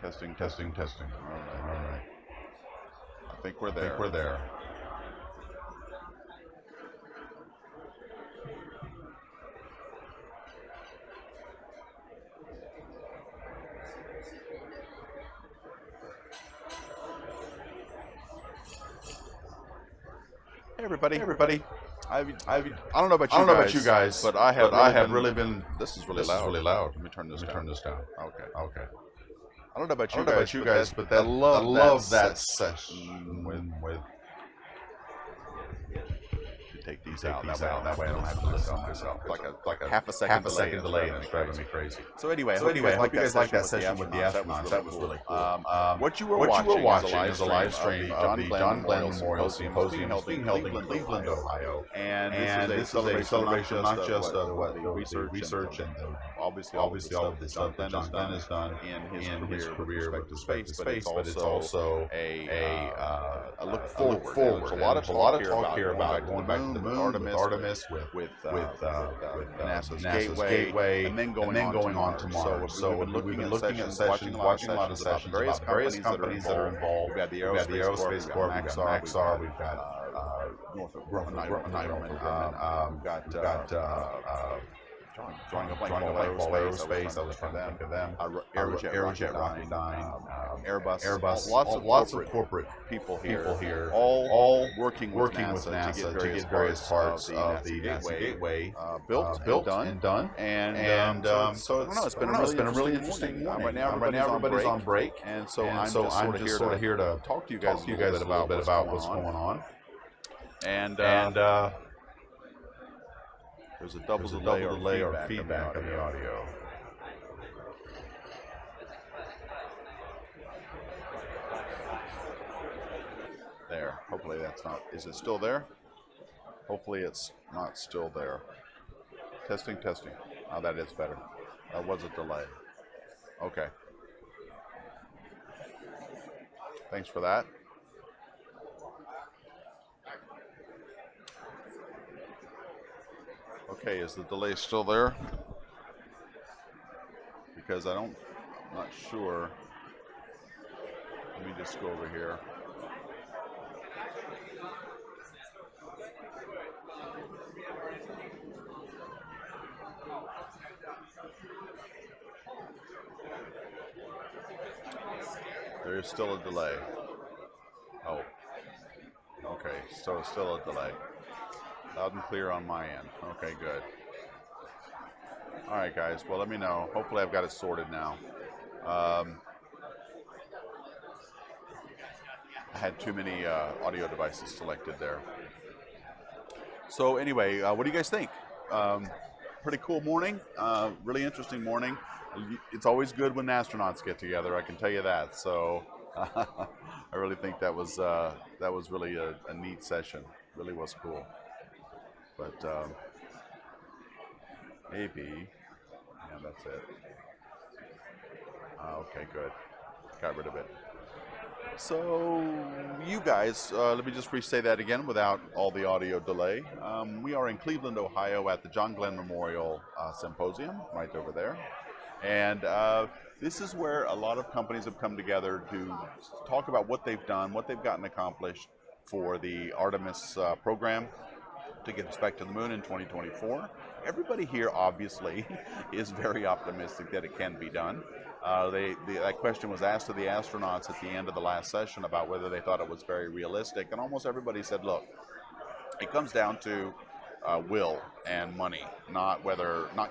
Testing, testing, testing. All right. I think we're there. Hey everybody. I don't know about you guys, but I have really been. This is really loud. Let me turn this down. Okay. I don't know about you guys, but I love that session with. Take these out. That way I don't have to listen to myself. Like a half a second delay, and it's driving me crazy. So anyway, I hope you guys like that session with the astronauts. That was really cool. What you were watching is a live stream of the John Glenn Memorial Symposium being held in Cleveland, Ohio. And this is a celebration not just of what the research and obviously all of the stuff that John Glenn has done in his career with respect to space, but it's also a look forward. There's a lot of talk here about going back to the moon with Artemis, with NASA's Gateway, and then going on to Mars. So we've been looking at sessions, watching a lot of sessions about various companies that are involved. We've got the Aerospace Corp, we've got Maxar, we've got Northrop Grumman, we've got drawing a blank Aerospace, I was trying to think of them. Aerojet Rocketdyne, Airbus, lots of corporate people here, all working with NASA to get various parts of the NASA Gateway built and done. And so it's been a really interesting morning. Right now everybody's on break, and so I'm just sort of here to talk to you guys a little bit about what's going on. And there's a double delay or feedback on the audio. There. Hopefully that's not. Is it still there? Hopefully it's not still there. Testing. Oh, that is better. That was a delay. Okay. Thanks for that. Okay, is the delay still there? Because I'm not sure. Let me just go over here. There is still a delay. Oh, okay, so it's still a delay. Loud and clear on my end. Okay, good. All right, guys. Well, let me know. Hopefully I've got it sorted now. I had too many audio devices selected there. So anyway, what do you guys think? Pretty cool morning. Really interesting morning. It's always good when astronauts get together, I can tell you that. So I really think that was really a neat session. Really was cool. But maybe, yeah, that's it. Okay, good. Got rid of it. So you guys, let me just re-say that again without all the audio delay. We are in Cleveland, Ohio at the John Glenn Memorial Symposium, right over there. And this is where a lot of companies have come together to talk about what they've done, what they've gotten accomplished for the Artemis program to get us back to the moon in 2024. Everybody here obviously is very optimistic that it can be done. That question was asked to the astronauts at the end of the last session about whether they thought it was very realistic, and almost everybody said, look, it comes down to will and money, not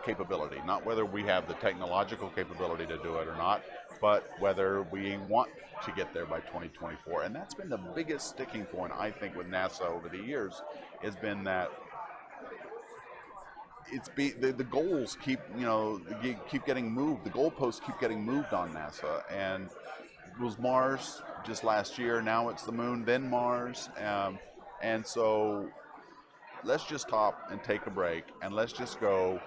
capability, not whether we have the technological capability to do it or not, but whether we want to get there by 2024. And that's been the biggest sticking point, I think, with NASA over the years, has been that the goals keep getting moved. The goalposts keep getting moved on NASA, and it was Mars just last year. Now it's the moon, then Mars, and so let's just stop and take a break, and let's just go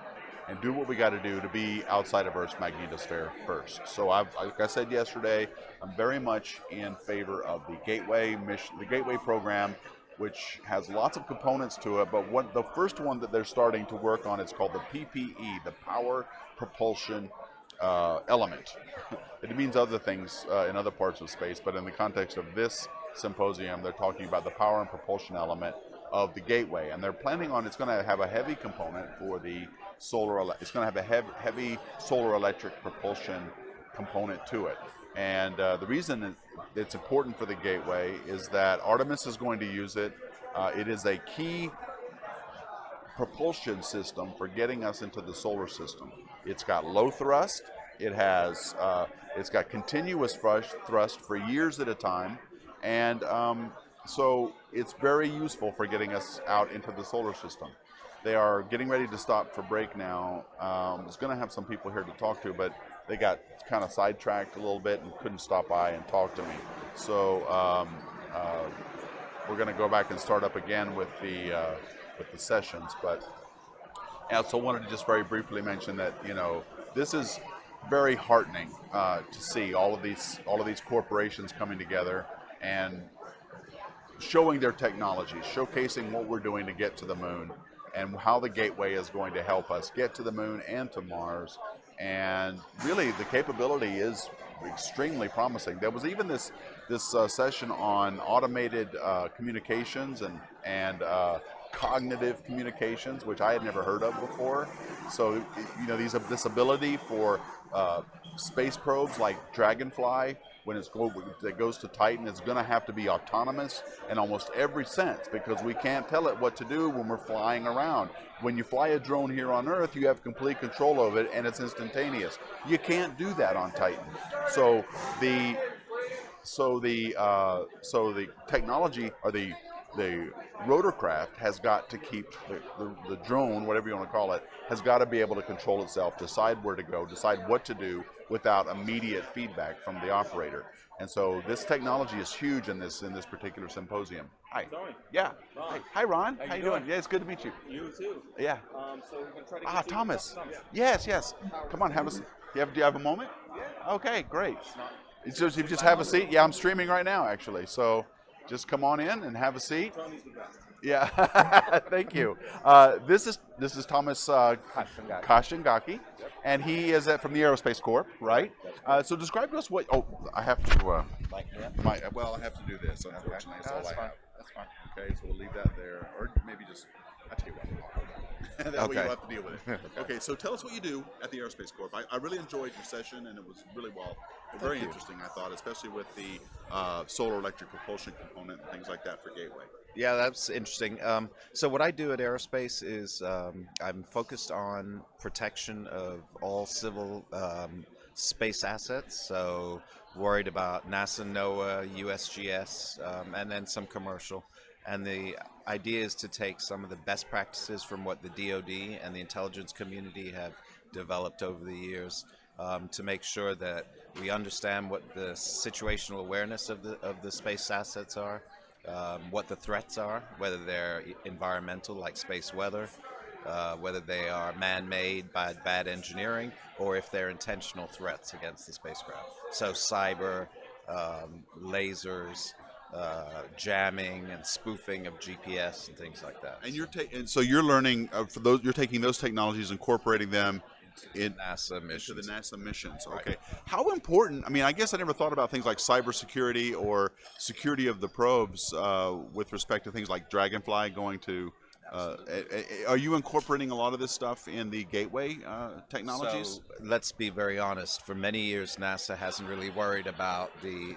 and do what we got to do to be outside of Earth's magnetosphere first. So like I said yesterday, I'm very much in favor of the Gateway mission, the Gateway program, which has lots of components to it, but the first one that they're starting to work on is called the PPE, the Power Propulsion element. It means other things in other parts of space, but in the context of this symposium, they're talking about the power and propulsion element of the gateway, and they're planning on it's going to have a heavy component for the solar. It's going to have a heavy solar electric propulsion component to it. And the reason it's important for the gateway is that Artemis is going to use it. It is a key propulsion system for getting us into the solar system. It's got low thrust. It's got continuous thrust for years at a time, and so it's very useful for getting us out into the solar system. They are getting ready to stop for break now. I was going to have some people here to talk to, but they got kind of sidetracked a little bit and couldn't stop by and talk to me. So we're going to go back and start up again with the sessions. But I also wanted to just very briefly mention that this is very heartening to see all of these corporations coming together and showing their technology, showcasing what we're doing to get to the moon, and how the gateway is going to help us get to the moon and to Mars. And really, the capability is extremely promising. There was even this session on automated communications and cognitive communications, which I had never heard of before. So this ability for space probes like Dragonfly, when it goes to Titan, it's going to have to be autonomous in almost every sense, because we can't tell it what to do when we're flying around. When you fly a drone here on Earth, you have complete control of it, and it's instantaneous. You can't do that on Titan. So the technology, or the rotorcraft, has got to keep the drone, whatever you want to call it, has got to be able to control itself, decide where to go, decide what to do without immediate feedback from the operator. And so this technology is huge in this particular symposium. Hi. Sorry. Yeah. Ron. Hi, Ron. How you you doing? Yeah, it's good to meet you. You too. Yeah. So we're gonna try to get Thomas. Yeah. Yes. Come on, have a seat. Do you have a moment? Yeah. Okay, great. So if you just have a seat. Yeah, I'm streaming right now, actually. So just come on in and have a seat. Tony's the best. Yeah, thank you. This is Thomas Kashingaki, and he is from the Aerospace Corp, right? So describe to us what. Oh, I have to. I have to do this. Unfortunately, that's all I have. That's fine. Okay, so we'll leave that there, or maybe just. I tell you what. That way you don't have to deal with it. Okay, so tell us what you do at the Aerospace Corp. I really enjoyed your session, and it was really very interesting, I thought, especially with the solar electric propulsion component and things like that for Gateway. Yeah, that's interesting. So what I do at Aerospace is I'm focused on protection of all civil space assets. So worried about NASA, NOAA, USGS, and then some commercial. And the idea is to take some of the best practices from what the DoD and the intelligence community have developed over the years to make sure that we understand what the situational awareness of the space assets are, what the threats are, whether they're environmental like space weather, whether they are man-made by bad engineering, or if they're intentional threats against the spacecraft. So cyber, lasers, jamming and spoofing of GPS and things like that. And so you're learning you're taking those technologies, incorporating them in NASA missions. Into the NASA missions. Okay. Right. How important? I mean, I guess I never thought about things like cybersecurity or security of the probes with respect to things like Dragonfly going to. Are you incorporating a lot of this stuff in the Gateway technologies? So let's be very honest. For many years, NASA hasn't really worried about the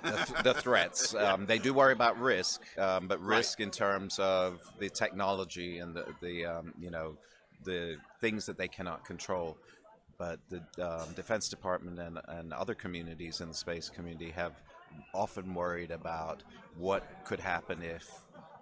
threats. They do worry about risk, but risk in terms of the technology and the things that they cannot control. But the Defense Department and other communities in the space community have often worried about what could happen if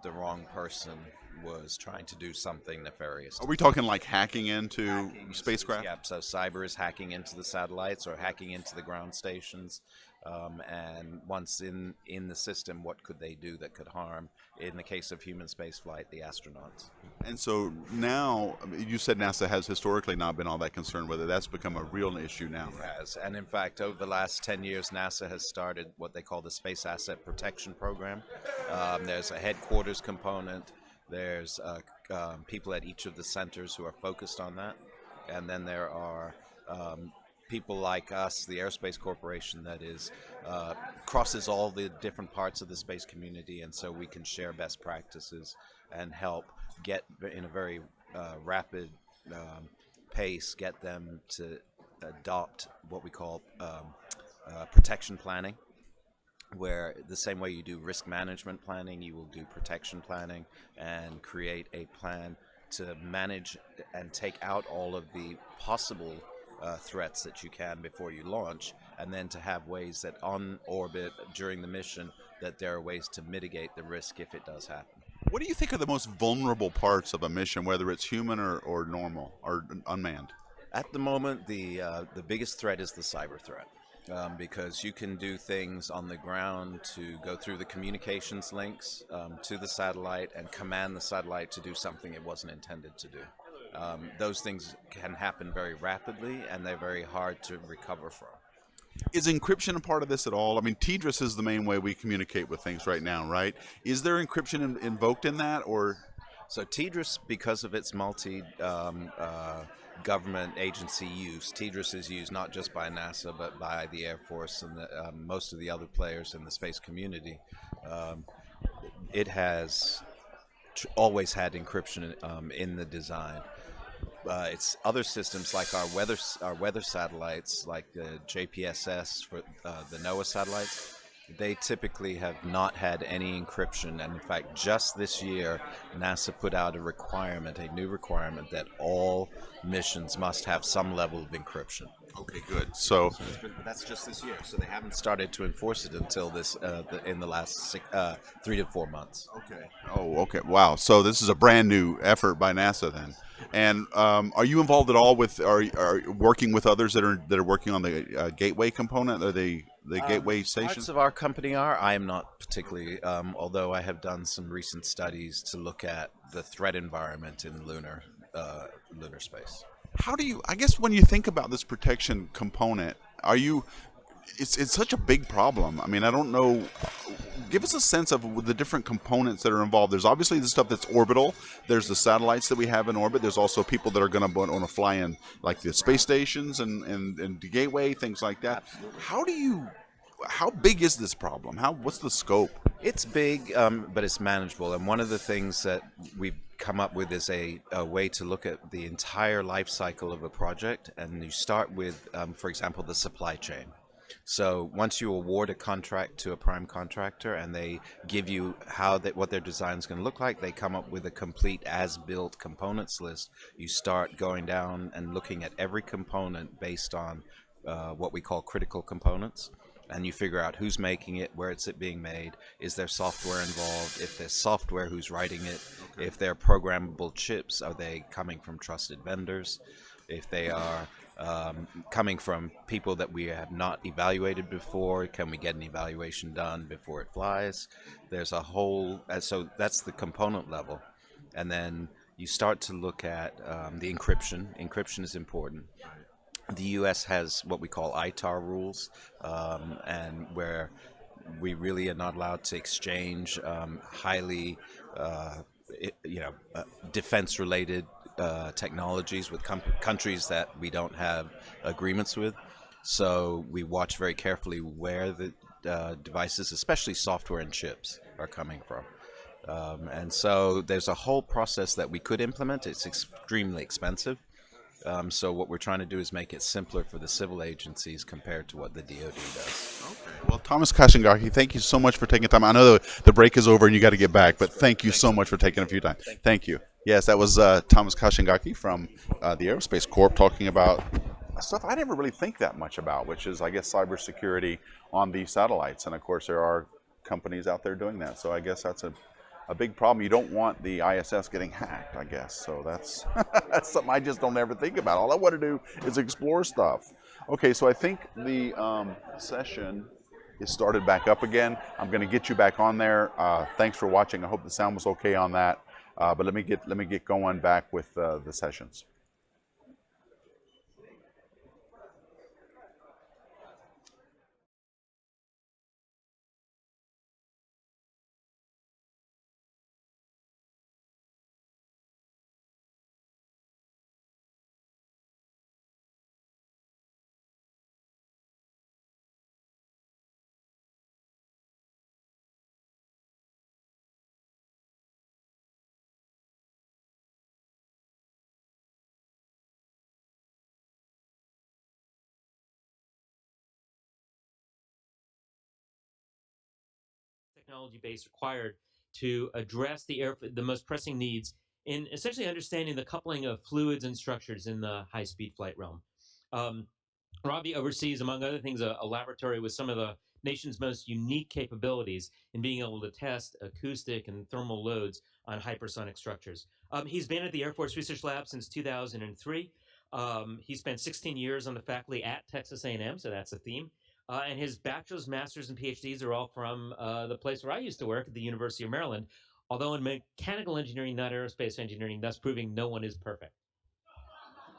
the wrong person was trying to do something nefarious. Are we talking like hacking into spacecraft? Yeah, so cyber is hacking into the satellites or hacking into the ground stations. And once in the system, what could they do that could harm, in the case of human spaceflight, the astronauts? And so now, you said NASA has historically not been all that concerned with it. That's become a real issue now. It has. And in fact, over the last 10 years, NASA has started what they call the Space Asset Protection Program. There's a headquarters component. There's people at each of the centers who are focused on that. And then there are people like us, the Aerospace Corporation, that is crosses all the different parts of the space community, and so we can share best practices and help get in a very rapid pace, get them to adopt what we call protection planning, where the same way you do risk management planning, you will do protection planning and create a plan to manage and take out all of the possible threats that you can before you launch, and then to have ways that on orbit during the mission that there are ways to mitigate the risk if it does happen. What do you think are the most vulnerable parts of a mission, whether it's human or normal or unmanned? At the moment, the biggest threat is the cyber threat. Because you can do things on the ground to go through the communications links to the satellite and command the satellite to do something it wasn't intended to do. Those things can happen very rapidly, and they're very hard to recover from. Is encryption a part of this at all? I mean, TDRS is the main way we communicate with things right now, right? Is there encryption invoked in that, or? So TDRS, because of its multi-government agency use, TDRS is used not just by NASA but by the Air Force and most of the other players in the space community. It has always had encryption in the design. It's other systems like our weather satellites, like the JPSS for the NOAA satellites. They typically have not had any encryption, and in fact, just this year, NASA put out a new requirement that all missions must have some level of encryption. Okay, good. So that's just this year. So they haven't started to enforce it until in the last 3 to 4 months. Okay. Oh, okay. Wow. So this is a brand new effort by NASA then. And are you involved at all with are working with others that are working on the gateway component or the gateway station? Parts of our company are. I am not particularly, although I have done some recent studies to look at the threat environment in lunar space. How do you, I guess when you think about this protection component, it's such a big problem. I mean, I don't know, give us a sense of the different components that are involved. There's obviously the stuff that's orbital. There's the satellites that we have in orbit. There's also people that are going to want to fly in, like the space stations and the gateway, things like that. How big is this problem? What's the scope? It's big, but it's manageable. And one of the things that we've come up with is a way to look at the entire life cycle of a project. And you start with, for example, the supply chain. So once you award a contract to a prime contractor and they give you what their design is going to look like, they come up with a complete as-built components list. You start going down and looking at every component based on what we call critical components. And you figure out who's making it, where it's being made, is there software involved, if there's software, who's writing it, if they're programmable chips, are they coming from trusted vendors, if they are coming from people that we have not evaluated before, can we get an evaluation done before it flies? There's a whole, so that's the component level. And then you start to look at the encryption. Encryption is important. The U.S. has what we call ITAR rules, and where we really are not allowed to exchange highly, defense-related technologies with countries that we don't have agreements with. So we watch very carefully where the devices, especially software and chips, are coming from. And so there's a whole process that we could implement. It's extremely expensive. So what we're trying to do is make it simpler for the civil agencies compared to what the DoD does. Okay. Well, Thomas Kashingaki, thank you so much for taking time. I know the break is over and you got to get back, but thank you so much for taking a few time. Thank you. Yes, that was Thomas Kashingaki from the Aerospace Corp talking about stuff I never really think that much about, which is, I guess, cybersecurity on these satellites. And of course, there are companies out there doing that. So I guess that's a big problem. You don't want the ISS getting hacked, I guess. So that's that's something I just don't ever think about. All I want to do is explore stuff. Okay, so I think the session is started back up again. I'm going to get you back on there. Thanks for watching. I hope the sound was okay on that. But let me get going back with the sessions. technology base required to address the most pressing needs in essentially understanding the coupling of fluids and structures in the high-speed flight realm. Robbie oversees, among other things, a laboratory with some of the nation's most unique capabilities in being able to test acoustic and thermal loads on hypersonic structures. He's been at the Air Force Research Lab since 2003. He spent 16 years on the faculty at Texas A&M, so that's a theme. And his bachelor's, master's, and PhDs are all from the place where I used to work at the University of Maryland, although in mechanical engineering, not aerospace engineering, thus proving no one is perfect.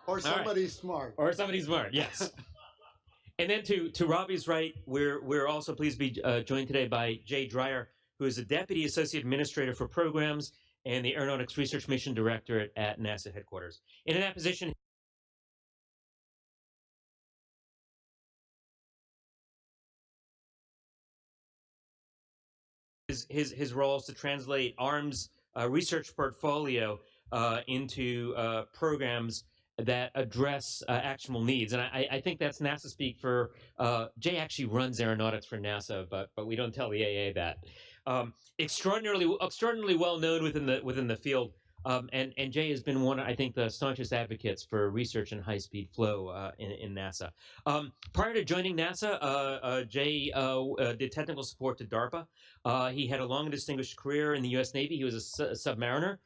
Or somebody's smart. Or somebody's smart, yes. And then to Robbie's right, we're also pleased to be joined today by Jay Dreyer, who is the Deputy Associate Administrator for Programs and the Aeronautics Research Mission Director at NASA headquarters. And in that position, his role is to translate ARM's research portfolio into programs that address actionable needs. And I think that's NASA speak for, Jay actually runs aeronautics for NASA, but we don't tell the AA that. Extraordinarily well known within the field. And Jay has been one, I think, the staunchest advocates for research in high-speed flow in NASA. Prior to joining NASA, Jay did technical support to DARPA. He had a long and distinguished career in the U.S. Navy. He was a submariner,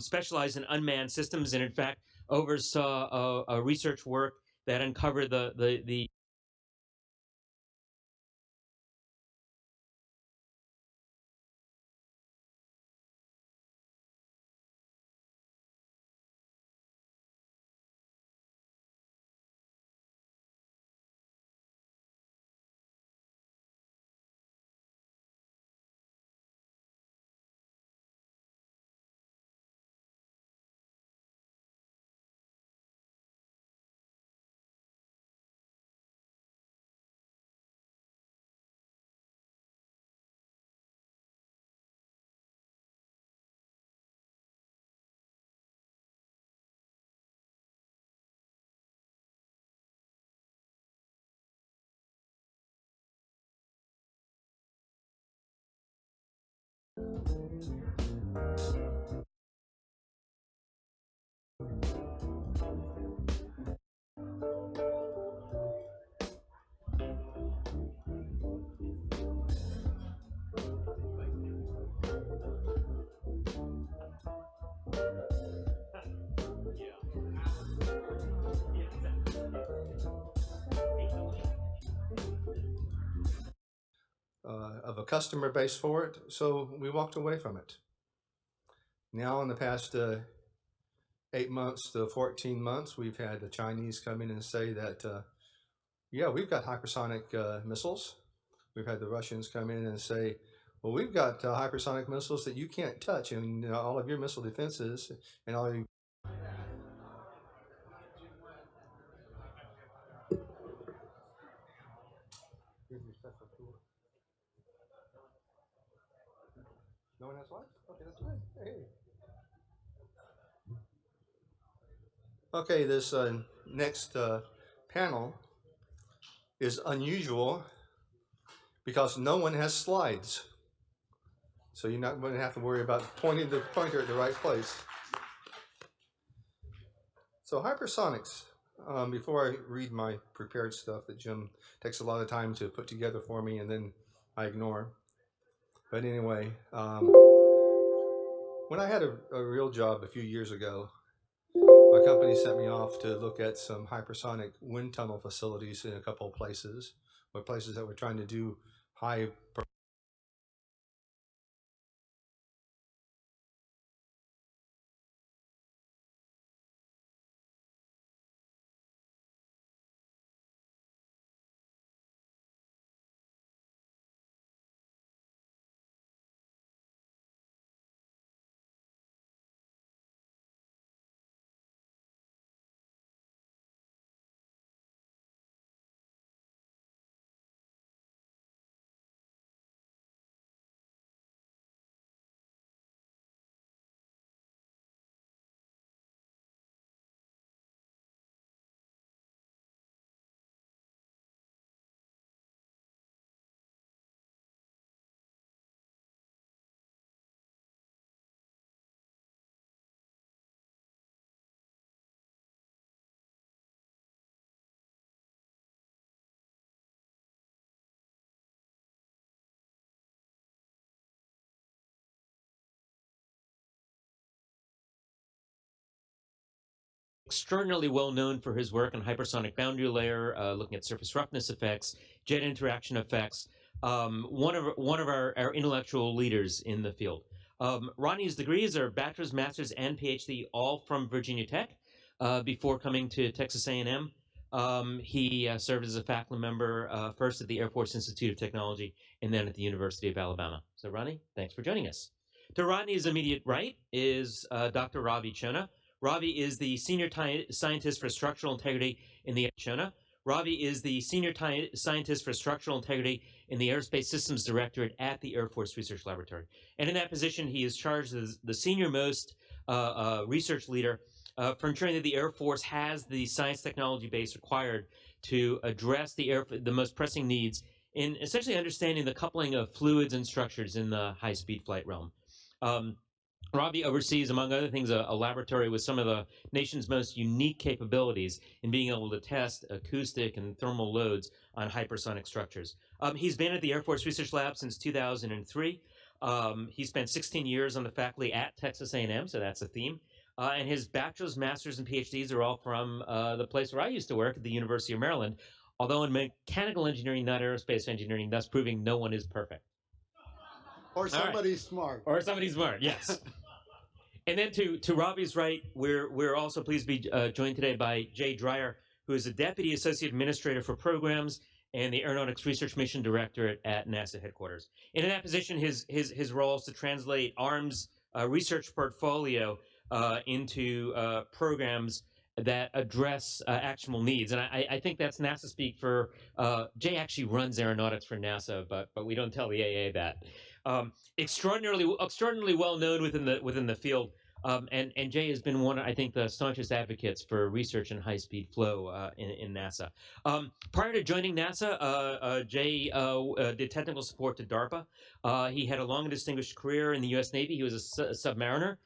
specialized in unmanned systems, and in fact, oversaw a research work that uncovered the Of a customer base for it, so we walked away from it. Now in the past 8 months to 14 months, we've had the Chinese come in and say that, yeah, we've got hypersonic missiles. We've had the Russians come in and say, well, we've got hypersonic missiles that you can't touch in all of your missile defenses and all you. No one has what? Okay, that's good. Hey. Okay, this next panel is unusual because no one has slides. So you're not going to have to worry about pointing the pointer at the right place. So hypersonics, before I read my prepared stuff that Jim takes a lot of time to put together for me and then I ignore. But anyway, when I had a real job a few years ago, my company sent me off to look at some hypersonic wind tunnel facilities in a couple of places, or places that were trying to do high extraordinarily well known for his work on hypersonic boundary layer, looking at surface roughness effects, jet interaction effects. One of our intellectual leaders in the field. Ronnie's degrees are bachelor's, master's, and PhD, all from Virginia Tech. Before coming to Texas A&M, he served as a faculty member first at the Air Force Institute of Technology and then at the University of Alabama. So Ronnie, thanks for joining us. To Rodney's immediate right is Dr. Ravi Chona. Ravi is the senior scientist for structural integrity in the Chona. Ravi is the senior scientist for structural integrity in the Aerospace Systems Directorate at the Air Force Research Laboratory. And in that position, he is charged as the senior-most research leader for ensuring that the Air Force has the science technology base required to address the most pressing needs in essentially understanding the coupling of fluids and structures in the high-speed flight realm. Ravi oversees, among other things, a laboratory with some of the nation's most unique capabilities in being able to test acoustic and thermal loads on hypersonic structures. He's been at the Air Force Research Lab since 2003. He spent 16 years on the faculty at Texas A&M, so that's a theme. And his bachelor's, master's, and PhDs are all from the place where I used to work at the University of Maryland, although in mechanical engineering, not aerospace engineering, thus proving no one is perfect. Or somebody's smart. Or somebody's smart, yes. And then to Ravi's right, we're also pleased to be joined today by Jay Dreyer, who is the Deputy Associate Administrator for Programs and the Aeronautics Research Mission Director at NASA headquarters. And in that position, his role is to translate ARM's research portfolio into programs that address actionable needs. And I think that's NASA speak for, Jay actually runs aeronautics for NASA, but we don't tell the AA that. Extraordinarily well known within the field, and Jay has been one, I think, the staunchest advocates for research in high-speed flow in NASA. Prior to joining NASA, Jay did technical support to DARPA. He had a long and distinguished career in the U.S. Navy. He was a submariner,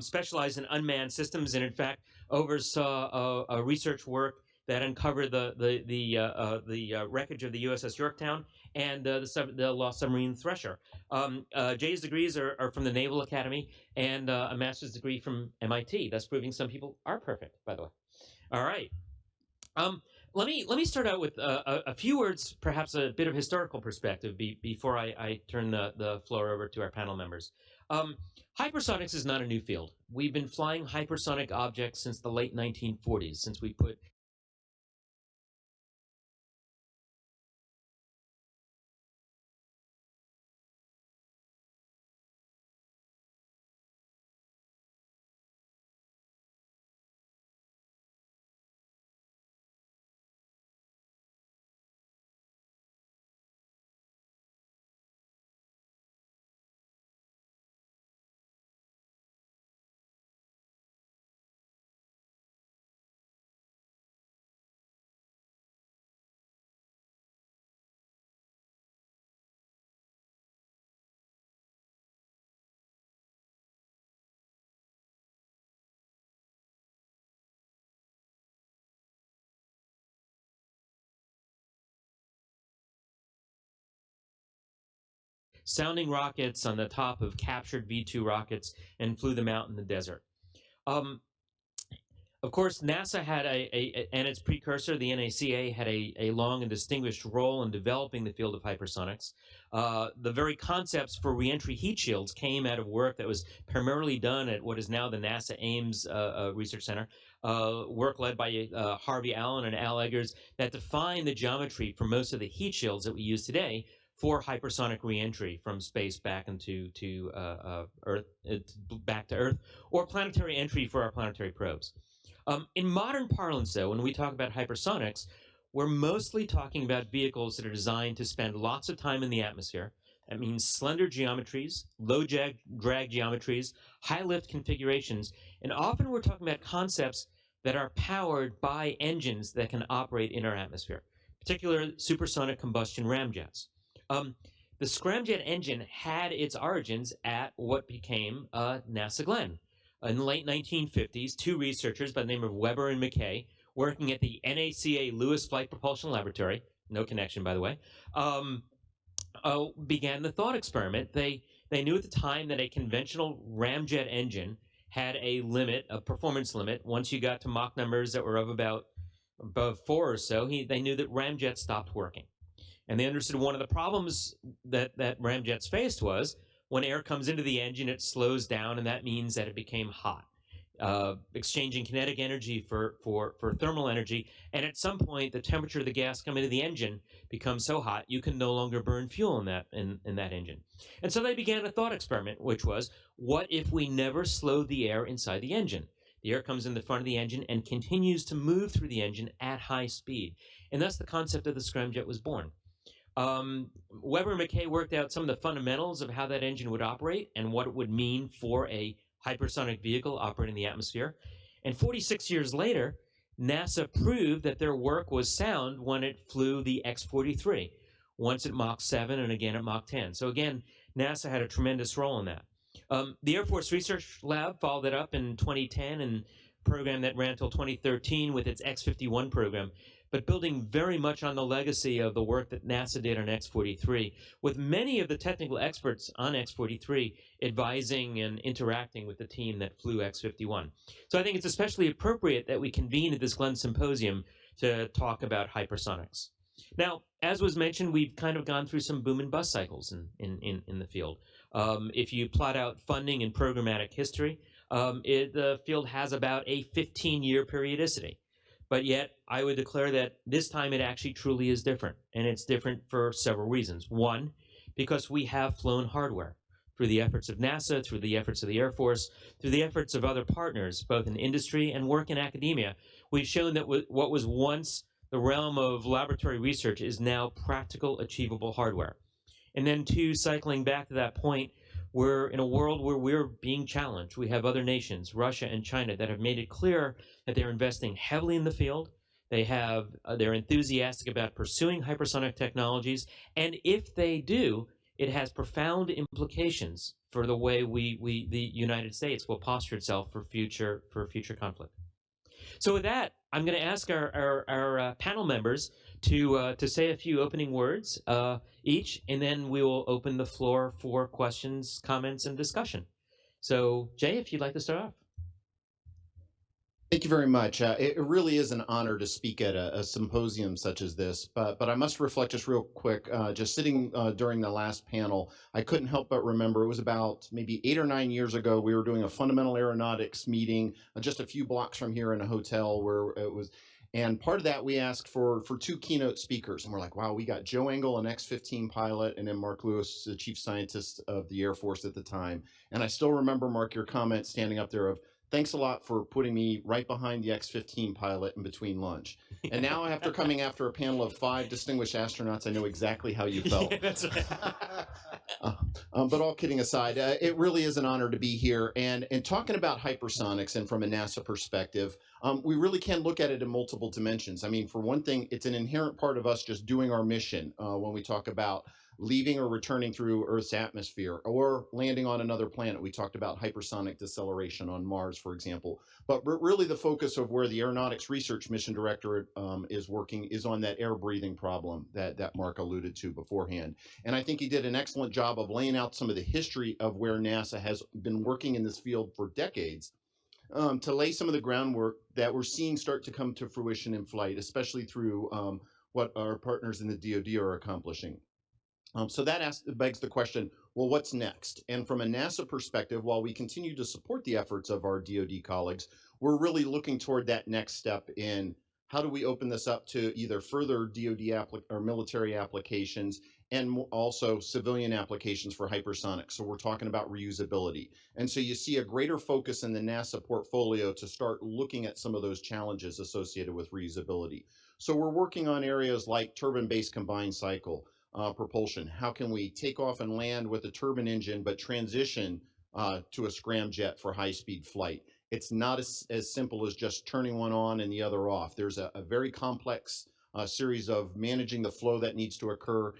specialized in unmanned systems, and in fact oversaw a research work that uncovered the wreckage of the USS Yorktown and the lost submarine Thresher. Jay's degrees are from the Naval Academy and a master's degree from MIT. That's proving some people are perfect, by the way. All right. Let me start out with a few words, perhaps a bit of historical perspective before I turn the floor over to our panel members. Hypersonics is not a new field. We've been flying hypersonic objects since the late 1940s, since we put sounding rockets on the top of captured V-2 rockets and flew them out in the desert. Of course, NASA had and its precursor, the NACA, had a long and distinguished role in developing the field of hypersonics. The very concepts for reentry heat shields came out of work that was primarily done at what is now the NASA Ames Research Center, work led by Harvey Allen and Al Eggers that defined the geometry for most of the heat shields that we use today for hypersonic reentry from space back into Earth, back to Earth, or planetary entry for our planetary probes. In modern parlance, though, when we talk about hypersonics, we're mostly talking about vehicles that are designed to spend lots of time in the atmosphere. That means slender geometries, low drag geometries, high lift configurations, and often we're talking about concepts that are powered by engines that can operate in our atmosphere, particularly supersonic combustion ramjets. The scramjet engine had its origins at what became NASA Glenn. In the late 1950s, two researchers by the name of Weber and McKay, working at the NACA Lewis Flight Propulsion Laboratory, no connection by the way, began the thought experiment. They knew at the time that a conventional ramjet engine had a limit, a performance limit. Once you got to Mach numbers that were of about above 4 or so, they knew that ramjets stopped working. And they understood one of the problems that ramjets faced was when air comes into the engine, it slows down, and that means that it became hot, exchanging kinetic energy for thermal energy. And at some point, the temperature of the gas coming into the engine becomes so hot you can no longer burn fuel in that engine. And so they began a thought experiment, which was, what if we never slowed the air inside the engine? The air comes in the front of the engine and continues to move through the engine at high speed. And thus the concept of the scramjet was born. Weber and McKay worked out some of the fundamentals of how that engine would operate and what it would mean for a hypersonic vehicle operating in the atmosphere. And 46 years later, NASA proved that their work was sound when it flew the X-43, once at Mach 7 and again at Mach 10. So again, NASA had a tremendous role in that. The Air Force Research Lab followed it up in 2010 and a program that ran until 2013 with its X-51 program, but building very much on the legacy of the work that NASA did on X-43, with many of the technical experts on X-43 advising and interacting with the team that flew X-51. So I think it's especially appropriate that we convene at this Glenn Symposium to talk about hypersonics. Now, as was mentioned, we've kind of gone through some boom and bust cycles in the field. If you plot out funding and programmatic history, the field has about a 15-year periodicity. But yet, I would declare that this time it actually truly is different. And it's different for several reasons. One, because we have flown hardware through the efforts of NASA, through the efforts of the Air Force, through the efforts of other partners, both in industry and work in academia. We've shown that what was once the realm of laboratory research is now practical, achievable hardware. And then two, cycling back to that point, we're in a world where we're being challenged. We have other nations, Russia and China, that have made it clear that they're investing heavily in the field. They're enthusiastic about pursuing hypersonic technologies. And if they do, it has profound implications for the way the United States will posture itself for future conflict. So with that, I'm going to ask our panel members to say a few opening words each, and then we will open the floor for questions, comments, and discussion. So, Jay, if you'd like to start off. Thank you very much. It really is an honor to speak at a symposium such as this, but I must reflect just real quick, just sitting during the last panel, I couldn't help but remember it was about maybe 8 or 9 years ago, we were doing a fundamental aeronautics meeting just a few blocks from here in a hotel where it was, and part of that we asked for 2 keynote speakers, and we're like, wow, we got Joe Engel, an X-15 pilot, and then Mark Lewis, the chief scientist of the Air Force at the time. And I still remember, Mark, your comment standing up there of, thanks a lot for putting me right behind the X-15 pilot in between lunch. And now, after coming after a panel of 5 distinguished astronauts, I know exactly how you felt. Yeah, that's right. But all kidding aside, it really is an honor to be here. And talking about hypersonics and from a NASA perspective, we really can look at it in multiple dimensions. I mean, for one thing, it's an inherent part of us just doing our mission when we talk about leaving or returning through Earth's atmosphere or landing on another planet. We talked about hypersonic deceleration on Mars, for example. But really the focus of where the Aeronautics Research Mission Directorate is working is on that air breathing problem that Mark alluded to beforehand. And I think he did an excellent job of laying out some of the history of where NASA has been working in this field for decades to lay some of the groundwork that we're seeing start to come to fruition in flight, especially through what our partners in the DoD are accomplishing. So that begs the question, well, what's next? And from a NASA perspective, while we continue to support the efforts of our DoD colleagues, we're really looking toward that next step in how do we open this up to either further DoD or military applications and also civilian applications for hypersonics. So we're talking about reusability. And so you see a greater focus in the NASA portfolio to start looking at some of those challenges associated with reusability. So we're working on areas like turbine-based combined cycle, propulsion. How can we take off and land with a turbine engine, but transition to a scramjet for high-speed flight? It's not as simple as just turning one on and the other off. There's a very complex series of managing the flow that needs to occur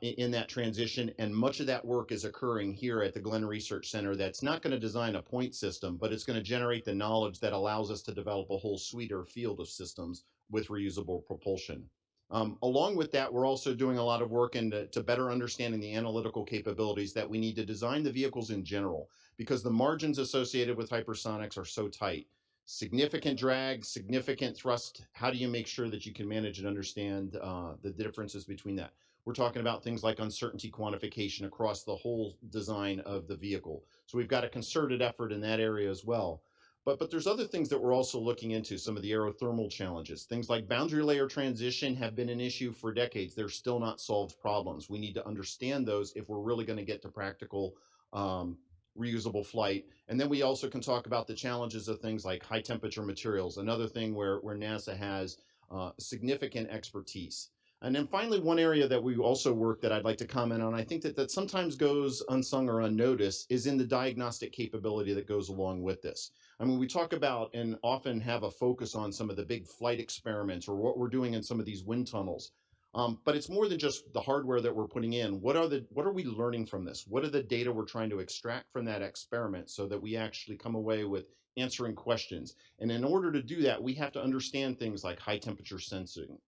in that transition, and much of that work is occurring here at the Glenn Research Center. That's not going to design a point system, but it's going to generate the knowledge that allows us to develop a whole suite or field of systems with reusable propulsion. Along with that, we're also doing a lot of work to better understanding the analytical capabilities that we need to design the vehicles in general, because the margins associated with hypersonics are so tight. Significant drag, significant thrust. How do you make sure that you can manage and understand the differences between that? We're talking about things like uncertainty quantification across the whole design of the vehicle. So we've got a concerted effort in that area as well. But there's other things that we're also looking into, some of the aerothermal challenges. Things like boundary layer transition have been an issue for decades. They're still not solved problems. We need to understand those if we're really going to get to practical reusable flight. And then we also can talk about the challenges of things like high temperature materials, another thing where NASA has significant expertise. And then finally, one area that we also work that I'd like to comment on, I think that sometimes goes unsung or unnoticed, is in the diagnostic capability that goes along with this. I mean, we talk about and often have a focus on some of the big flight experiments or what we're doing in some of these wind tunnels. But it's more than just the hardware that we're putting in. What are we learning from this? What are the data we're trying to extract from that experiment so that we actually come away with answering questions? And in order to do that, we have to understand things like high temperature sensing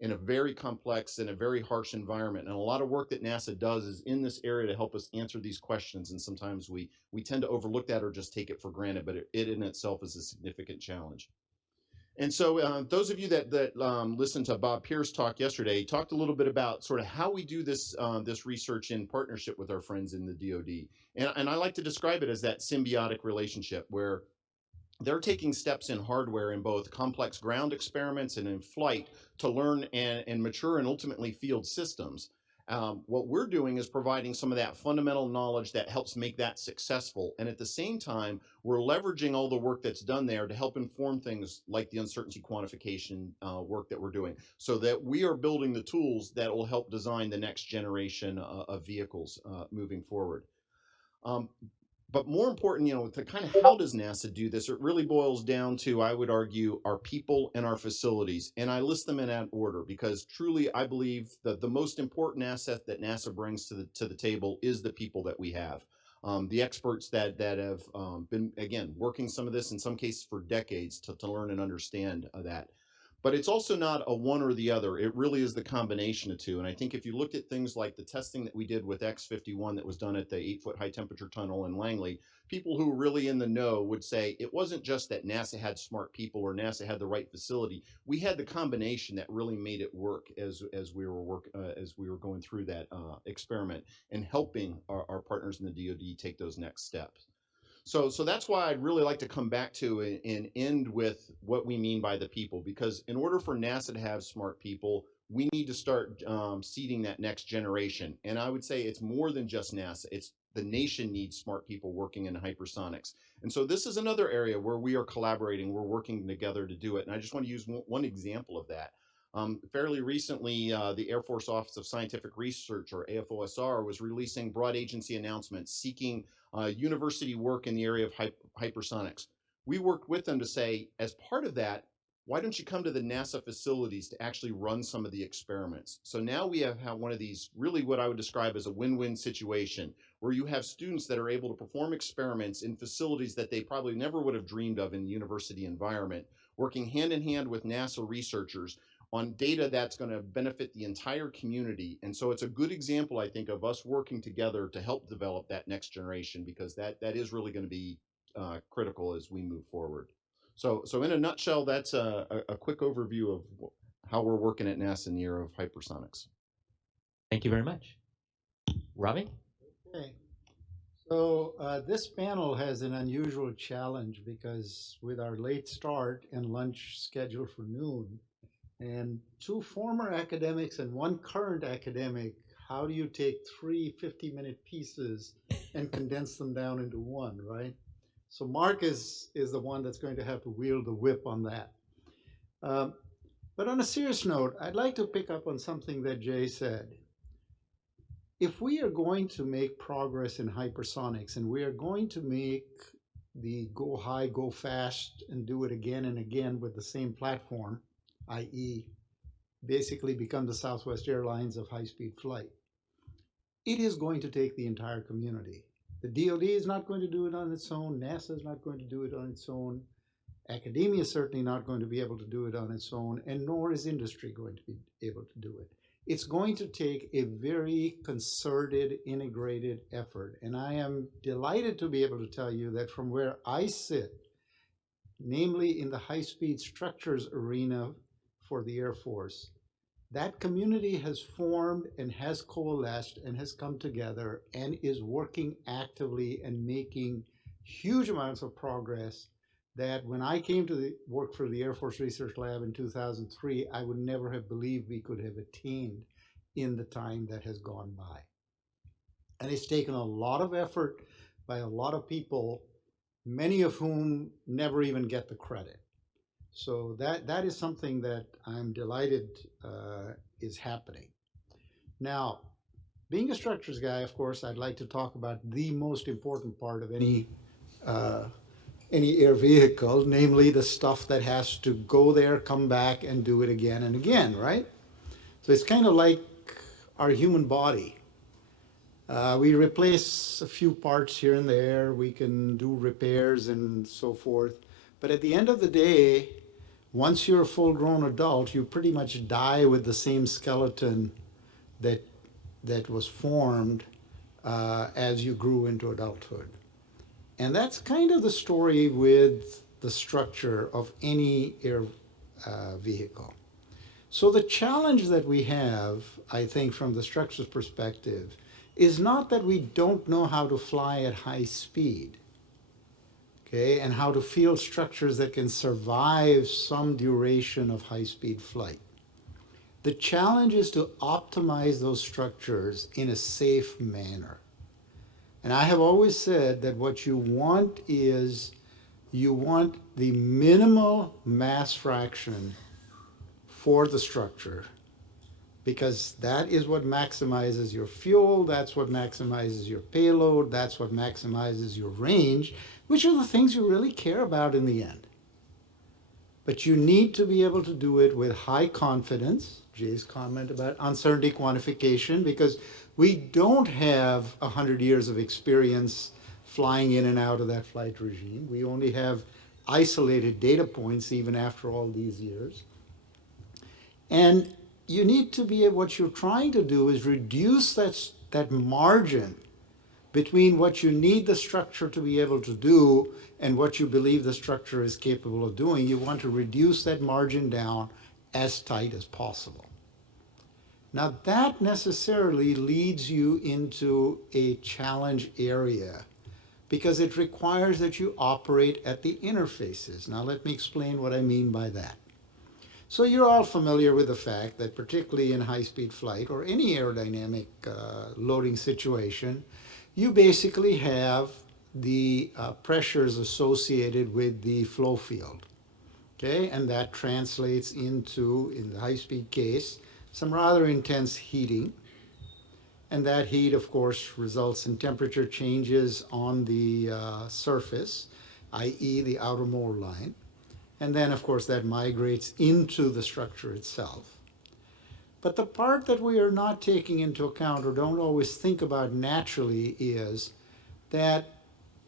in a very complex and a very harsh environment. And a lot of work that NASA does is in this area to help us answer these questions. And sometimes we tend to overlook that or just take it for granted, but it in itself is a significant challenge. And so those of you that listened to Bob Pierce talk yesterday, he talked a little bit about sort of how we do this this research in partnership with our friends in the DoD. And I like to describe it as that symbiotic relationship where they're taking steps in hardware in both complex ground experiments and in flight to learn and mature and ultimately field systems. What we're doing is providing some of that fundamental knowledge that helps make that successful. And at the same time, we're leveraging all the work that's done there to help inform things like the uncertainty quantification work that we're doing, so that we are building the tools that will help design the next generation of vehicles moving forward. But more important, to kind of how does NASA do this, it really boils down to, I would argue, our people and our facilities. And I list them in that order because truly I believe that the most important asset that NASA brings to the table is the people that we have. The experts that have been, again, working some of this in some cases for decades to learn and understand that. But it's also not a one or the other. It really is the combination of two. And I think if you looked at things like the testing that we did with X-51 that was done at the 8-foot high temperature tunnel in Langley, people who are really in the know would say it wasn't just that NASA had smart people or NASA had the right facility. We had the combination that really made it work as we were going through that experiment and helping our partners in the DoD take those next steps. So that's why I'd really like to come back to and end with what we mean by the people, because in order for NASA to have smart people, we need to start seeding that next generation. And I would say it's more than just NASA. It's the nation needs smart people working in hypersonics. And so this is another area where we are collaborating. We're working together to do it. And I just want to use one example of that. Fairly recently, the Air Force Office of Scientific Research, or AFOSR, was releasing broad agency announcements seeking university work in the area of hypersonics. We worked with them to say, as part of that, why don't you come to the NASA facilities to actually run some of the experiments? So now we have one of these, really what I would describe as a win-win situation, where you have students that are able to perform experiments in facilities that they probably never would have dreamed of in the university environment, working hand in hand with NASA researchers on data that's going to benefit the entire community. And so it's a good example, I think, of us working together to help develop that next generation, because that is really going to be critical as we move forward. So in a nutshell, that's a quick overview of how we're working at NASA in the era of hypersonics. Thank you very much. Robbie? Okay. So this panel has an unusual challenge because with our late start and lunch scheduled for noon, and two former academics and one current academic, how do you take 3 50-minute pieces and condense them down into one, right? So Mark is the one that's going to have to wield the whip on that. But on a serious note, I'd like to pick up on something that Jay said. If we are going to make progress in hypersonics and we are going to make the go high, go fast, and do it again and again with the same platform, i.e. basically become the Southwest Airlines of high-speed flight, it is going to take the entire community. The DoD is not going to do it on its own. NASA is not going to do it on its own. Academia is certainly not going to be able to do it on its own, and nor is industry going to be able to do it. It's going to take a very concerted, integrated effort. And I am delighted to be able to tell you that from where I sit, namely in the high-speed structures arena for the Air Force, that community has formed and has coalesced and has come together and is working actively and making huge amounts of progress that when I came to work for the Air Force Research Lab in 2003, I would never have believed we could have attained in the time that has gone by. And it's taken a lot of effort by a lot of people, many of whom never even get the credit. So that is something that I'm delighted is happening. Now, being a structures guy, of course, I'd like to talk about the most important part of any air vehicle, namely the stuff that has to go there, come back, and do it again and again, right? So it's kind of like our human body. We replace a few parts here and there, we can do repairs and so forth, but at the end of the day, once you're a full-grown adult, you pretty much die with the same skeleton that was formed as you grew into adulthood. And that's kind of the story with the structure of any air vehicle. So the challenge that we have, I think, from the structures perspective, is not that we don't know how to fly at high speed, okay, and how to field structures that can survive some duration of high-speed flight. The challenge is to optimize those structures in a safe manner. And I have always said that what you want is you want the minimal mass fraction for the structure, because that is what maximizes your fuel, that's what maximizes your payload, that's what maximizes your range, which are the things you really care about in the end. But you need to be able to do it with high confidence, Jay's comment about uncertainty quantification, because we don't have 100 years of experience flying in and out of that flight regime. We only have isolated data points even after all these years. And you need to be, what you're trying to do is reduce that margin between what you need the structure to be able to do and what you believe the structure is capable of doing. You want to reduce that margin down as tight as possible. Now that necessarily leads you into a challenge area because it requires that you operate at the interfaces. Now let me explain what I mean by that. So you're all familiar with the fact that particularly in high-speed flight or any aerodynamic loading situation, you basically have the pressures associated with the flow field, okay? And that translates into, in the high-speed case, some rather intense heating. And that heat, of course, results in temperature changes on the surface, i.e. the outer mold line. And then, of course, that migrates into the structure itself. But the part that we are not taking into account or don't always think about naturally is that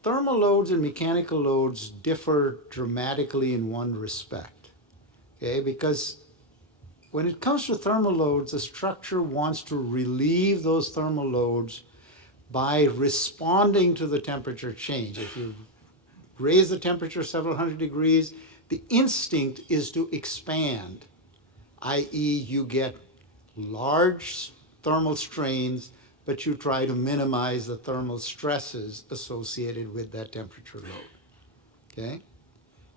thermal loads and mechanical loads differ dramatically in one respect, okay? Because when it comes to thermal loads, the structure wants to relieve those thermal loads by responding to the temperature change. If you raise the temperature several hundred degrees, the instinct is to expand, i.e. you get large thermal strains, but you try to minimize the thermal stresses associated with that temperature load, okay?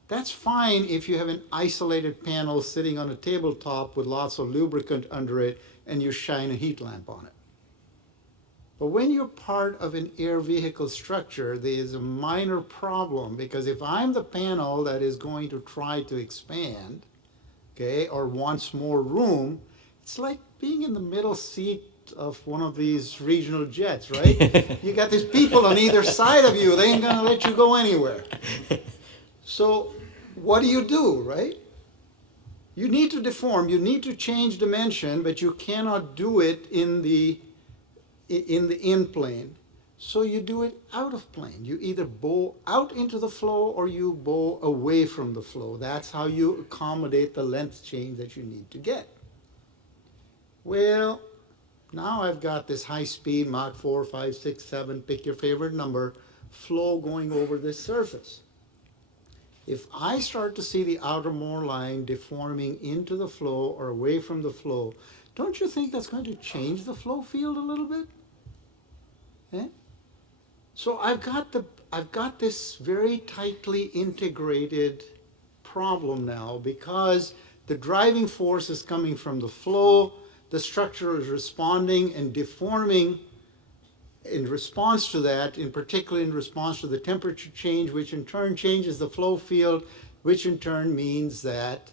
That's fine if you have an isolated panel sitting on a tabletop with lots of lubricant under it and you shine a heat lamp on it. But when you're part of an air vehicle structure, there is a minor problem, because if I'm the panel that is going to try to expand, okay, or wants more room, it's like being in the middle seat of one of these regional jets, right? You got these people on either side of you, they ain't gonna let you go anywhere. So what do, right? You need to deform, you need to change dimension, but you cannot do it in the in plane. So you do it out of plane. You either bow out into the flow or you bow away from the flow. That's how you accommodate the length change that you need to get. Well, now I've got this high speed Mach 4, 5, 6, 7, pick your favorite number, flow going over this surface. If I start to see the outermost line deforming into the flow or away from the flow, don't you think that's going to change the flow field a little bit? Eh? So I've got this very tightly integrated problem now because the driving force is coming from the flow, the structure is responding and deforming in response to that, in particular in response to the temperature change, which in turn changes the flow field, which in turn means that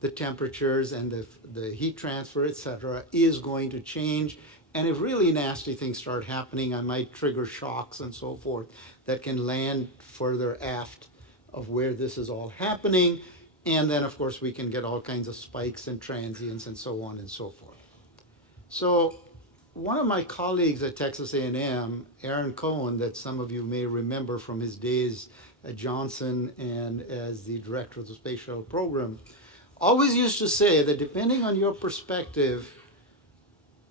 the temperatures and the heat transfer, etc., is going to change. And if really nasty things start happening, I might trigger shocks and so forth that can land further aft of where this is all happening. And then, of course, we can get all kinds of spikes and transients and so on and so forth. So one of my colleagues at Texas A&M, Aaron Cohen, that some of you may remember from his days at Johnson and as the director of the Space Shuttle program, always used to say that depending on your perspective,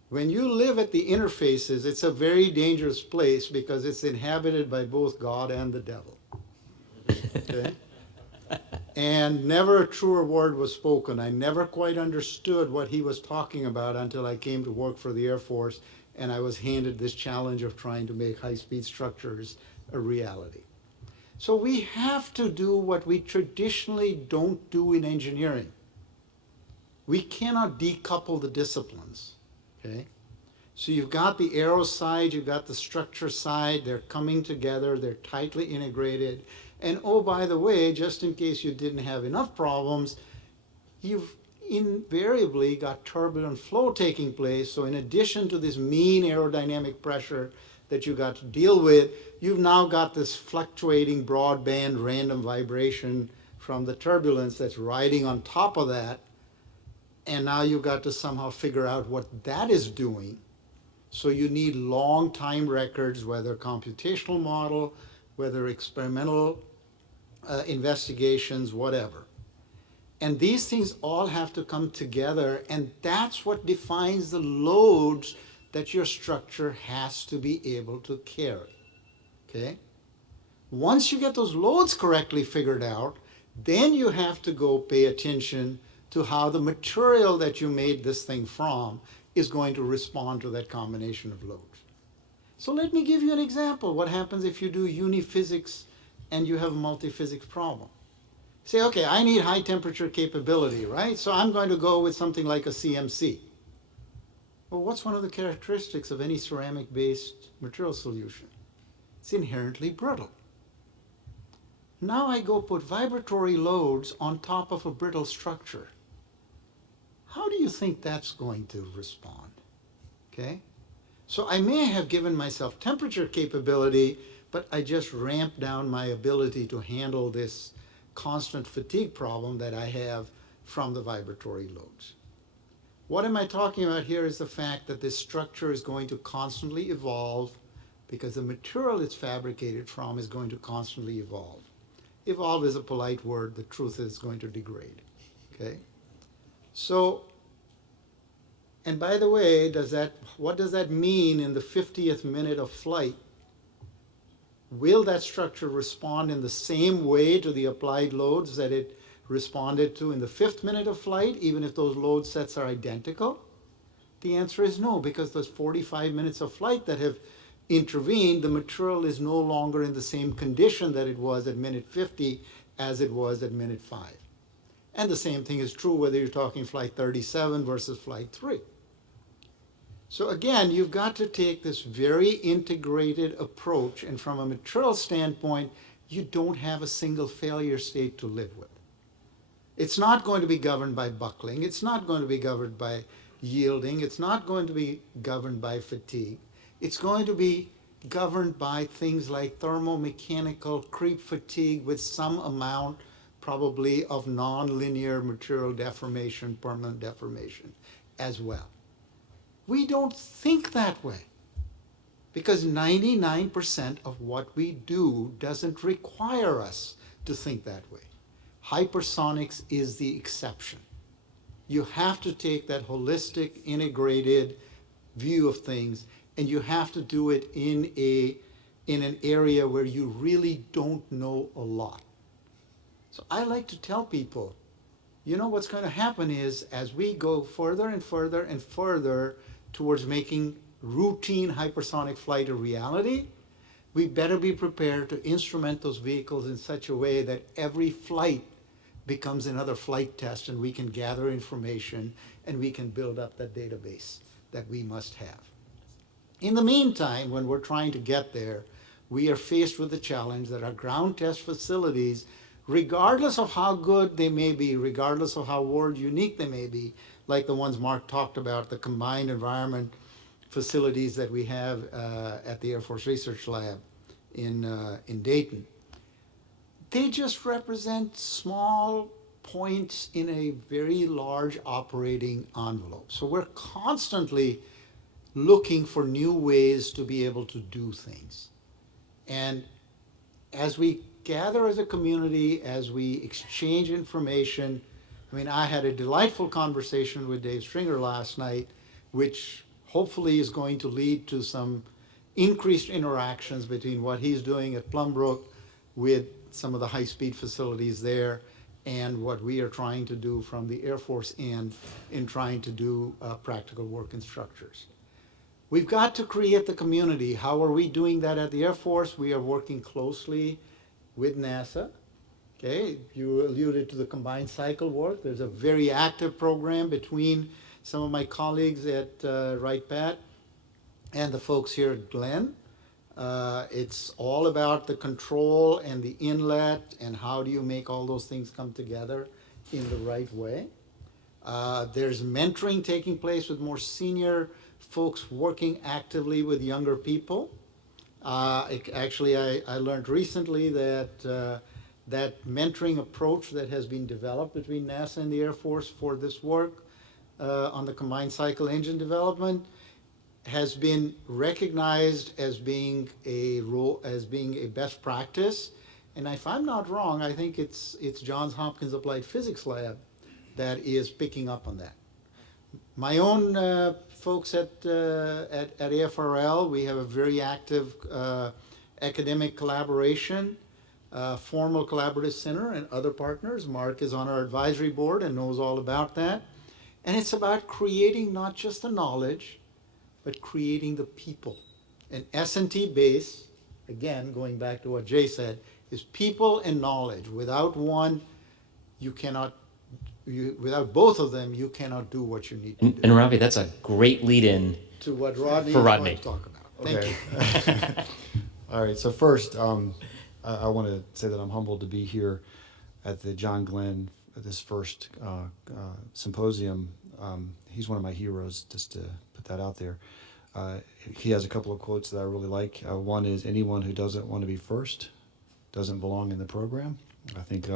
when you live at the interfaces, it's a very dangerous place because it's inhabited by both God and the devil. Okay? And never a truer word was spoken. I never quite understood what he was talking about until I came to work for the Air Force and I was handed this challenge of trying to make high-speed structures a reality. So we have to do what we traditionally don't do in engineering. We cannot decouple the disciplines. Okay? So you've got the aero side, you've got the structure side, they're coming together, they're tightly integrated. And oh, by the way, just in case you didn't have enough problems, you've invariably got turbulent flow taking place. So in addition to this mean aerodynamic pressure that you got to deal with, you've now got this fluctuating broadband random vibration from the turbulence that's riding on top of that. And now you've got to somehow figure out what that is doing. So you need long time records, whether computational model, whether experimental investigations, whatever. And these things all have to come together, and that's what defines the loads that your structure has to be able to carry. Okay? Once you get those loads correctly figured out, then you have to go pay attention to how the material that you made this thing from is going to respond to that combination of loads. So let me give you an example. What happens if you do uniphysics and you have a multiphysics problem? Say, okay, I need high temperature capability, right? So I'm going to go with something like a CMC. Well, what's one of the characteristics of any ceramic-based material solution? It's inherently brittle. Now I go put vibratory loads on top of a brittle structure. How do you think that's going to respond? Okay? So I may have given myself temperature capability, but I just ramped down my ability to handle this constant fatigue problem that I have from the vibratory loads. What am I talking about here is the fact that this structure is going to constantly evolve because the material it's fabricated from is going to constantly evolve. Evolve is a polite word. The truth is it's going to degrade. Okay? So, and by the way, what does that mean in the 50th minute of flight? Will that structure respond in the same way to the applied loads that it responded to in the 5th minute of flight, even if those load sets are identical? The answer is no, because those 45 minutes of flight that have intervened, the material is no longer in the same condition that it was at minute 50 as it was at minute 5. And the same thing is true whether you're talking flight 37 versus flight 3. So again, you've got to take this very integrated approach, and from a material standpoint, you don't have a single failure state to live with. It's not going to be governed by buckling. It's not going to be governed by yielding. It's not going to be governed by fatigue. It's going to be governed by things like thermomechanical creep fatigue with some amount probably of nonlinear material deformation, permanent deformation as well. We don't think that way. because 99% of what we do doesn't require us to think that way. Hypersonics is the exception. You have to take that holistic, integrated view of things, and you have to do it in an area where you really don't know a lot. So I like to tell people, you know what's going to happen is as we go further and further and further towards making routine hypersonic flight a reality, we better be prepared to instrument those vehicles in such a way that every flight becomes another flight test, and we can gather information and we can build up that database that we must have. In the meantime, when we're trying to get there, we are faced with the challenge that our ground test facilities, regardless of how good they may be, regardless of how world unique they may be, like the ones Mark talked about, the combined environment facilities that we have at the Air Force Research Lab in Dayton, they just represent small points in a very large operating envelope. So we're constantly looking for new ways to be able to do things. And as we gather as a community, as we exchange information, I mean, I had a delightful conversation with Dave Stringer last night, which hopefully is going to lead to some increased interactions between what he's doing at Plumbrook with some of the high-speed facilities there and what we are trying to do from the Air Force end in trying to do practical work in structures. We've got to create the community. How are we doing that at the Air Force? We are working closely with NASA. Okay, you alluded to the combined cycle work. There's a very active program between some of my colleagues at Wright-Patt and the folks here at Glenn. It's all about the control and the inlet and how do you make all those things come together in the right way. There's mentoring taking place with more senior folks working actively with younger people. Actually, I learned recently that that mentoring approach that has been developed between NASA and the Air Force for this work on the combined cycle engine development has been recognized as being a best practice. And if I'm not wrong, I think it's Johns Hopkins Applied Physics Lab that is picking up on that. My own folks at AFRL, we have a very active academic collaboration, formal collaborative center and other partners. Mark is on our advisory board and knows all about that. And it's about creating not just the knowledge, but creating the people. An S&T base, again, going back to what Jay said, is people and knowledge. Without one, you cannot, without both of them, you cannot do what you need to do. And Ravi, that's a great lead-in to what Rodney for is Rodney going to talk about. Thank you. All right, so first, I want to say that I'm humbled to be here at the John Glenn, this first symposium. He's one of my heroes, just to put that out there. He has a couple of quotes that I really like. One is, anyone who doesn't want to be first doesn't belong in the program. I think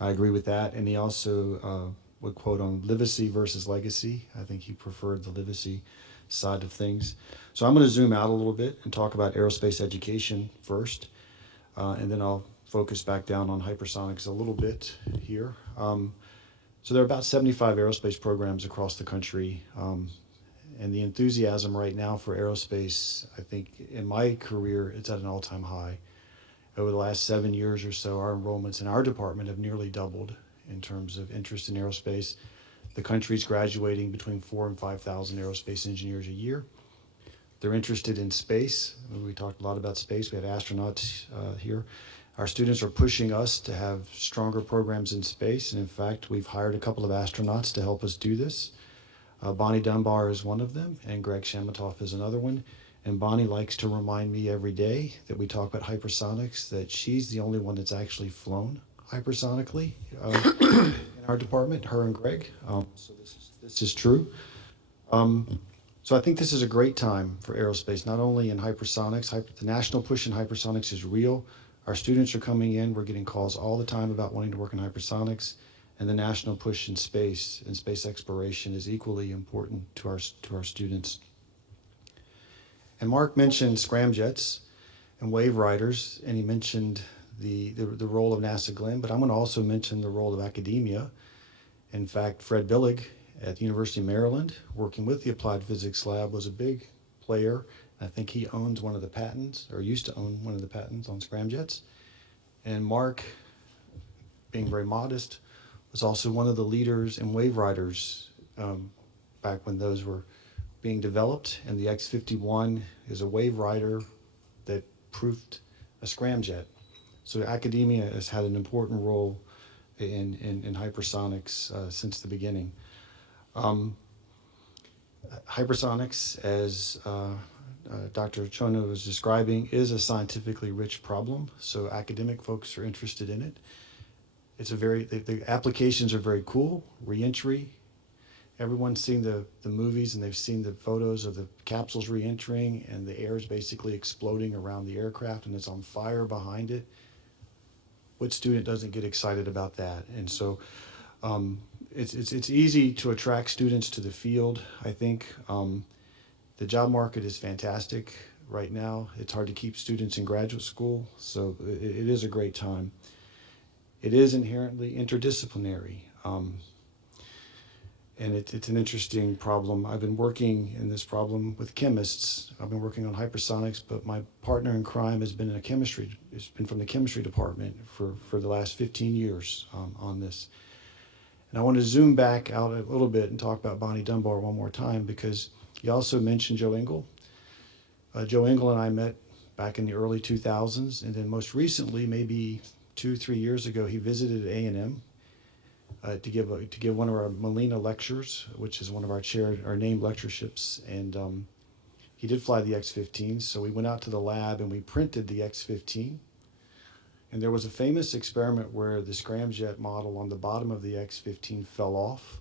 I agree with that. And he also would quote on legacy versus legacy. I think he preferred the legacy side of things. So I'm going to zoom out a little bit and talk about aerospace education first. And then I'll focus back down on hypersonics a little bit here. So there are about 75 aerospace programs across the country. And the enthusiasm right now for aerospace, I think in my career, it's at an all-time high. Over the last 7 years or so, our enrollments in our department have nearly doubled in terms of interest in aerospace. The country's graduating between 4,000 and 5,000 aerospace engineers a year. They're interested in space. We talked a lot about space. We had astronauts here. Our students are pushing us to have stronger programs in space. And in fact, we've hired a couple of astronauts to help us do this. Bonnie Dunbar is one of them, and Greg Shamatoff is another one. And Bonnie likes to remind me every day that we talk about hypersonics, that she's the only one that's actually flown hypersonically in our department, her and Greg. So this is true. So I think this is a great time for aerospace, not only in hypersonics. The national push in hypersonics is real. Our students are coming in. We're getting calls all the time about wanting to work in hypersonics. And the national push in space and space exploration is equally important to our students. And Mark mentioned scramjets and wave riders, and he mentioned the role of NASA Glenn, but I'm going to also mention the role of academia. In fact, Fred Billig at the University of Maryland, working with the Applied Physics Lab, was a big player. I think he owns one of the patents, or used to own one of the patents on scramjets. And Mark, being very modest, was also one of the leaders in wave riders back when those were being developed. And the X-51 is a wave rider that proofed a scramjet. So academia has had an important role in hypersonics since the beginning. Hypersonics, as Dr. Chono was describing, is a scientifically rich problem. So academic folks are interested in it. It's the applications are very cool. Reentry. Everyone's seen the movies and they've seen the photos of the capsules reentering and the air is basically exploding around the aircraft and it's on fire behind it. What student doesn't get excited about that? And so it's easy to attract students to the field. I think the job market is fantastic right now. It's hard to keep students in graduate school, so it is a great time. It is inherently interdisciplinary, and it's an interesting problem. I've been working in this problem with chemists. I've been working on hypersonics, but my partner in crime has been from the chemistry department for the last 15 years on this. And I want to zoom back out a little bit and talk about Bonnie Dunbar one more time, because he also mentioned Joe Engle. Joe Engle and I met back in the early 2000s, and then most recently, maybe 2-3 years ago, he visited A&M to give one of our Molina lectures, which is one of our named lectureships, and he did fly the X-15. So we went out to the lab and we printed the X-15. And there was a famous experiment where the scramjet model on the bottom of the X-15 fell off.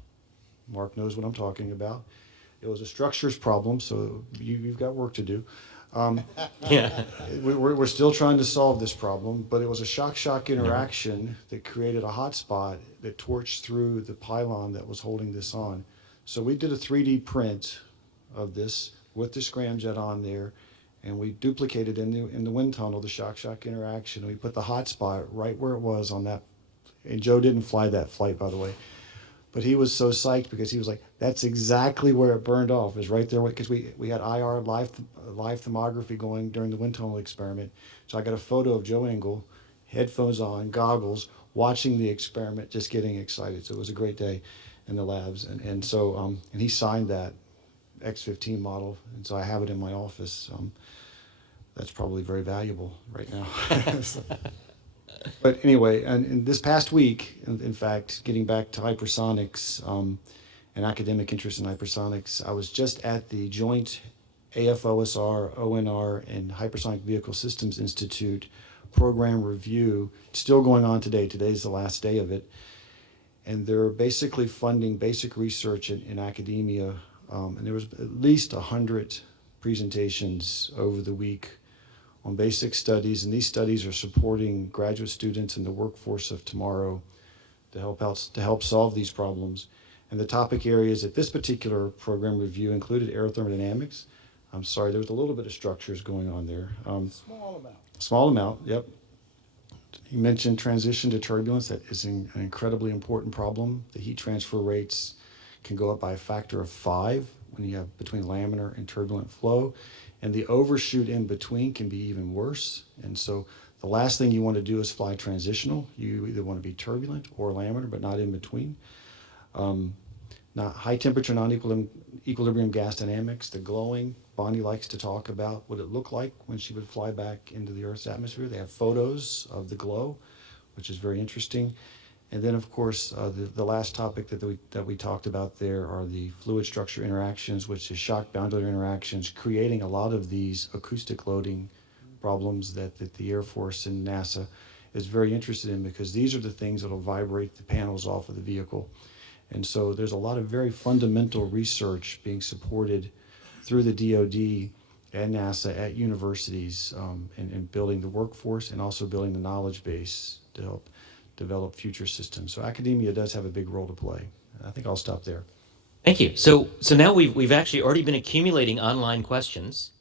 Mark knows what I'm talking about. It was a structures problem, so you've got work to do. Yeah. We're still trying to solve this problem, but it was a shock-shock interaction that created a hotspot that torched through the pylon that was holding this on. So we did a 3D print of this with the scramjet on there, and we duplicated in the wind tunnel the shock-shock interaction. We put the hotspot right where it was on that. And Joe didn't fly that flight, by the way. But he was so psyched because he was like, that's exactly where it burned off. It was right there, because we had IR live thermography going during the wind tunnel experiment. So I got a photo of Joe Engle, headphones on, goggles, watching the experiment, just getting excited. So it was a great day in the labs. And so he signed that X-15 model. And so I have it in my office. That's probably very valuable right now. But anyway, and in this past week, in fact, getting back to hypersonics and academic interest in hypersonics, I was just at the joint AFOSR, ONR, and Hypersonic Vehicle Systems Institute program review, still going on today. Today's the last day of it. And they're basically funding basic research in academia. And there was at least 100 presentations over the week on basic studies, and these studies are supporting graduate students in the workforce of tomorrow to help solve these problems. And the topic areas at this particular program review included aerothermodynamics. I'm sorry, there was a little bit of structures going on there. Small amount. Small amount, yep. You mentioned transition to turbulence. That is an incredibly important problem. The heat transfer rates can go up by a factor of 5 when you have between laminar and turbulent flow. And the overshoot in between can be even worse. And so the last thing you want to do is fly transitional. You either want to be turbulent or laminar, but not in between. Now, high temperature non-equilibrium gas dynamics, the glowing, Bonnie likes to talk about what it looked like when she would fly back into the Earth's atmosphere. They have photos of the glow, which is very interesting. And then, of course, the last topic that we talked about there are the fluid structure interactions, which is shock boundary interactions, creating a lot of these acoustic loading problems that the Air Force and NASA is very interested in, because these are the things that will vibrate the panels off of the vehicle. And so there's a lot of very fundamental research being supported through the DoD and NASA at universities and building the workforce and also building the knowledge base to help develop future systems. So academia does have a big role to play. I think I'll stop there. Thank you. So now we've actually already been accumulating online questions,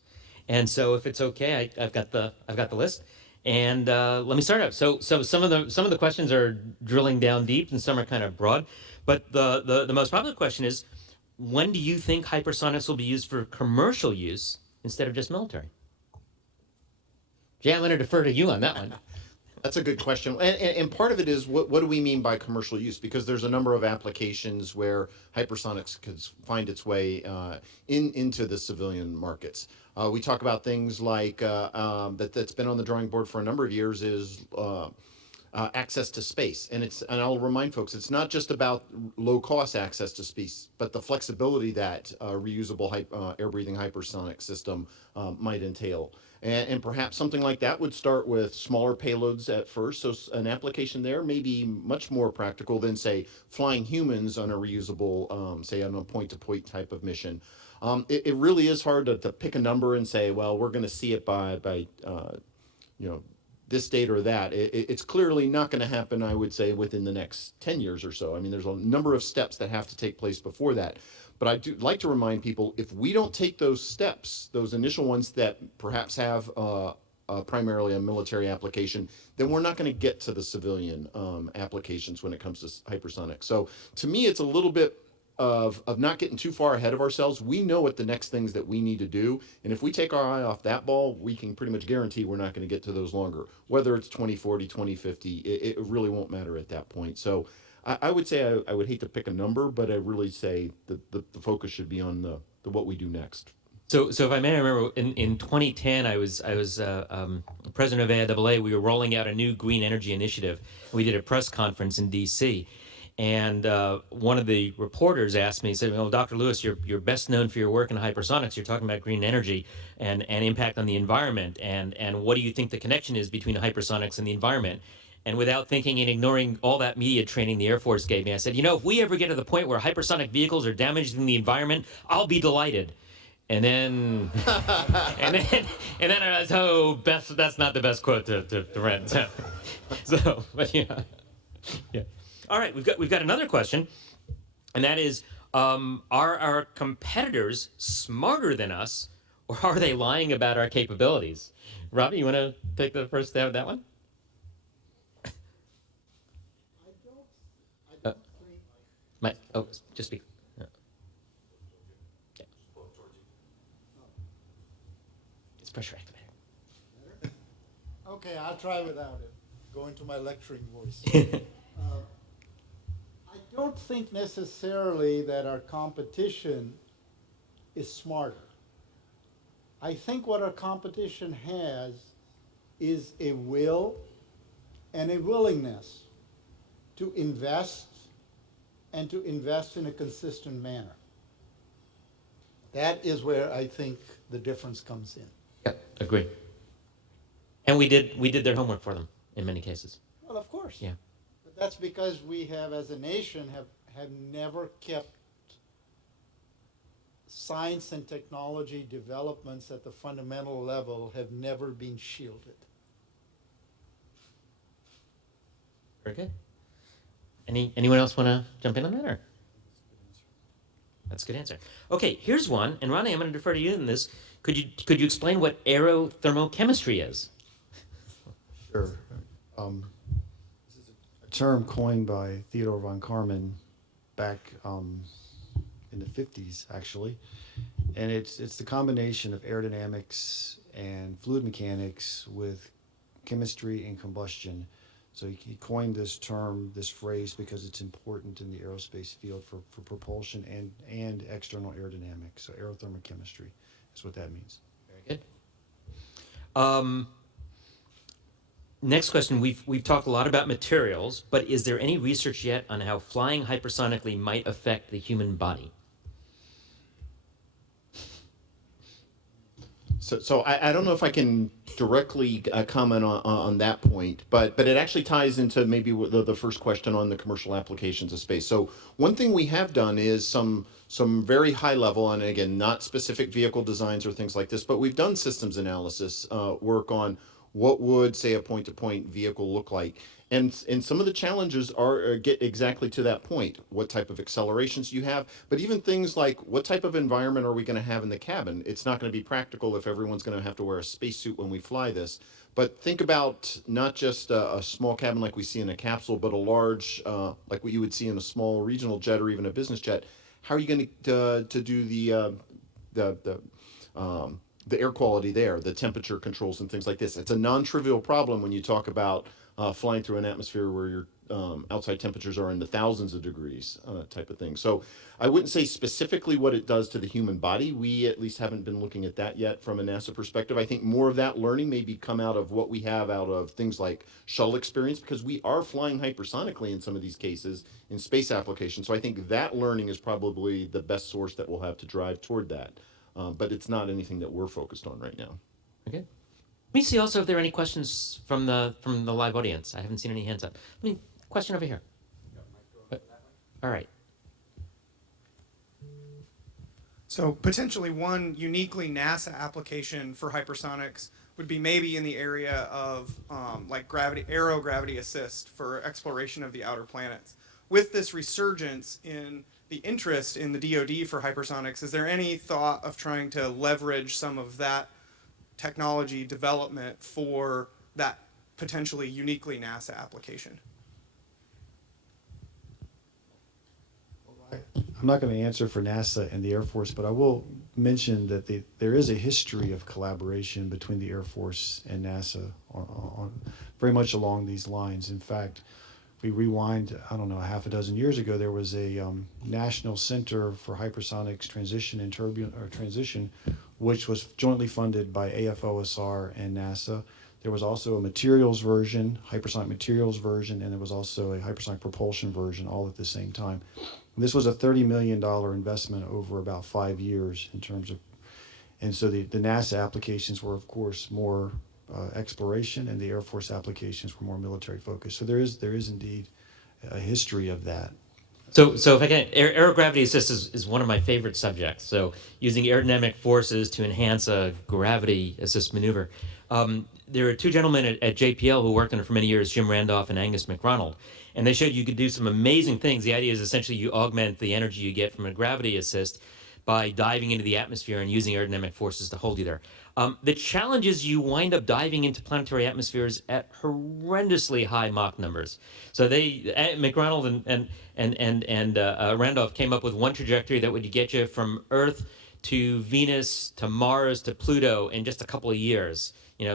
And so, if it's okay, I've got the list, and let me start out. So some of the questions are drilling down deep, and some are kind of broad. But the most popular question is, when do you think hypersonics will be used for commercial use instead of just military? Jay, I'm going to defer to you on that one. That's a good question. And part of it is what do we mean by commercial use? Because there's a number of applications where hypersonics could find its way into the civilian markets. We talk about things like that's been on the drawing board for a number of years is access to space. And I'll remind folks, it's not just about low cost access to space, but the flexibility that reusable air breathing hypersonic system might entail. And perhaps something like that would start with smaller payloads at first. So an application there may be much more practical than, say, flying humans on a reusable, say, on a point-to-point type of mission. It really is hard to pick a number and say, well, we're going to see it by this date or that. It's clearly not going to happen, I would say, within the next 10 years or so. I mean, there's a number of steps that have to take place before that. But I do like to remind people, if we don't take those steps, those initial ones that perhaps have primarily a military application, then we're not going to get to the civilian applications when it comes to hypersonics. So to me, it's a little bit of not getting too far ahead of ourselves. We know what the next things that we need to do. And if we take our eye off that ball, we can pretty much guarantee we're not going to get to those longer. Whether it's 2040, 2050, it really won't matter at that point. So I would say I would hate to pick a number, but I really say the focus should be on the what we do next. So if I may, I remember in 2010, I was president of AIAA. We were rolling out a new green energy initiative. We did a press conference in D.C. And one of the reporters asked me, he said, "Well, Dr. Lewis, you're best known for your work in hypersonics. You're talking about green energy and impact on the environment. And what do you think the connection is between hypersonics and the environment?" And without thinking and ignoring all that media training the Air Force gave me, I said, if we ever get to the point where hypersonic vehicles are damaging the environment, I'll be delighted. And then, and then I was, that's not the best quote to rent. So, but yeah. All right, we've got another question, and that is, are our competitors smarter than us, or are they lying about our capabilities? Robbie, you want to take the first stab at that one? Just speak. Yeah. It's pressure activator. Okay, I'll try without it. Go into my lecturing voice. I don't think necessarily that our competition is smarter. I think what our competition has is a will and a willingness to invest and to invest in a consistent manner. That is where I think the difference comes in. Yeah, agree. And we did their homework for them in many cases. Well, of course. Yeah. But that's because we have, as a nation, have never kept science and technology developments at the fundamental level have never been shielded. Very good. Anyone else want to jump in on that? Or? That's a good answer. Okay, here's one. And Ronnie, I'm going to defer to you in this. Could you explain what aerothermochemistry is? Sure. This is a term coined by Theodore von Karman back in the 50s, actually. And it's the combination of aerodynamics and fluid mechanics with chemistry and combustion. So he coined this term, this phrase, because it's important in the aerospace field for propulsion and external aerodynamics. So aerothermochemistry is what that means. Very good. Next question. We've talked a lot about materials, but is there any research yet on how flying hypersonically might affect the human body? So I don't know if I can directly comment on that point, but it actually ties into maybe the first question on the commercial applications of space. So one thing we have done is some very high level, and again, not specific vehicle designs or things like this, but we've done systems analysis work on what would, say, a point-to-point vehicle look like? And some of the challenges are get exactly to that point. What type of accelerations do you have? But even things like what type of environment are we going to have in the cabin? It's not going to be practical if everyone's going to have to wear a spacesuit when we fly this. But think about not just a small cabin like we see in a capsule, but a large, like what you would see in a small regional jet or even a business jet. How are you going to do the the air quality there, the temperature controls and things like this? It's a non-trivial problem when you talk about flying through an atmosphere where your outside temperatures are in the thousands of degrees, type of thing. So I wouldn't say specifically what it does to the human body. We at least haven't been looking at that yet from a NASA perspective. I think more of that learning maybe come out of what we have out of things like shuttle experience, because we are flying hypersonically in some of these cases in space applications. So I think that learning is probably the best source that we'll have to drive toward that. But it's not anything that we're focused on right now. Okay. Let me see also if there are any questions from the live audience. I haven't seen any hands up. Question over here. All right. So potentially one uniquely NASA application for hypersonics would be maybe in the area of like aerogravity assist for exploration of the outer planets. With this resurgence in the interest in the DoD for hypersonics, is there any thought of trying to leverage some of that technology development for that potentially uniquely NASA application? I'm not going to answer for NASA and the Air Force, but I will mention that there is a history of collaboration between the Air Force and NASA on very much along these lines. In fact, we rewind, I don't know, half a dozen years ago, there was a National Center for Hypersonics Transition and Transition, which was jointly funded by AFOSR and NASA. There was also a materials version, hypersonic materials version, and there was also a hypersonic propulsion version, all at the same time. This was a $30 million investment over about 5 years in terms of, and so the NASA applications were, of course, more exploration, and the Air Force applications were more military focused. So there is indeed a history of that. So if I can, aerogravity assist is one of my favorite subjects. So using aerodynamic forces to enhance a gravity assist maneuver. There are two gentlemen at JPL who worked on it for many years, Jim Randolph and Angus McRonald. And they showed you could do some amazing things. The idea is essentially you augment the energy you get from a gravity assist by diving into the atmosphere and using aerodynamic forces to hold you there. The challenge is you wind up diving into planetary atmospheres at horrendously high Mach numbers. So McRonald and Randolph came up with one trajectory that would get you from Earth to Venus to Mars to Pluto in just a couple of years.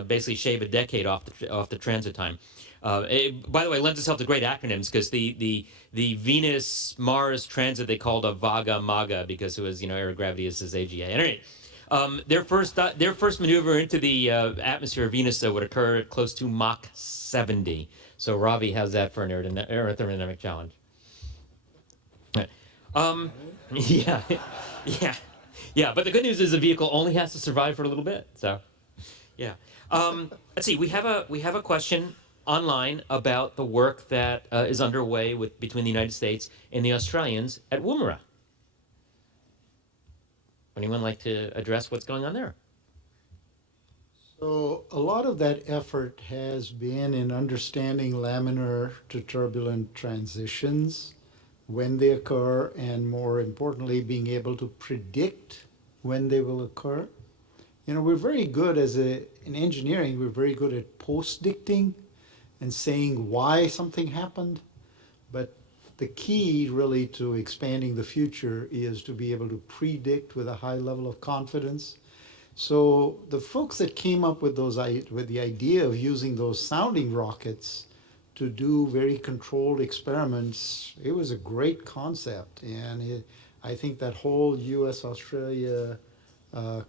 Basically shave a decade off the transit time. It, by the way, lends itself to great acronyms, because the Venus-Mars transit they called a Vaga-Maga because it was aerogravity is AGA. Anyway, their first maneuver into the atmosphere of Venus though would occur at close to Mach 70. So Ravi has that for an aerodynamic challenge. Yeah. But the good news is the vehicle only has to survive for a little bit. So, yeah. Let's see. We have a question online about the work that is underway between the United States and the Australians at Woomera. Anyone like to address what's going on there? So a lot of that effort has been in understanding laminar to turbulent transitions, when they occur, and more importantly, being able to predict when they will occur. We're very good in engineering, we're very good at post-dicting and saying why something happened. But the key really to expanding the future is to be able to predict with a high level of confidence. So the folks that came up with the idea of using those sounding rockets to do very controlled experiments, it was a great concept. And I think that whole US-Australia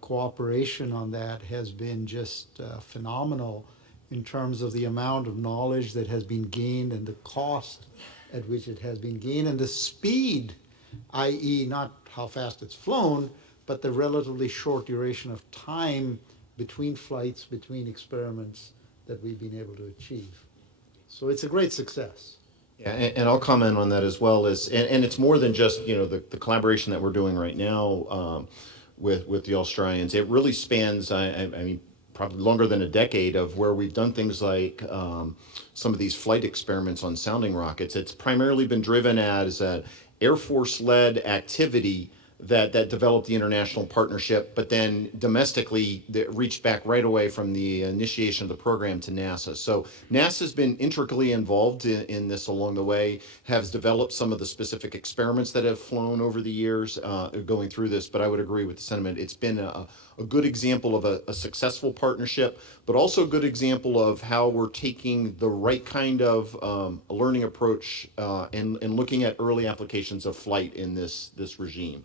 cooperation on that has been just phenomenal in terms of the amount of knowledge that has been gained and the cost at which it has been gained and the speed, i.e. not how fast it's flown, but the relatively short duration of time between flights, between experiments that we've been able to achieve. So it's a great success. Yeah, and I'll comment on that as well as, and it's more than just the collaboration that we're doing right now with the Australians. It really spans. I mean, probably longer than a decade, of where we've done things like some of these flight experiments on sounding rockets. It's primarily been driven as an Air Force-led activity that developed the international partnership, but then domestically that reached back right away from the initiation of the program to NASA. So NASA's been intricately involved in this along the way, has developed some of the specific experiments that have flown over the years going through this, but I would agree with the sentiment. It's been a good example of a successful partnership, but also a good example of how we're taking the right kind of a learning approach and looking at early applications of flight in this regime.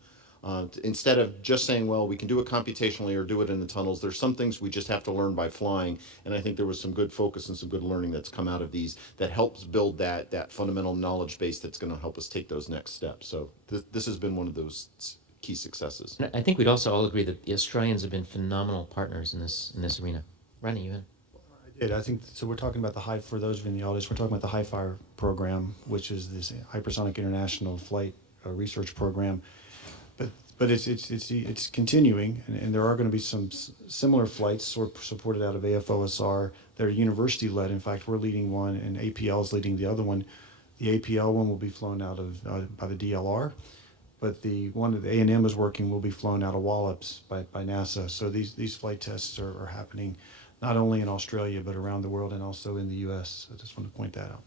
Instead of just saying, well, we can do it computationally or do it in the tunnels, there's some things we just have to learn by flying. And I think there was some good focus and some good learning that's come out of these that helps build that fundamental knowledge base that's going to help us take those next steps. So this has been one of those key successes. And I think we'd also all agree that the Australians have been phenomenal partners in this arena. Rodney, you in? I think so. We're talking about for those of you in the audience, we're talking about the HIFIRE program, which is this Hypersonic International Flight Research Program. But it's continuing, and there are going to be some similar flights supported out of AFOSR that are university led. In fact, we're leading one, and APL is leading the other one. The APL one will be flown out of by the DLR, but the one that the A&M is working will be flown out of Wallops by NASA. So these flight tests are happening not only in Australia but around the world and also in the U.S. I just want to point that out.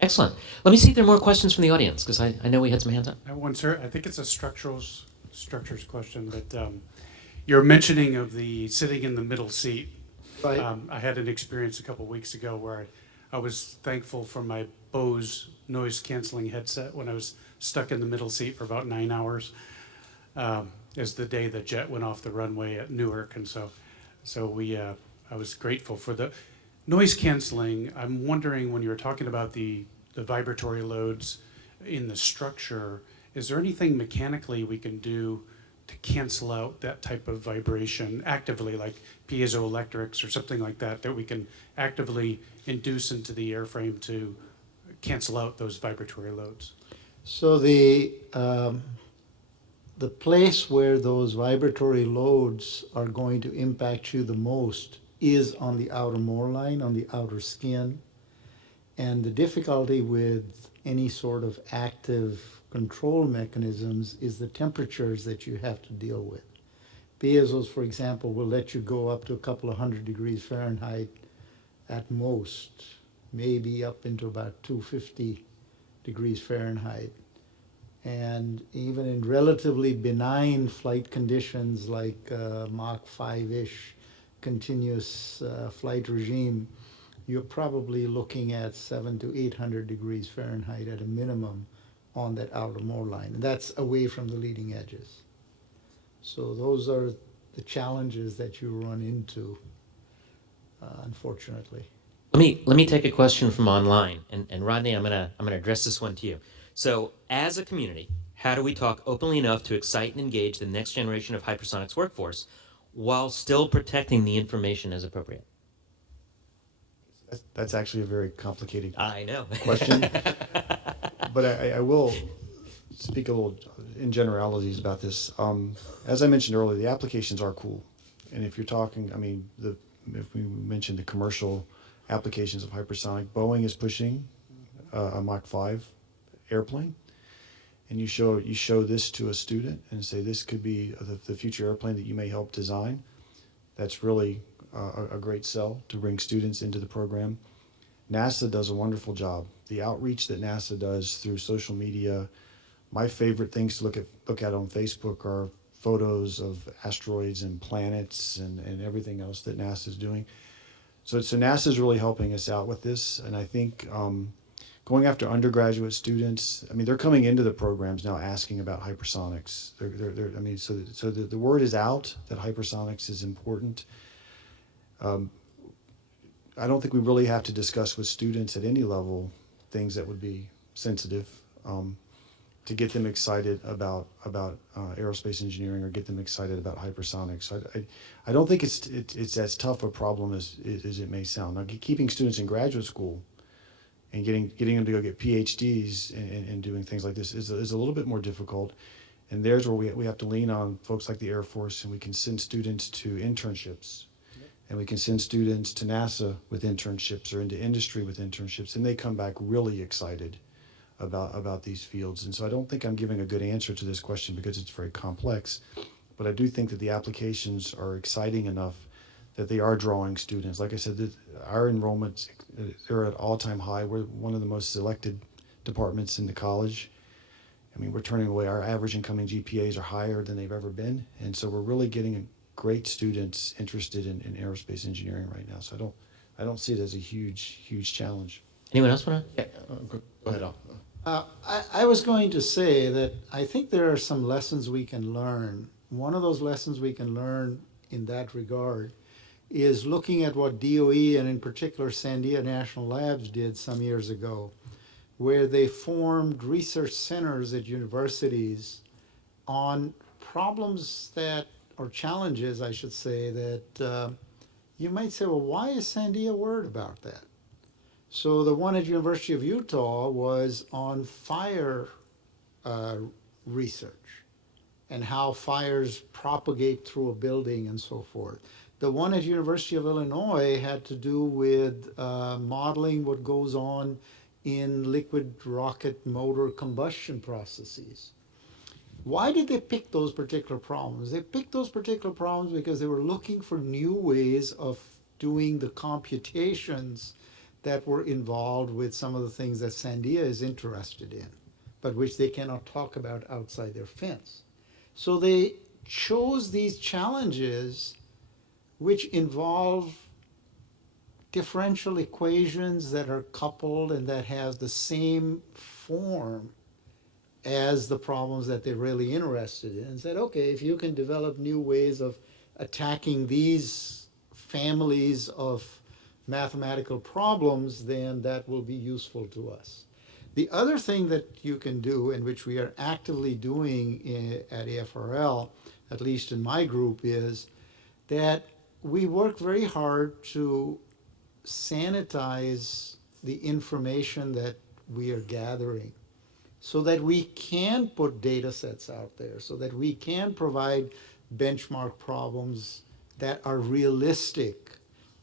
Excellent. Let me see if there are more questions from the audience, because I know we had some hands up. I have one, sir. I think it's a structures question, but your mentioning of the sitting in the middle seat. Right. I had an experience a couple weeks ago where I was thankful for my Bose noise canceling headset when I was stuck in the middle seat for about 9 hours. As the day the jet went off the runway at Newark, and so I was grateful for the noise canceling. I'm wondering, when you were talking about the vibratory loads in the structure, is there anything mechanically we can do to cancel out that type of vibration actively, like piezoelectrics or something like that, that we can actively induce into the airframe to cancel out those vibratory loads? So the place where those vibratory loads are going to impact you the most is on the outer moor line, on the outer skin. And the difficulty with any sort of active control mechanisms is the temperatures that you have to deal with. Piezos, for example, will let you go up to a couple of 100 degrees Fahrenheit at most, maybe up into about 250 degrees Fahrenheit. And even in relatively benign flight conditions like Mach 5-ish continuous flight regime, you're probably looking at 700 to 800 degrees Fahrenheit at a minimum on that outer moor line. And that's away from the leading edges. So those are the challenges that you run into, unfortunately. Let me take a question from online, and Rodney, I'm gonna address this one to you. So, as a community, how do we talk openly enough to excite and engage the next generation of hypersonics workforce while still protecting the information as appropriate? That's actually a very complicated I know. question. But I will speak a little in generalities about this. As I mentioned earlier, the applications are cool. And if you're talking, if we mentioned the commercial applications of hypersonic, Boeing is pushing a Mach 5 airplane. And you show this to a student and say, this could be the future airplane that you may help design. That's really a great sell to bring students into the program. NASA does a wonderful job. The outreach that NASA does through social media, my favorite things to look at on Facebook are photos of asteroids and planets and everything else that NASA is doing. So NASA is really helping us out with this, and I think going after undergraduate students, they're coming into the programs now asking about hypersonics. So the word is out that hypersonics is important. I don't think we really have to discuss with students at any level things that would be sensitive to get them excited about aerospace engineering or get them excited about hypersonics. I don't think it's as tough a problem as it may sound. Now, keeping students in graduate school and getting them to go get PhDs and doing things like this is a little bit more difficult. And there's where we have to lean on folks like the Air Force, and we can send students to internships and we can send students to NASA with internships or into industry with internships, and they come back really excited about these fields. And so I don't think I'm giving a good answer to this question because it's very complex, but I do think that the applications are exciting enough that they are drawing students. Like I said, our enrollments are at all-time high. We're one of the most selected departments in the college. I mean, we're turning away, our average incoming GPAs are higher than they've ever been. And so we're really getting great students interested in aerospace engineering right now. So I don't see it as a huge challenge. Anyone else want to? Yeah, go ahead, Al. I was going to say that I think there are some lessons we can learn. One of those lessons we can learn in that regard is looking at what DOE and in particular Sandia National Labs did some years ago, where they formed research centers at universities on problems that, or challenges I should say, that you might say, well, why is Sandia worried about that? So the one at University of Utah was on fire research and how fires propagate through a building and so forth. The one at University of Illinois had to do with modeling what goes on in liquid rocket motor combustion processes. Why did they pick those particular problems? They picked those particular problems because they were looking for new ways of doing the computations that were involved with some of the things that Sandia is interested in, but which they cannot talk about outside their fence. So they chose these challenges which involve differential equations that are coupled and that have the same form as the problems that they're really interested in, and said, okay, if you can develop new ways of attacking these families of mathematical problems, then that will be useful to us. The other thing that you can do, and which we are actively doing at AFRL, at least in my group, is that we work very hard to sanitize the information that we are gathering so that we can put data sets out there, so that we can provide benchmark problems that are realistic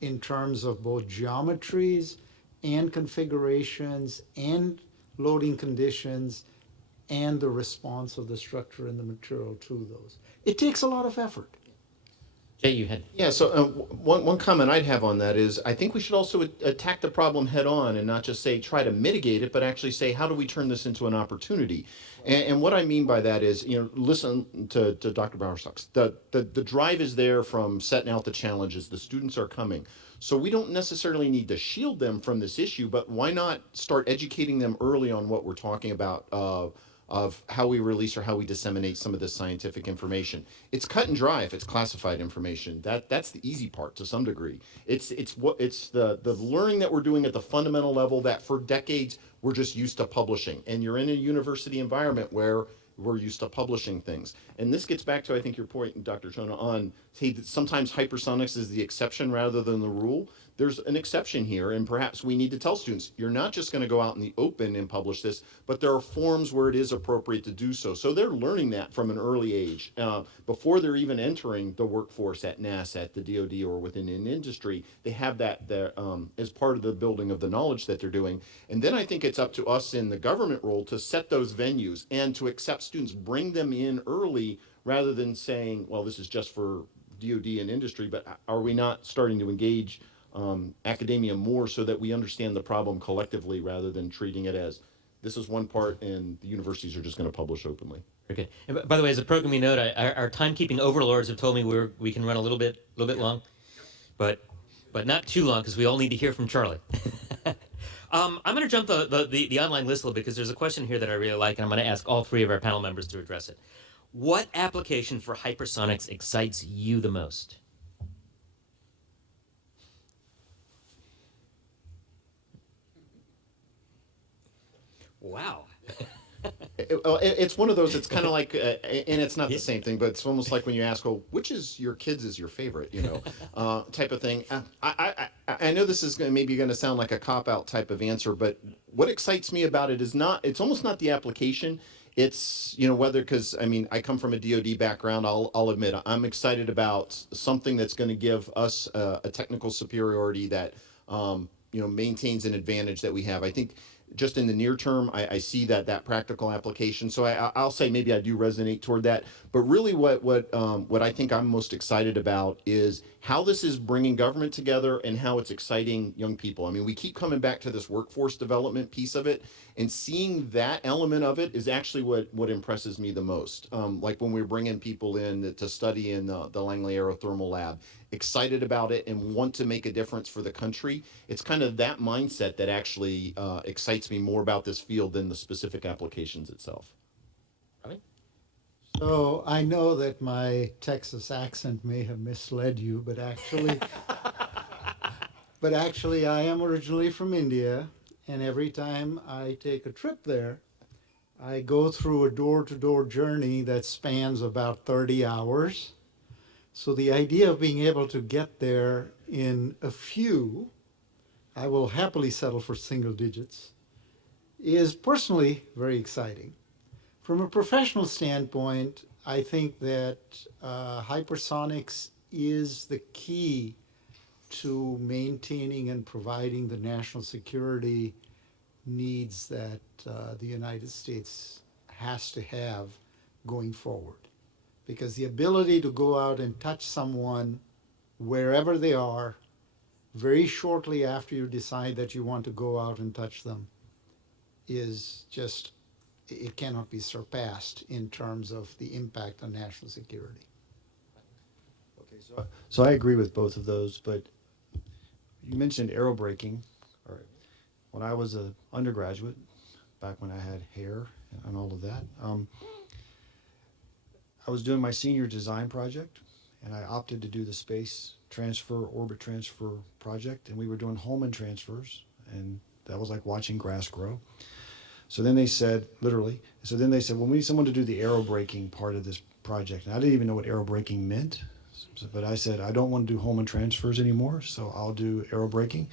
in terms of both geometries and configurations and loading conditions and the response of the structure and the material to those. It takes a lot of effort. Jay, you had. Yeah, so one comment I'd have on that is I think we should also attack the problem head on and not just say try to mitigate it, but actually say how do we turn this into an opportunity? And what I mean by that is, listen to Dr. Bowerstocks. The drive is there from setting out the challenges. The students are coming. So we don't necessarily need to shield them from this issue, but why not start educating them early on what we're talking about of how we release or how we disseminate some of this scientific information. It's cut and dry if it's classified information. That's the easy part to some degree. It's the learning that we're doing at the fundamental level that for decades we're just used to publishing. And you're in a university environment where we're used to publishing things. And this gets back to, I think, your point, Dr. Chona, on hey, sometimes hypersonics is the exception rather than the rule. There's an exception here, and perhaps we need to tell students, you're not just going to go out in the open and publish this, but there are forms where it is appropriate to do so. So they're learning that from an early age. Before they're even entering the workforce at NASA, at the DoD, or within an industry, they have that as part of the building of the knowledge that they're doing. And then I think it's up to us in the government role to set those venues and to accept students, bring them in early, rather than saying, well, this is just for DoD and industry, but are we not starting to engage academia more so that we understand the problem collectively rather than treating it as this is one part and the universities are just going to publish openly. Okay. And by the way, as a programming note, our timekeeping overlords have told me we can run a little bit long, but not too long because we all need to hear from Charlie. I'm going to jump the online list a little bit because there's a question here that I really like, and I'm going to ask all three of our panel members to address it. What application for hypersonics excites you the most? Wow. It's one of those, it's kind of like, and it's not the same thing, but it's almost like when you ask, well, which is your kids is your favorite, type of thing. I know this is maybe going to sound like a cop-out type of answer, but what excites me about it is it's almost not the application. it's, whether, because I mean, I come from a DoD background. I'll admit I'm excited about something that's going to give us a technical superiority that maintains an advantage that we have. I think just in the near term, I see that practical application. So I'll say maybe I do resonate toward that. But really, what I think I'm most excited about is how this is bringing government together and how it's exciting young people. I mean, we keep coming back to this workforce development piece of it, and seeing that element of it is actually what impresses me the most. Like when we're bringing people in to study in the Langley Aerothermal Lab, excited about it and want to make a difference for the country. It's kind of that mindset that actually excites me more about this field than the specific applications itself. So I know that my Texas accent may have misled you, but actually I am originally from India, and every time I take a trip there, I go through a door-to-door journey that spans about 30 hours. So the idea of being able to get there in a few, I will happily settle for single digits, is personally very exciting. From a professional standpoint, I think that hypersonics is the key to maintaining and providing the national security needs that the United States has to have going forward. Because the ability to go out and touch someone wherever they are very shortly after you decide that you want to go out and touch them is just, it cannot be surpassed in terms of the impact on national security. Okay, so I agree with both of those, but you mentioned aerobraking. All right. When I was an undergraduate, back when I had hair and all of that, I was doing my senior design project, and I opted to do the space transfer, orbit transfer project, and we were doing Holman transfers, and that was like watching grass grow. So then they said, literally, well, we need someone to do the aerobraking part of this project. And I didn't even know what aerobraking meant, but I said, I don't want to do Holman transfers anymore, so I'll do aerobraking.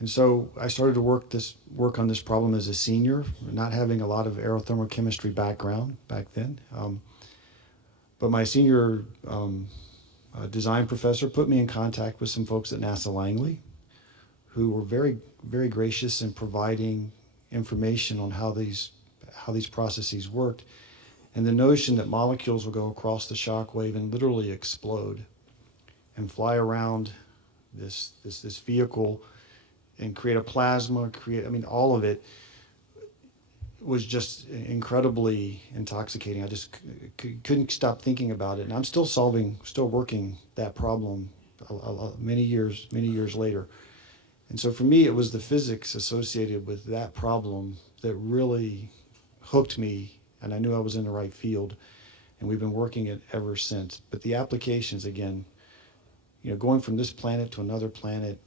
And so I started to work on this problem as a senior, not having a lot of aerothermal chemistry background back then. But my senior design professor put me in contact with some folks at NASA Langley who were very, very gracious in providing information on how these processes worked, and the notion that molecules will go across the shock wave and literally explode and fly around this vehicle and create a plasma, all of it was just incredibly intoxicating. I just couldn't stop thinking about it, and I'm still working that problem many years later. And so for me, it was the physics associated with that problem that really hooked me, and I knew I was in the right field, and we've been working it ever since. But the applications, again, going from this planet to another planet,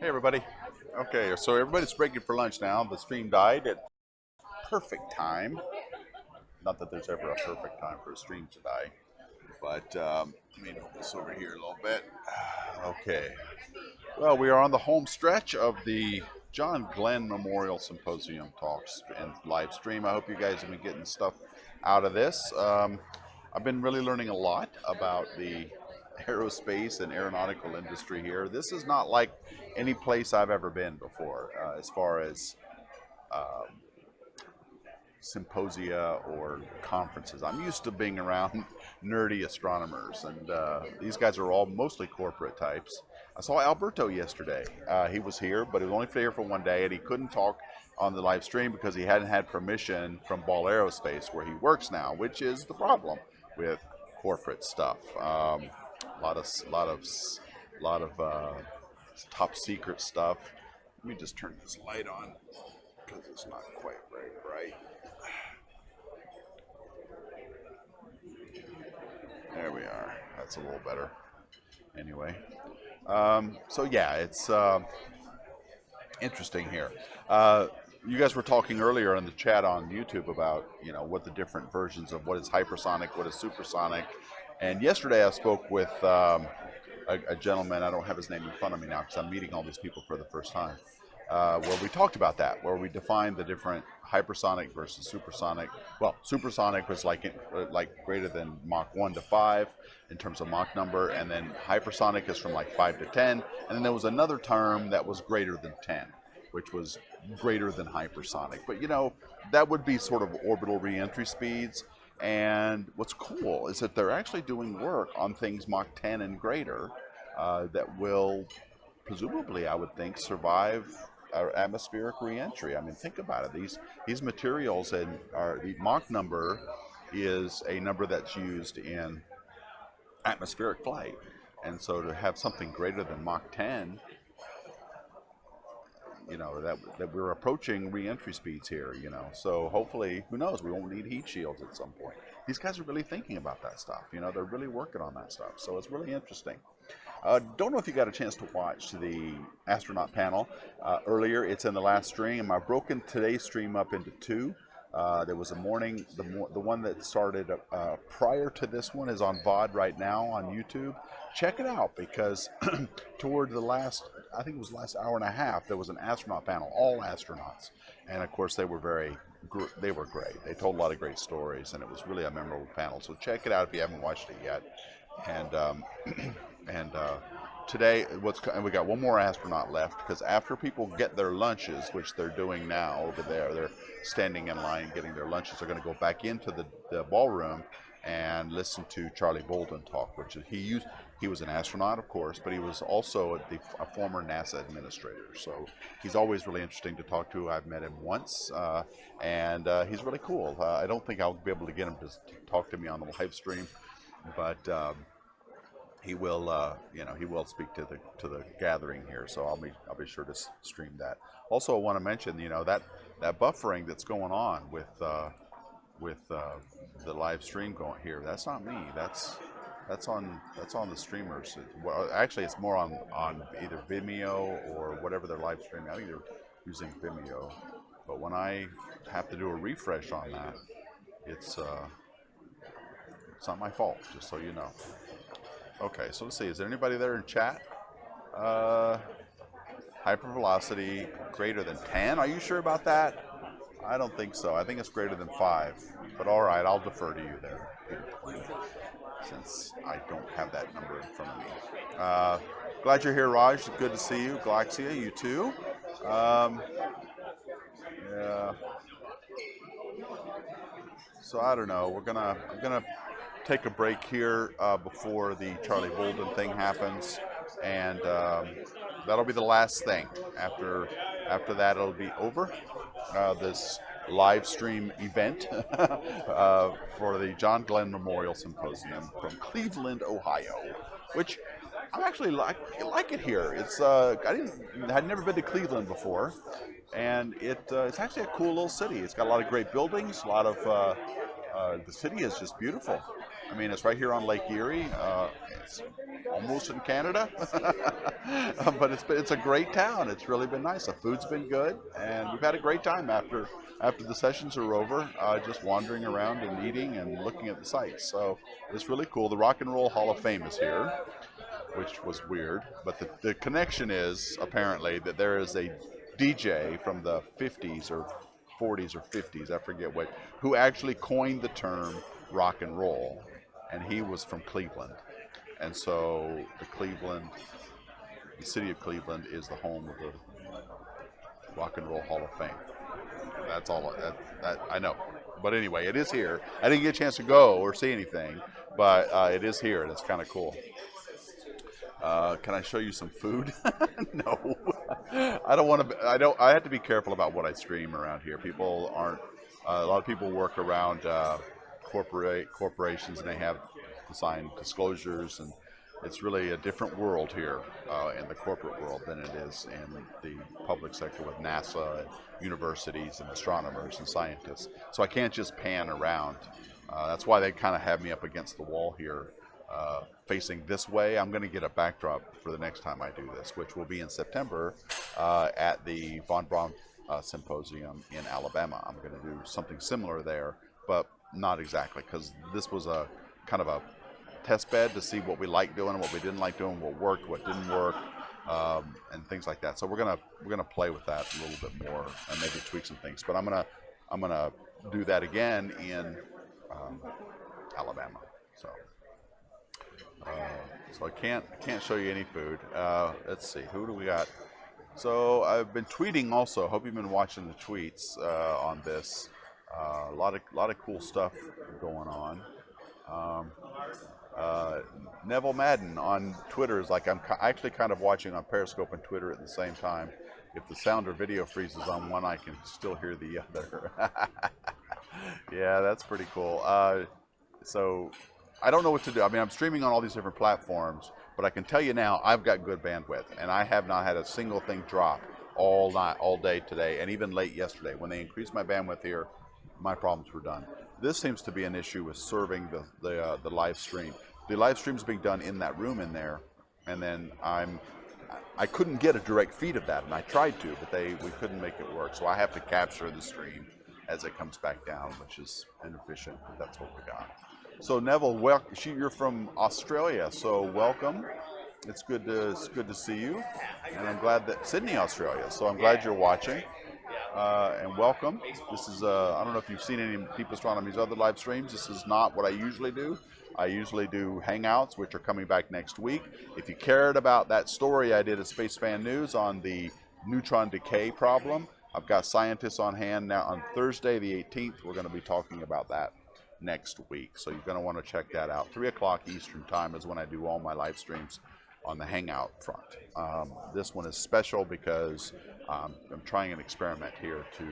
Hey everybody. Okay, so everybody's breaking for lunch now. The stream died at perfect time. Not that there's ever a perfect time for a stream to die, but let me move this over here a little bit. Okay. Well, we are on the home stretch of the Glenn Memorial Symposium talks and live stream. I hope you guys have been getting stuff out of this. I've been really learning a lot about the aerospace and aeronautical industry here. This is not like any place I've ever been before, as far as symposia or conferences. I'm used to being around nerdy astronomers, and these guys are all mostly corporate types. I saw Alberto yesterday. He was here, but he was only here for one day, and he couldn't talk on the live stream because he hadn't had permission from Ball Aerospace, where he works now, which is the problem with corporate stuff. Lot of top secret stuff. Let me just turn this light on because it's not quite very bright. There we are. That's a little better. Anyway, so yeah, it's interesting here. You guys were talking earlier in the chat on YouTube about, you know, what the different versions of what is hypersonic, what is supersonic. And yesterday I spoke with a gentleman, I don't have his name in front of me now because I'm meeting all these people for the first time, where we talked about that, where we defined the different hypersonic versus supersonic. Well, supersonic was like greater than Mach 1 to 5 in terms of Mach number, and then hypersonic is from like 5 to 10, and then there was another term that was greater than 10, which was greater than hypersonic. But you know, that would be sort of orbital reentry speeds. And what's cool is that they're actually doing work on things Mach 10 and greater that will presumably, I would think, survive our atmospheric reentry. I mean, think about it. These materials, and the Mach number is a number that's used in atmospheric flight. And so to have something greater than Mach 10, you know, that we're approaching re-entry speeds here, you know. So hopefully, who knows, we won't need heat shields at some point. These guys are really thinking about that stuff, you know, they're really working on that stuff. So it's really interesting. Don't know if you got a chance to watch the astronaut panel earlier. It's in the last stream. I've broken today's stream up into two. There was a morning, the one that started prior to this one is on VOD right now on YouTube. Check it out, because toward the last, I think it was the last hour and a half, there was an astronaut panel, all astronauts. And of course they were great. They told a lot of great stories, and it was really a memorable panel. So check it out if you haven't watched it yet. And today, we got one more astronaut left, because after people get their lunches, which they're doing now over there, they're standing in line getting their lunches, they're going to go back into the ballroom and listen to Charlie Bolden talk, which he was an astronaut, of course, but he was also a former NASA administrator. So he's always really interesting to talk to. I've met him once, and he's really cool. I don't think I'll be able to get him to talk to me on the live stream, but he will, you know, he will speak to the gathering here. So I'll be sure to stream that. Also, I want to mention, you know, that buffering that's going on with the live stream going here. That's not me. That's on the streamers. Well, actually, it's more on either Vimeo or whatever they're live streaming. I think they're using Vimeo. But when I have to do a refresh on that, it's not my fault. Just so you know. Okay, so let's see. Is there anybody there in chat? Hypervelocity greater than 10. Are you sure about that? I don't think so. I think it's greater than 5. But all right, I'll defer to you there, since I don't have that number in front of me. Glad you're here, Raj. Good to see you. Galaxia, you too. Yeah. So I don't know. I'm gonna take a break here before the Charlie Bolden thing happens, and that'll be the last thing. After that, it'll be over. This live stream event for the Glenn Memorial Symposium from Cleveland, Ohio, which I actually like it here. It's I'd never been to Cleveland before, and it's actually a cool little city. It's got a lot of great buildings. A lot of the city is just beautiful. I mean, it's right here on Lake Erie. It's almost in Canada, but it's a great town. It's really been nice. The food's been good, and we've had a great time after the sessions are over, just wandering around and eating and looking at the sites. So it's really cool. The Rock and Roll Hall of Fame is here, which was weird, but the connection is apparently that there is a DJ from the 50s or 40s or 50s, I forget what, who actually coined the term rock and roll, and he was from Cleveland. And so the city of Cleveland is the home of the Rock and Roll Hall of Fame. That's all that I know. But anyway, it is here. I didn't get a chance to go or see anything, but it is here, and it's kind of cool. Can I show you some food? No, I don't want to. I have to be careful about what I stream around here. People aren't. A lot of people work around corporations, and they have to sign disclosures, and it's really a different world here in the corporate world than it is in the public sector with NASA, and universities, and astronomers and scientists. So I can't just pan around. That's why they kind of have me up against the wall here. Facing this way. I'm going to get a backdrop for the next time I do this, which will be in September at the Von Braun Symposium in Alabama. I'm going to do something similar there, but not exactly, because this was a kind of a test bed to see what we liked doing, what we didn't like doing, what worked, what didn't work, and things like that. So we're gonna play with that a little bit more and maybe tweak some things. But I'm gonna do that again in Alabama. So I can't show you any food. Let's see, who do we got? So I've been tweeting also. Hope you've been watching the tweets on this. A lot of cool stuff going on. Neville Madden on Twitter is like I'm actually kind of watching on Periscope and Twitter at the same time. If the sound or video freezes on one, I can still hear the other. Yeah, that's pretty cool. So I don't know what to do. I mean, I'm streaming on all these different platforms, but I can tell you now, I've got good bandwidth, and I have not had a single thing drop all night, all day today, and even late yesterday. When they increased my bandwidth here, my problems were done. This seems to be an issue with serving the live stream. The live stream's being done in that room in there, and then I couldn't get a direct feed of that, and I tried to, but we couldn't make it work. So I have to capture the stream as it comes back down, which is inefficient, but that's what we got. So Neville, you're from Australia, so welcome. It's good to see you, and I'm glad that Sydney, Australia. So I'm glad you're watching, and welcome. This is I don't know if you've seen any Deep Astronomy's other live streams. This is not what I usually do. I usually do Hangouts, which are coming back next week. If you cared about that story I did at Space Fan News on the neutron decay problem, I've got scientists on hand now. On Thursday, the 18th, we're going to be talking about that next week. So you're going to want to check that out. 3 o'clock Eastern time is when I do all my live streams on the Hangout front. This one is special because I'm trying an experiment here to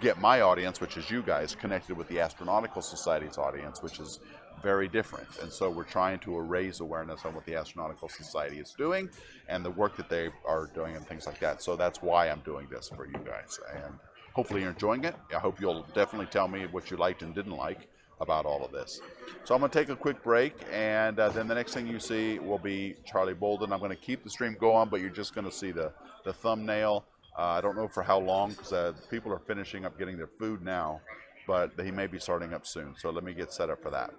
get my audience, which is you guys, connected with the Astronautical Society's audience, which is very different. And so we're trying to raise awareness on what the Astronautical Society is doing and the work that they are doing and things like that. So that's why I'm doing this for you guys. And hopefully you're enjoying it. I hope you'll definitely tell me what you liked and didn't like about all of this. So I'm going to take a quick break, and then the next thing you see will be Charlie Bolden. I'm going to keep the stream going, but you're just going to see the thumbnail. I don't know for how long, because people are finishing up getting their food now, but he may be starting up soon. So let me get set up for that.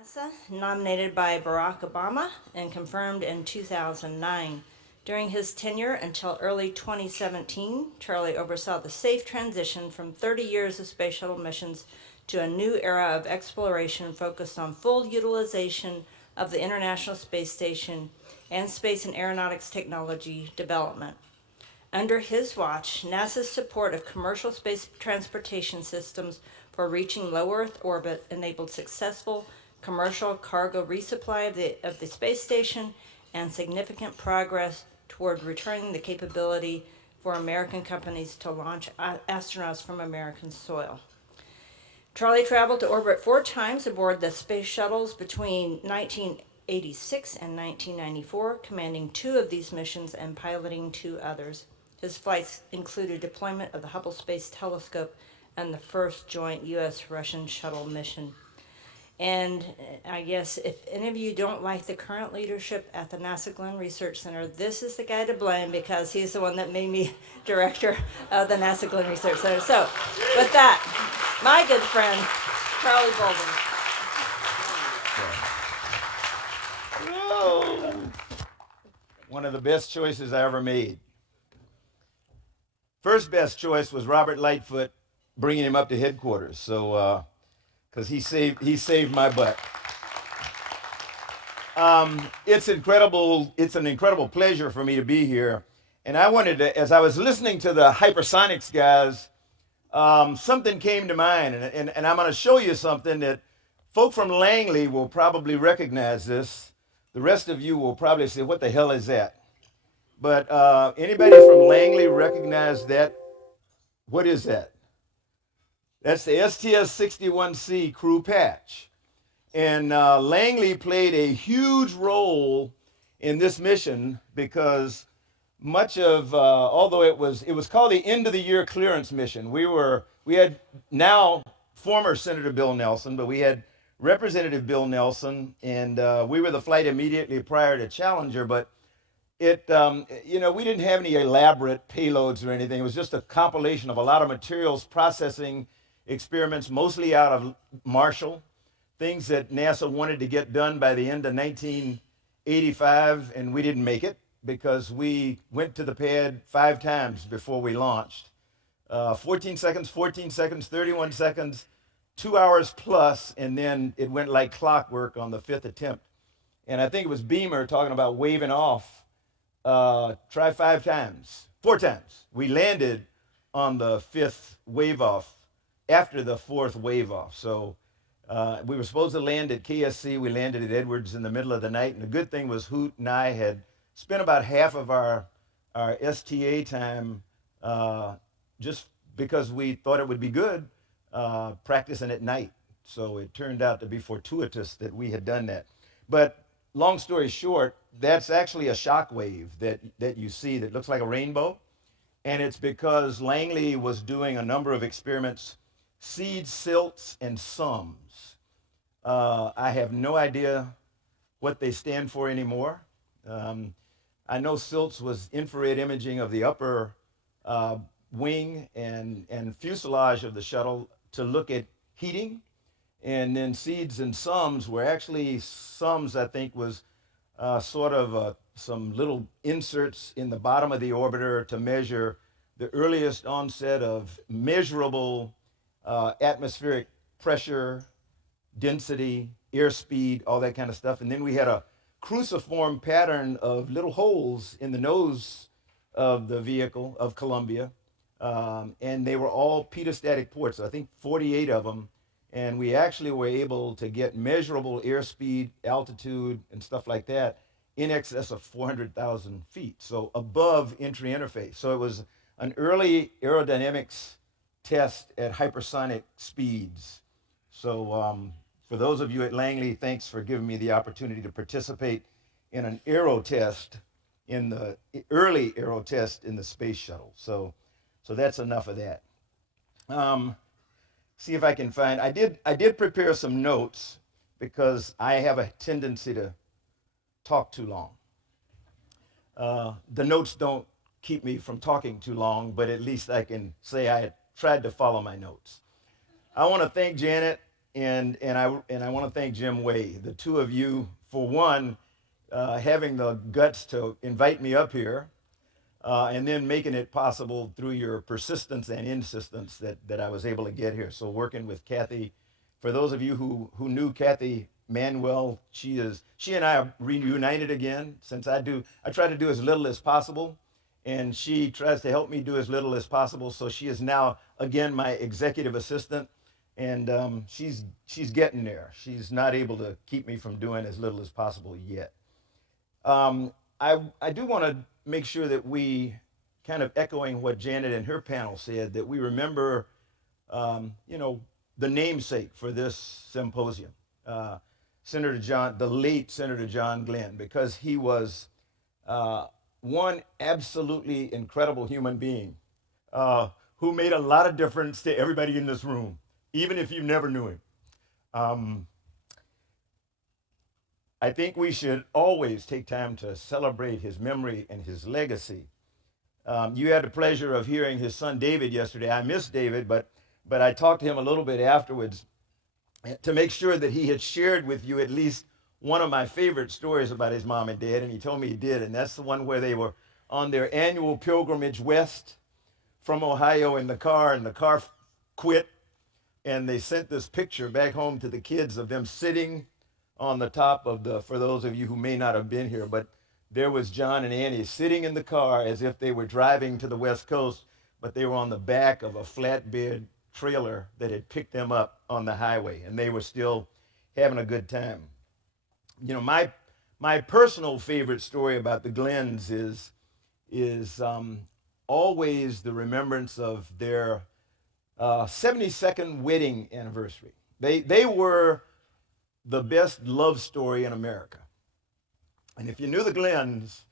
NASA, nominated by Barack Obama and confirmed in 2009. During his tenure until early 2017, Charlie oversaw the safe transition from 30 years of space shuttle missions to a new era of exploration focused on full utilization of the International Space Station and space and aeronautics technology development. Under his watch, NASA's support of commercial space transportation systems for reaching low Earth orbit enabled successful commercial cargo resupply of the space station and significant progress toward returning the capability for American companies to launch astronauts from American soil. Charlie traveled to orbit 4 times aboard the space shuttles between 1986 and 1994, commanding 2 of these missions and piloting 2 others. His flights included deployment of the Hubble Space Telescope and the first joint U.S.-Russian shuttle mission. And I guess if any of you don't like the current leadership at the NASA Glenn Research Center, this is the guy to blame because he's the one that made me director of the NASA Glenn Research Center. So with that, my good friend, Charlie Bolden. One of the best choices I ever made. First best choice was Robert Lightfoot, bringing him up to headquarters. So, because he saved my butt. It's incredible. It's an incredible pleasure for me to be here. And I wanted to, as I was listening to the Hypersonics guys, something came to mind, and I'm going to show you something that folk from Langley will probably recognize this. The rest of you will probably say, what the hell is that? But anybody from Langley recognize that? What is that? That's the STS-61C crew patch. And Langley played a huge role in this mission because much of, although it was called the end of the year clearance mission. We had now former Senator Bill Nelson, but we had Representative Bill Nelson, and we were the flight immediately prior to Challenger, but it, we didn't have any elaborate payloads or anything. It was just a compilation of a lot of materials processing experiments, mostly out of Marshall, things that NASA wanted to get done by the end of 1985, and we didn't make it because we went to the pad 5 times before we launched. 14 seconds, 31 seconds, 2 hours plus, and then it went like clockwork on the 5th attempt. And I think it was Beamer talking about waving off. Try 4 times. We landed on the 5th wave off after the 4th wave off. So we were supposed to land at KSC. We landed at Edwards in the middle of the night. And the good thing was Hoot and I had spent about half of our STA time just because we thought it would be good practicing at night. So it turned out to be fortuitous that we had done that. But long story short, that's actually a shock wave that you see that looks like a rainbow. And it's because Langley was doing a number of experiments, seeds, silts, and sums. I have no idea what they stand for anymore. I know silts was infrared imaging of the upper wing and fuselage of the shuttle to look at heating. And then seeds and sums were actually, sums I think was sort of some little inserts in the bottom of the orbiter to measure the earliest onset of measurable atmospheric pressure, density, airspeed, all that kind of stuff. And then we had a cruciform pattern of little holes in the nose of the vehicle of Columbia. And they were all pedostatic ports, I think 48 of them. And we actually were able to get measurable airspeed, altitude, and stuff like that in excess of 400,000 feet, so above entry interface. So it was an early aerodynamics test at hypersonic speeds. So for those of you at Langley, thanks for giving me the opportunity to participate in an aero test, in the early aero test in the space shuttle. So that's enough of that. See if I can find, I did prepare some notes because I have a tendency to talk too long. The notes don't keep me from talking too long, but at least I can say I tried to follow my notes. I want to thank Janet and I want to thank Jim Way, the two of you, for one, having the guts to invite me up here, and then making it possible through your persistence and insistence that I was able to get here. So working with Kathy, for those of you who knew Kathy Manuel, she and I are reunited again. Since I try to do as little as possible, and she tries to help me do as little as possible. So she is now again my executive assistant, and she's getting there. She's not able to keep me from doing as little as possible yet. I do want to make sure that we, kind of echoing what Janet and her panel said, that we remember, the namesake for this symposium, the late Senator John Glenn, because he was one absolutely incredible human being who made a lot of difference to everybody in this room, even if you never knew him. I think we should always take time to celebrate his memory and his legacy. You had the pleasure of hearing his son David yesterday. I missed David, but I talked to him a little bit afterwards to make sure that he had shared with you at least one of my favorite stories about his mom and dad, and he told me he did, and that's the one where they were on their annual pilgrimage west from Ohio in the car, and the car quit, and they sent this picture back home to the kids of them sitting on the top of for those of you who may not have been here, but there was John and Annie sitting in the car as if they were driving to the West Coast, but they were on the back of a flatbed trailer that had picked them up on the highway, and they were still having a good time. You know, my personal favorite story about the Glens is always the remembrance of their 72nd wedding anniversary. They were the best love story in America. And if you knew the Glens,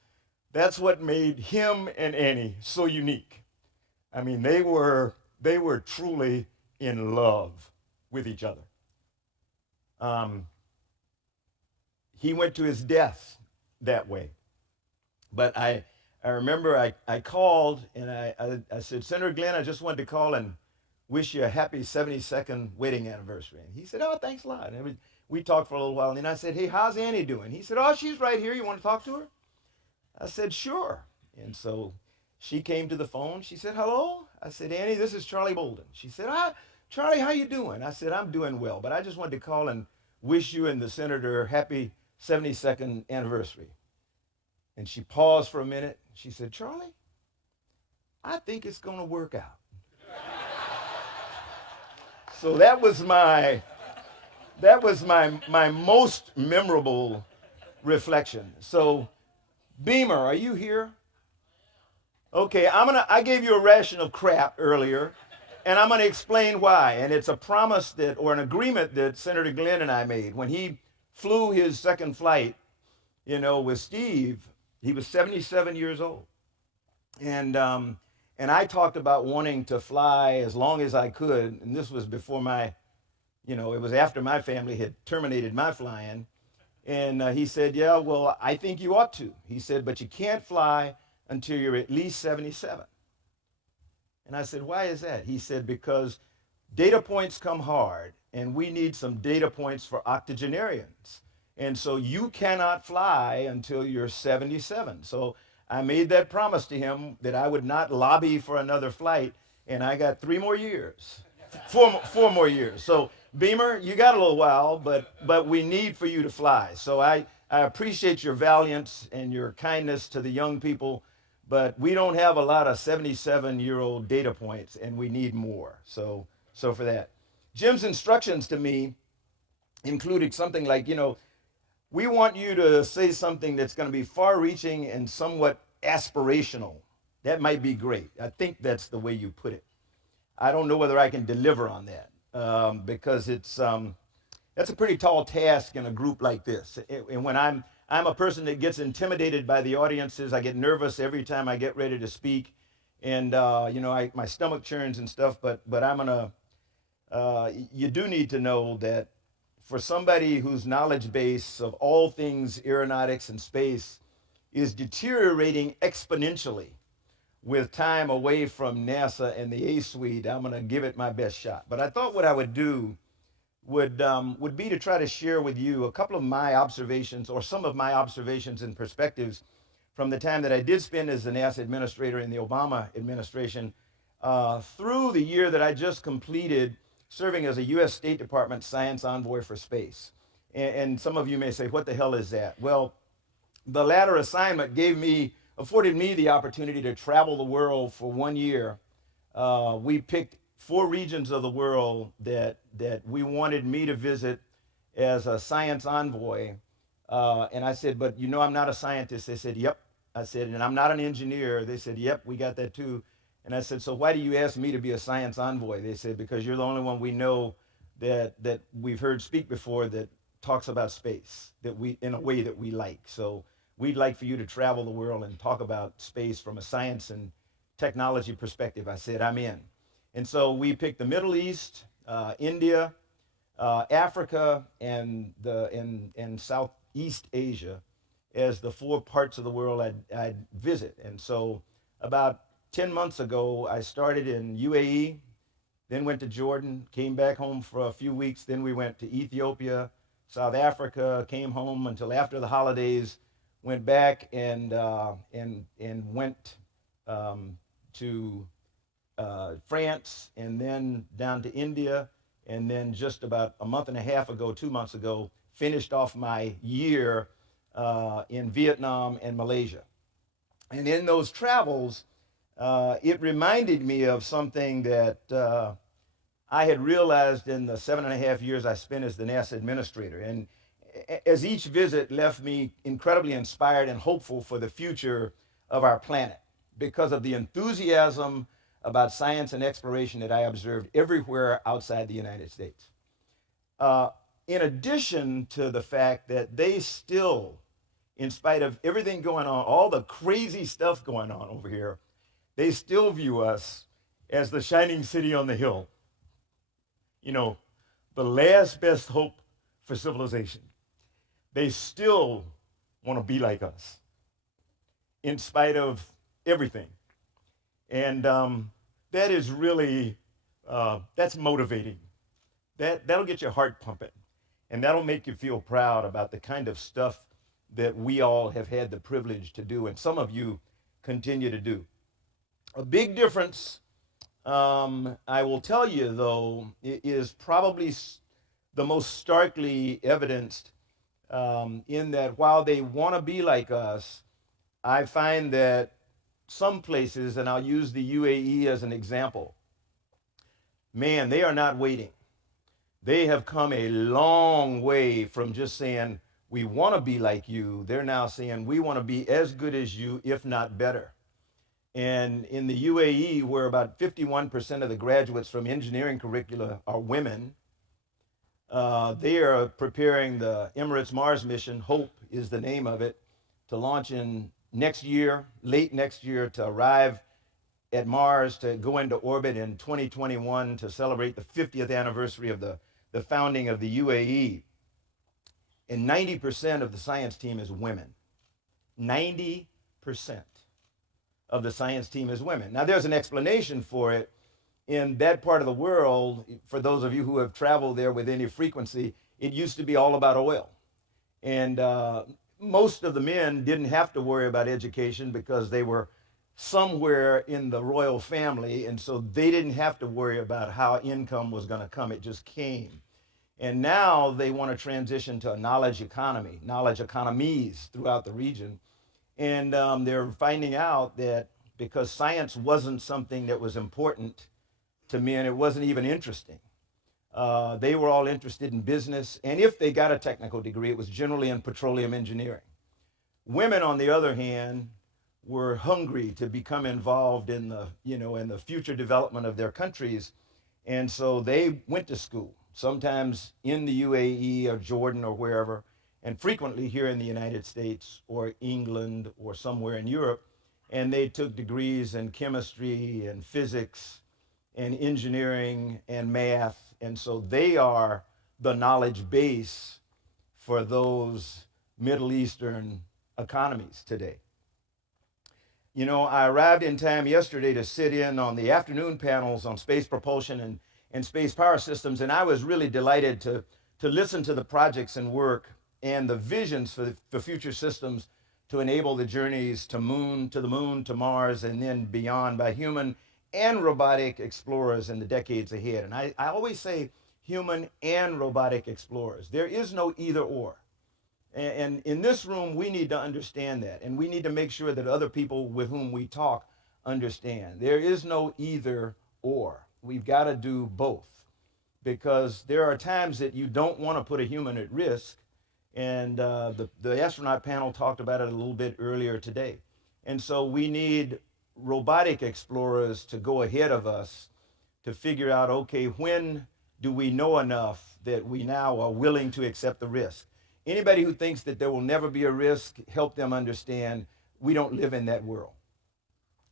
that's what made him and Annie so unique. I mean, they were truly in love with each other. He went to his death that way. But I remember I called and I said, Senator Glenn, I just wanted to call and wish you a happy 72nd wedding anniversary. And he said, oh, thanks a lot. And we talked for a little while, and then I said, hey, how's Annie doing? He said, oh, she's right here. You want to talk to her? I said, sure. And so she came to the phone. She said, hello? I said, Annie, this is Charlie Bolden. She said, Charlie, how you doing? I said, I'm doing well, but I just wanted to call and wish you and the senator happy 72nd anniversary. And she paused for a minute. She said, Charlie, I think it's going to work out. So that was my most memorable reflection. So, Beamer, are you here? Okay, I gave you a ration of crap earlier, and I'm gonna explain why. And it's a promise or an agreement that Senator Glenn and I made when he flew his second flight, with Steve. He was 77 years old, and I talked about wanting to fly as long as I could, and this was before it was after my family had terminated my flying. And he said, yeah, well, I think you ought to. He said, but you can't fly until you're at least 77. And I said, why is that? He said, because data points come hard, and we need some data points for octogenarians. And so you cannot fly until you're 77. So I made that promise to him that I would not lobby for another flight, and I got 3 more years, 4 more years. So Beamer, you got a little while, but we need for you to fly. So I appreciate your valiance and your kindness to the young people, but we don't have a lot of 77-year-old data points, and we need more. So for that. Jim's instructions to me included something like, we want you to say something that's going to be far-reaching and somewhat aspirational. That might be great. I think that's the way you put it. I don't know whether I can deliver on that. Because that's a pretty tall task in a group like this. And when I'm a person that gets intimidated by the audiences, I get nervous every time I get ready to speak, and my stomach churns and stuff. But you do need to know that for somebody whose knowledge base of all things aeronautics and space is deteriorating exponentially with time away from NASA and the A-Suite, I'm going to give it my best shot. But I thought what I would do would be to try to share with you a couple of my observations or some of my observations and perspectives from the time that I did spend as the NASA administrator in the Obama administration through the year that I just completed serving as a U.S. State Department Science Envoy for Space. And some of you may say, what the hell is that? Well, the latter assignment afforded me the opportunity to travel the world for 1 year. We picked 4 regions of the world that we wanted me to visit as a science envoy. And I said, but you know I'm not a scientist. They said, yep. I said, and I'm not an engineer. They said, yep, we got that too. And I said, so why do you ask me to be a science envoy? They said, because you're the only one we know that we've heard speak before that talks about space in a way that we like. So we'd like for you to travel the world and talk about space from a science and technology perspective. I said, I'm in. And so we picked the Middle East, India, Africa, and Southeast Asia as the 4 parts of the world I'd visit. And so about 10 months ago, I started in UAE, then went to Jordan, came back home for a few weeks. Then we went to Ethiopia, South Africa, came home until after the holidays, went back and went to France, and then down to India, and then just about a month and a half ago, 2 months ago, finished off my year in Vietnam and Malaysia. And in those travels, it reminded me of something that I had realized in the 7.5 years I spent as the NASA administrator. And as each visit left me incredibly inspired and hopeful for the future of our planet because of the enthusiasm about science and exploration that I observed everywhere outside the United States. In addition to the fact that they still, in spite of everything going on, all the crazy stuff going on over here, they still view us as the shining city on the hill. You know, the last best hope for civilization. They still want to be like us in spite of everything. And that is really, that's motivating. That'll get your heart pumping. And that'll make you feel proud about the kind of stuff that we all have had the privilege to do, and some of you continue to do. A big difference, I will tell you, though, is probably the most starkly evidenced in that while they want to be like us, I find that some places, and I'll use the UAE as an example, man, they are not waiting. They have come a long way from just saying, we want to be like you. They're now saying, we want to be as good as you, if not better. And in the UAE, where about 51% of the graduates from engineering curricula are women, they are preparing the Emirates Mars mission, HOPE is the name of it, to launch in next year, late next year, to arrive at Mars, to go into orbit in 2021 to celebrate the 50th anniversary of the founding of the UAE. And 90% of the science team is women. 90% of the science team is women. Now, there's an explanation for it. In that part of the world, for those of you who have traveled there with any frequency, it used to be all about oil. And most of the men didn't have to worry about education because they were somewhere in the royal family, and so they didn't have to worry about how income was going to come. It just came. And now they want to transition to a knowledge economy, knowledge economies throughout the region. And they're finding out that because science wasn't something that was important to men, it wasn't even interesting. They were all interested in business. And if they got a technical degree, it was generally in petroleum engineering. Women, on the other hand, were hungry to become involved in the future development of their countries. And so they went to school, sometimes in the UAE or Jordan or wherever, and frequently here in the United States or England or somewhere in Europe. And they took degrees in chemistry and physics and engineering and math. And so they are the knowledge base for those Middle Eastern economies today. You know, I arrived in time yesterday to sit in on the afternoon panels on space propulsion and space power systems. And I was really delighted to listen to the projects and work and the visions for future systems to enable the journeys to the moon, to Mars, and then beyond by human and robotic explorers in the decades ahead. And I always say human and robotic explorers. There is no either or. And in this room, we need to understand that. And we need to make sure that other people with whom we talk understand. There is no either or. We've got to do both. Because there are times that you don't want to put a human at risk. And the astronaut panel talked about it a little bit earlier today. And so we need robotic explorers to go ahead of us to figure out, okay, when do we know enough that we now are willing to accept the risk? Anybody who thinks that there will never be a risk, help them understand we don't live in that world.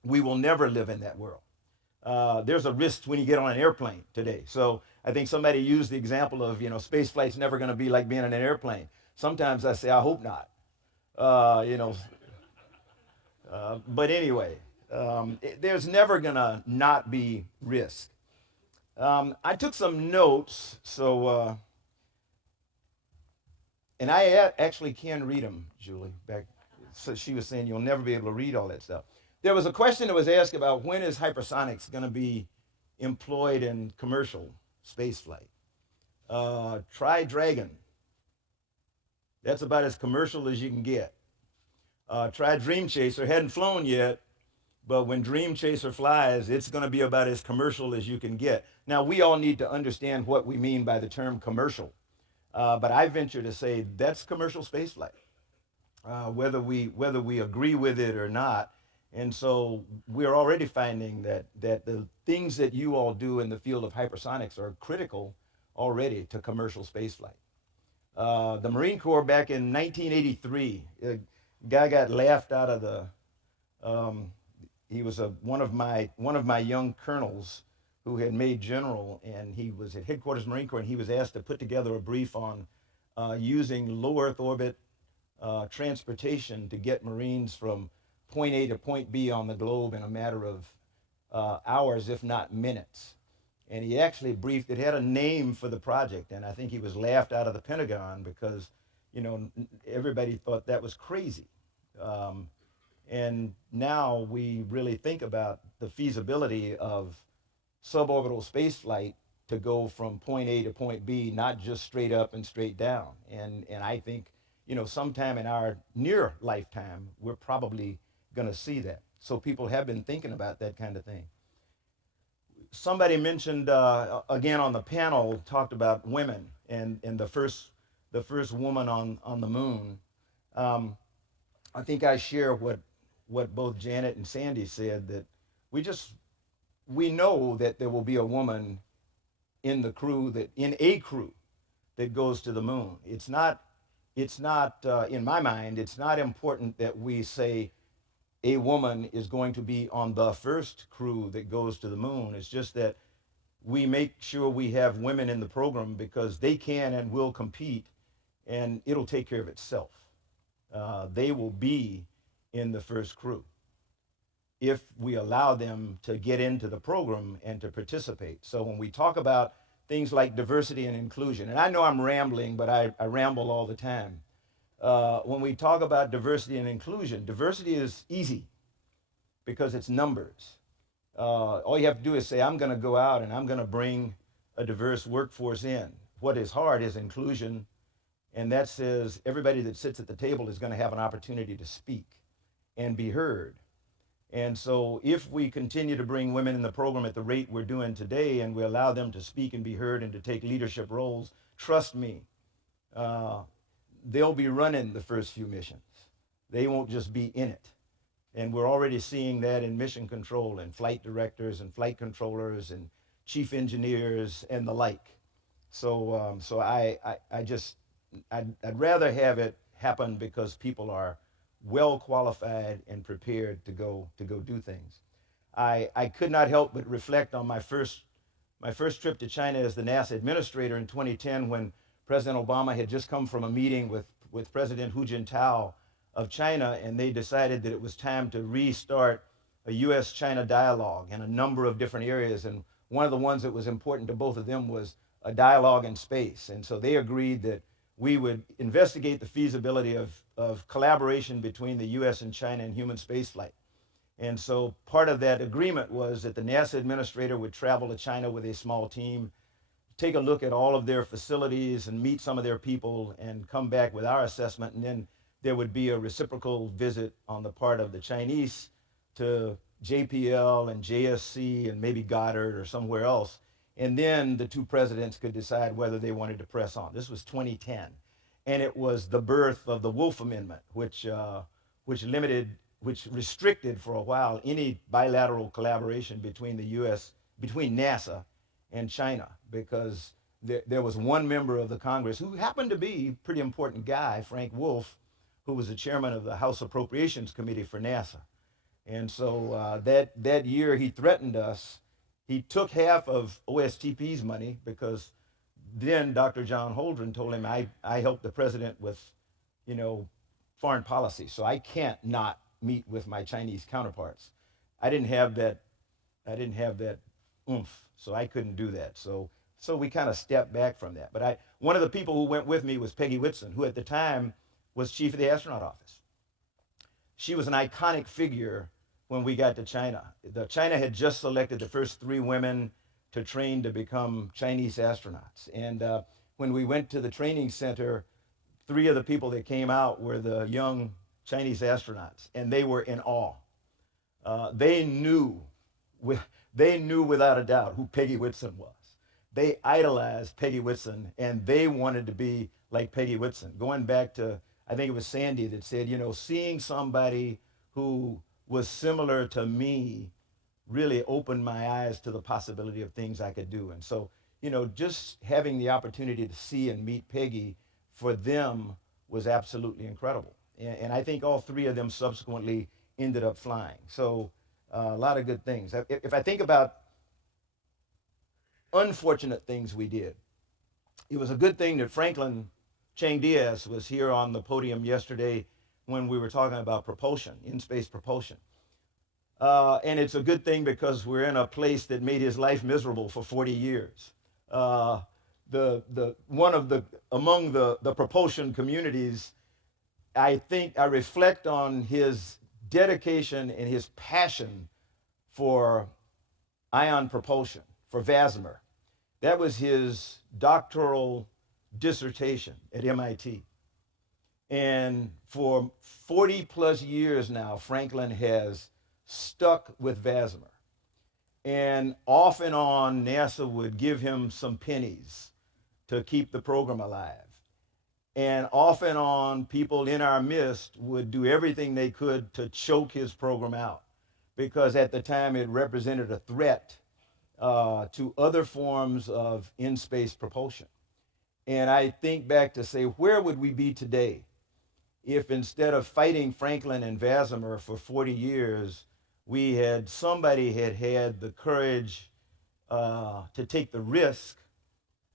We will never live in that world. There's a risk when you get on an airplane today. So I think somebody used the example of, space flight's never going to be like being in an airplane. Sometimes I say, I hope not. But anyway, there's never going to not be risk. I took some notes, so, and I actually can read them, Julie. So she was saying you'll never be able to read all that stuff. There was a question that was asked about when is hypersonics going to be employed in commercial space flight. Try Dragon. That's about as commercial as you can get. Try Dream Chaser. Hadn't flown yet, but when Dream Chaser flies, it's going to be about as commercial as you can get. Now, we all need to understand what we mean by the term commercial. But I venture to say that's commercial space flight, whether we agree with it or not. And so we're already finding that the things that you all do in the field of hypersonics are critical already to commercial spaceflight. The Marine Corps back in 1983, a guy got laughed out of the, he was one of my young colonels who had made general, and he was at headquarters Marine Corps, and he was asked to put together a brief on using low Earth orbit transportation to get Marines from point A to point B on the globe in a matter of hours, if not minutes. And he actually briefed, it had a name for the project, and I think he was laughed out of the Pentagon because, everybody thought that was crazy. And now we really think about the feasibility of suborbital space flight to go from point A to point B, not just straight up and straight down. And I think, sometime in our near lifetime, we're probably going to see that. So people have been thinking about that kind of thing. Somebody mentioned, again on the panel, talked about women and the first woman on the moon. I think I share what both Janet and Sandy said, that we know that there will be a woman in a crew that goes to the moon. It's not in my mind, it's not important that we say a woman is going to be on the first crew that goes to the moon. It's just that we make sure we have women in the program because they can and will compete, and it'll take care of itself. They will be in the first crew if we allow them to get into the program and to participate. So when we talk about things like diversity and inclusion, and I know I'm rambling, but I ramble all the time. When we talk about diversity and inclusion, diversity is easy because it's numbers. All you have to do is say, I'm going to go out and I'm going to bring a diverse workforce in. What is hard is inclusion, and that says everybody that sits at the table is going to have an opportunity to speak and be heard. And so if we continue to bring women in the program at the rate we're doing today, and we allow them to speak and be heard and to take leadership roles, trust me, they'll be running the first few missions. They won't just be in it. And we're already seeing that in mission control and flight directors and flight controllers and chief engineers and the like. So I'd rather have it happen because people are well qualified and prepared to go do things. I could not help but reflect on my first trip to China as the NASA administrator in 2010, when President Obama had just come from a meeting with President Hu Jintao of China, and they decided that it was time to restart a U.S.-China dialogue in a number of different areas. And one of the ones that was important to both of them was a dialogue in space. And so they agreed that we would investigate the feasibility of collaboration between the US and China in human spaceflight. And so part of that agreement was that the NASA administrator would travel to China with a small team, take a look at all of their facilities and meet some of their people and come back with our assessment. And then there would be a reciprocal visit on the part of the Chinese to JPL and JSC and maybe Goddard or somewhere else. And then the two presidents could decide whether they wanted to press on. This was 2010. And it was the birth of the Wolf Amendment, which restricted for a while any bilateral collaboration between the US, between NASA and China, because there was one member of the Congress who happened to be a pretty important guy, Frank Wolf, who was the chairman of the House Appropriations Committee for NASA. And so that year he threatened us. He took half of OSTP's money because then Dr. John Holdren told him, I helped the president with, foreign policy, so I can't not meet with my Chinese counterparts. I didn't have that oomph, so I couldn't do that. So we kind of stepped back from that. But one of the people who went with me was Peggy Whitson, who at the time was chief of the astronaut office. She was an iconic figure when we got to China. China had just selected the first 3 women to train to become Chinese astronauts. And when we went to the training center, 3 of the people that came out were the young Chinese astronauts, and they were in awe. They knew without a doubt who Peggy Whitson was. They idolized Peggy Whitson, and they wanted to be like Peggy Whitson. Going back to, I think it was Sandy that said, seeing somebody who was similar to me really opened my eyes to the possibility of things I could do. And so, just having the opportunity to see and meet Peggy for them was absolutely incredible. And I think all 3 of them subsequently ended up flying. So a lot of good things. If I think about unfortunate things we did, it was a good thing that Franklin Chang Diaz was here on the podium yesterday when we were talking about propulsion, in-space propulsion. And it's a good thing because we're in a place that made his life miserable for 40 years. Among the propulsion communities, I think I reflect on his dedication and his passion for ion propulsion, for VASMR. That was his doctoral dissertation at MIT. And for 40 plus years now, Franklin has stuck with VASMR. And off and on, NASA would give him some pennies to keep the program alive. And off and on, people in our midst would do everything they could to choke his program out, because at the time it represented a threat to other forms of in-space propulsion. And I think back to say, where would we be today if instead of fighting Franklin and VASMR for 40 years, somebody had the courage to take the risk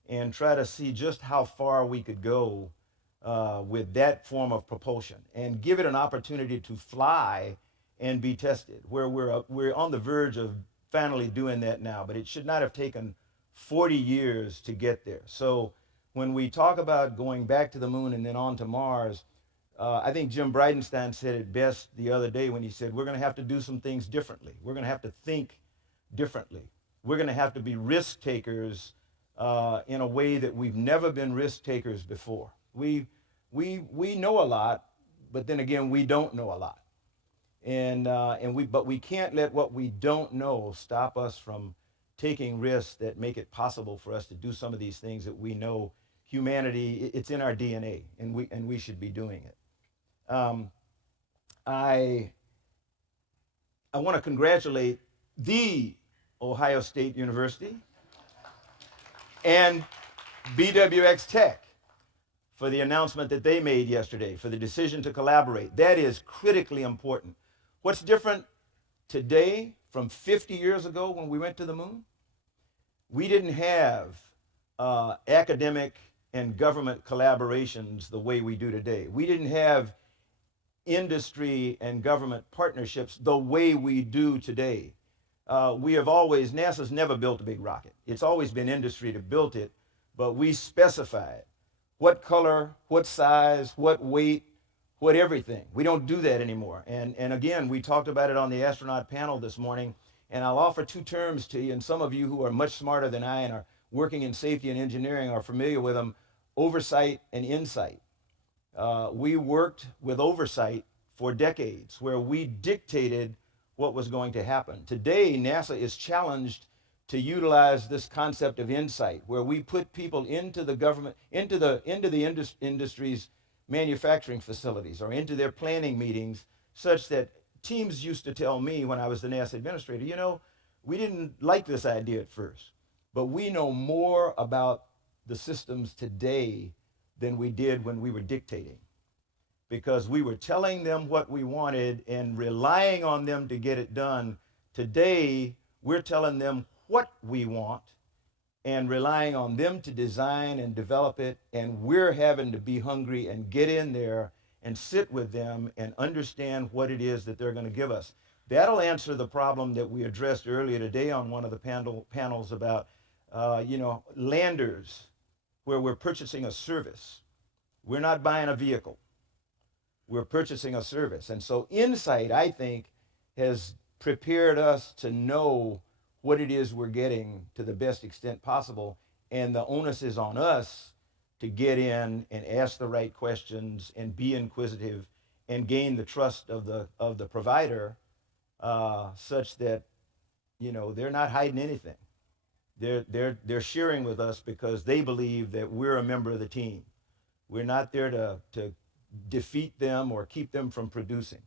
and try to see just how far we could go with that form of propulsion and give it an opportunity to fly and be tested, where we're on the verge of finally doing that now, but it should not have taken 40 years to get there. So when we talk about going back to the moon and then on to Mars, I think Jim Bridenstine said it best the other day when he said, we're going to have to do some things differently. We're going to have to think differently. We're going to have to be risk takers in a way that we've never been risk takers before. We know a lot, but then again, we don't know a lot. But we can't let what we don't know stop us from taking risks that make it possible for us to do some of these things that we know humanity, it's in our DNA, and we should be doing it. I want to congratulate the Ohio State University and BWX Tech for the announcement that they made yesterday, for the decision to collaborate. That is critically important. What's different today from 50 years ago when we went to the moon? We didn't have academic and government collaborations the way we do today. We didn't have industry and government partnerships the way we do today. NASA's never built a big rocket. It's always been industry that built it, but we specified what color, what size, what weight, what everything. We don't do that anymore. And again, we talked about it on the astronaut panel this morning, and I'll offer two terms to you, and some of you who are much smarter than I and are working in safety and engineering are familiar with them: oversight and insight. We worked with oversight for decades, where we dictated what was going to happen. Today, NASA is challenged to utilize this concept of insight, where we put people into the government, into the industry's manufacturing facilities or into their planning meetings, such that teams used to tell me when I was the NASA administrator, you know, we didn't like this idea at first, but we know more about the systems today than we did when we were dictating, because we were telling them what we wanted and relying on them to get it done. Today, we're telling them what we want and relying on them to design and develop it, and we're having to be hungry and get in there and sit with them and understand what it is that they're going to give us. That'll answer the problem that we addressed earlier today on one of the panels about, landers, where we're purchasing a service. We're not buying a vehicle. We're purchasing a service. And so insight, I think, has prepared us to know what it is we're getting to the best extent possible. And the onus is on us to get in and ask the right questions and be inquisitive and gain the trust of the provider, such that, they're not hiding anything. They're sharing with us because they believe that we're a member of the team. We're not there to defeat them or keep them from producing.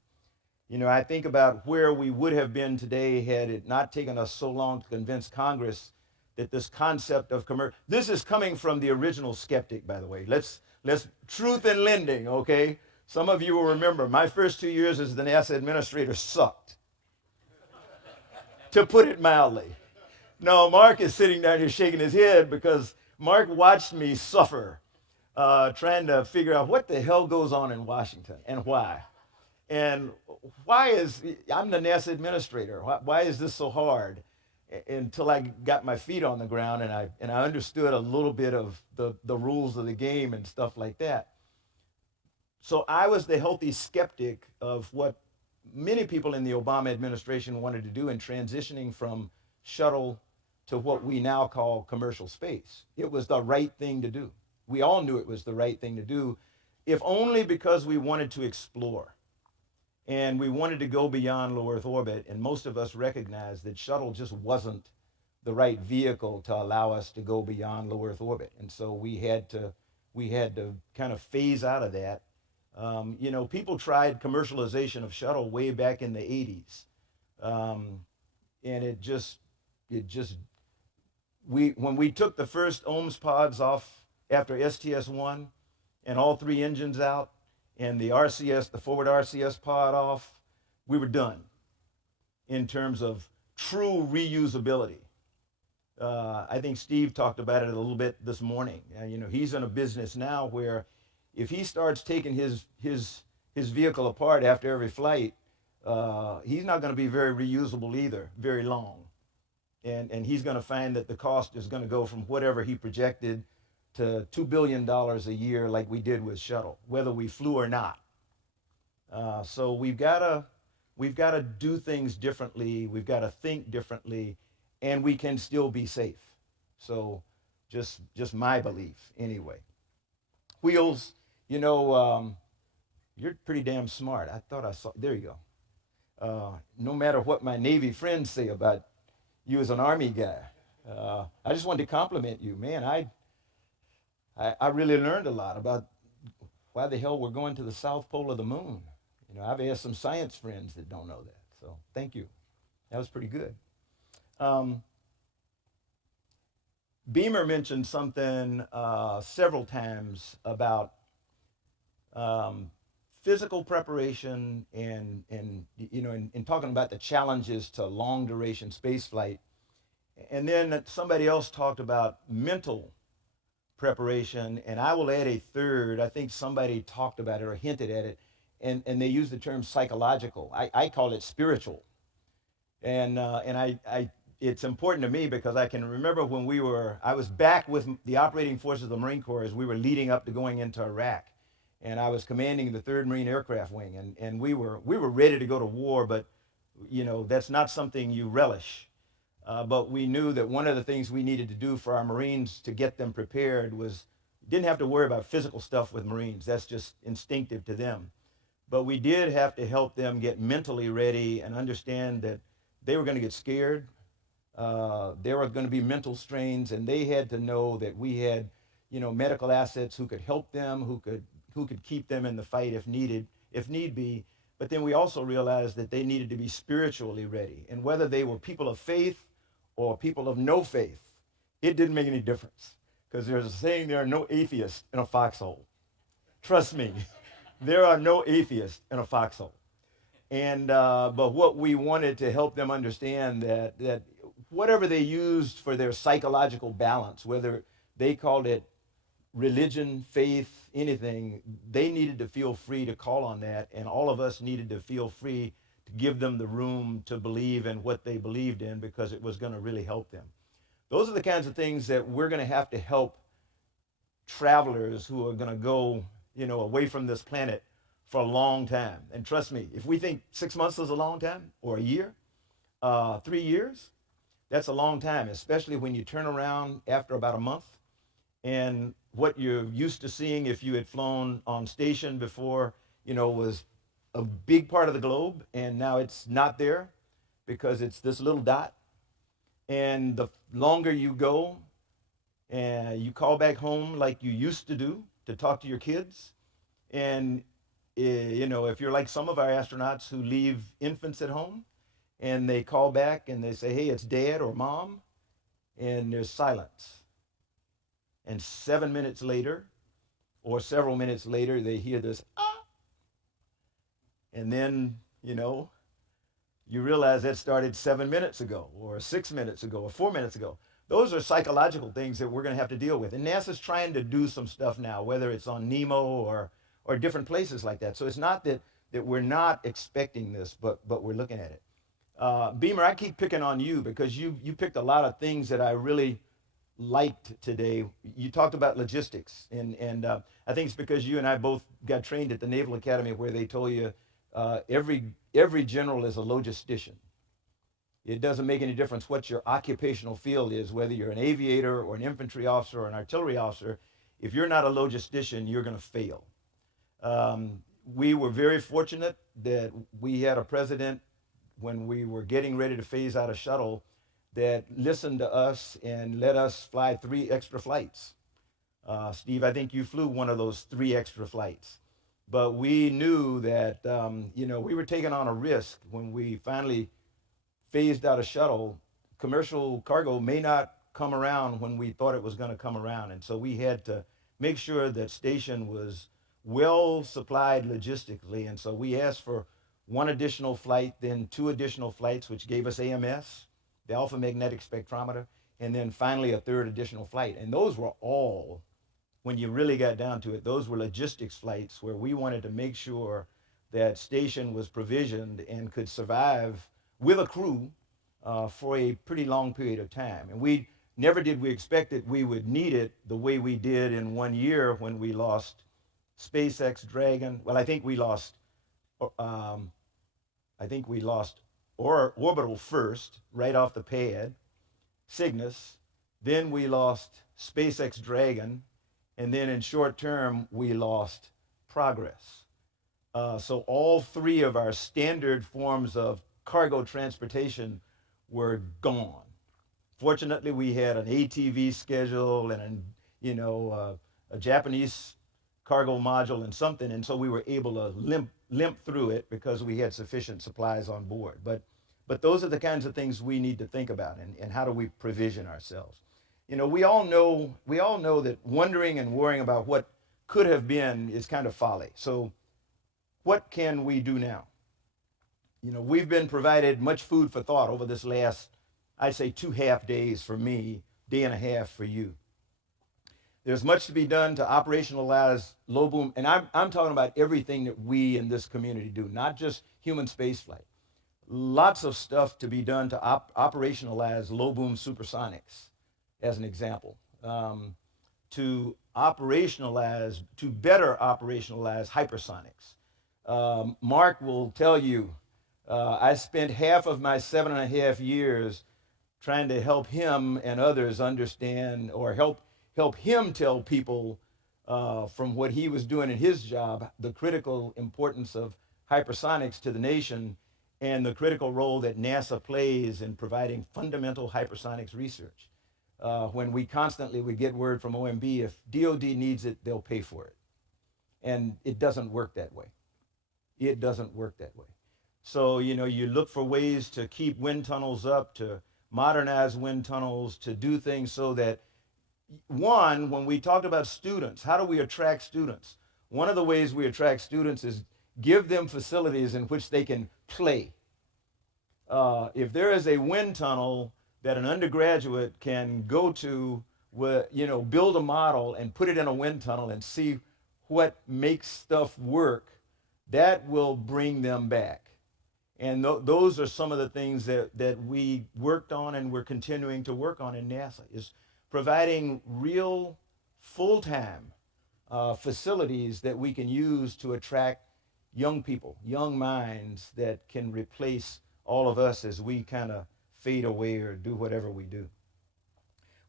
I think about where we would have been today had it not taken us so long to convince Congress that this concept of this is coming from the original skeptic, by the way. Let's truth in lending, okay? Some of you will remember my first 2 years as the NASA administrator sucked, to put it mildly. No, Mark is sitting down here shaking his head because Mark watched me suffer trying to figure out what the hell goes on in Washington and why. And I'm the NASA administrator. Why is this so hard? Until I got my feet on the ground and I understood a little bit of the rules of the game and stuff like that. So I was the healthy skeptic of what many people in the Obama administration wanted to do in transitioning from shuttle to what we now call commercial space. It was the right thing to do. We all knew it was the right thing to do, if only because we wanted to explore. And we wanted to go beyond low Earth orbit, and most of us recognized that shuttle just wasn't the right vehicle to allow us to go beyond low Earth orbit. And so we had to kind of phase out of that. People tried commercialization of shuttle way back in the 80s. And when we took the first OMS pods off after STS-1 and all 3 engines out, and the forward RCS pod off, we were done in terms of true reusability. I think Steve talked about it a little bit this morning. He's in a business now where if he starts taking his vehicle apart after every flight, he's not going to be very reusable either, very long. And he's going to find that the cost is going to go from whatever he projected to $2 billion a year, like we did with shuttle, whether we flew or not. So we've got to do things differently. We've got to think differently, and we can still be safe. So just my belief anyway. Wheels, you're pretty damn smart. I thought I saw, there you go. No matter what my Navy friends say about you as an Army guy, I just wanted to compliment you, man. I really learned a lot about why the hell we're going to the South Pole of the moon. I've asked some science friends that don't know that. So thank you. That was pretty good. Beamer mentioned something several times about physical preparation and talking about the challenges to long duration space flight. And then somebody else talked about mental preparation, and I will add a third. I think somebody talked about it or hinted at it, and they used the term psychological. I call it spiritual. And it's important to me because I can remember when I was back with the operating forces of the Marine Corps as we were leading up to going into Iraq, and I was commanding the 3rd Marine Aircraft Wing, and we were ready to go to war, but that's not something you relish. But we knew that one of the things we needed to do for our Marines to get them prepared was didn't have to worry about physical stuff with Marines. That's just instinctive to them. But we did have to help them get mentally ready and understand that they were going to get scared. There were going to be mental strains, and they had to know that we had, medical assets who could help them, who could keep them in the fight if need be. But then we also realized that they needed to be spiritually ready. And whether they were people of faith or people of no faith, it didn't make any difference. Because there's a saying, there are no atheists in a foxhole. Trust me, there are no atheists in a foxhole. And but what we wanted to help them understand that whatever they used for their psychological balance, whether they called it religion, faith, anything, they needed to feel free to call on that, and all of us needed to feel free to give them the room to believe in what they believed in, because it was going to really help them. Those are the kinds of things that we're going to help travelers who are going to go, away from this planet for a long time. And trust me, if we think 6 months is a long time, or a year, 3 years, that's a long time, especially when you turn around after about a month, and what you're used to seeing if you had flown on station before, was a big part of the globe, and now it's not there because it's this little dot. And the longer you go and you call back home like you used to do to talk to your kids, and if you're like some of our astronauts who leave infants at home and they call back and they say, hey, it's dad or mom, and there's silence. And 7 minutes later, or several minutes later, they hear this, ah. And then, you realize that started 7 minutes ago, or 6 minutes ago, or 4 minutes ago. Those are psychological things that we're going to have to deal with. And NASA's trying to do some stuff now, whether it's on Nemo or different places like that. So it's not that we're not expecting this, but we're looking at it. Beamer, I keep picking on you because you picked a lot of things that I really liked today. You talked about logistics, and I think it's because you and I both got trained at the Naval Academy, where they told you every general is a logistician. It doesn't make any difference what your occupational field is, whether you're an aviator or an infantry officer or an artillery officer. If you're not a logistician, you're going to fail. We were very fortunate that we had a president, when we were getting ready to phase out a shuttle, that listened to us and let us fly 3 extra flights. Steve, I think you flew one of those 3 extra flights. But we knew that, we were taking on a risk when we finally phased out a shuttle. Commercial cargo may not come around when we thought it was going to come around. And so we had to make sure that station was well supplied logistically. And so we asked for 1 additional flight, then 2 additional flights, which gave us AMS, the alpha magnetic spectrometer, and then finally a 3rd additional flight. And those were all, when you really got down to it, those were logistics flights where we wanted to make sure that station was provisioned and could survive with a crew for a pretty long period of time. And we expect that we would need it the way we did in 1 year when we lost SpaceX Dragon. Well, I think we lost Orbital first, right off the pad, Cygnus. Then we lost SpaceX Dragon, and then in short term we lost Progress. So all 3 of our standard forms of cargo transportation were gone. Fortunately, we had an ATV schedule and a Japanese cargo module and something, and so we were able to limp through it because we had sufficient supplies on board. But those are the kinds of things we need to think about, and how do we provision ourselves. We all know that wondering and worrying about what could have been is kind of folly. So what can we do now? We've been provided much food for thought over this last, I'd say, 2.5 days for me, day and a half for you. There's much to be done to operationalize low boom, and I'm talking about everything that we in this community do, not just human spaceflight, lots of stuff to be done to operationalize low boom supersonics, as an example, to better operationalize hypersonics. Mark will tell you, I spent half of my 7.5 years trying to help him and others understand, or help him tell people from what he was doing in his job, the critical importance of hypersonics to the nation and the critical role that NASA plays in providing fundamental hypersonics research. When we constantly would get word from OMB, if DOD needs it, they'll pay for it. And it doesn't work that way. It doesn't work that way. So, you look for ways to keep wind tunnels up, to modernize wind tunnels, to do things so that, one, when we talked about students, how do we attract students? One of the ways we attract students is give them facilities in which they can play. If there is a wind tunnel that an undergraduate can go to, build a model and put it in a wind tunnel and see what makes stuff work, that will bring them back. And those are some of the things that we worked on and we're continuing to work on in NASA, is providing real full-time facilities that we can use to attract young people, young minds that can replace all of us as we kind of fade away or do whatever we do.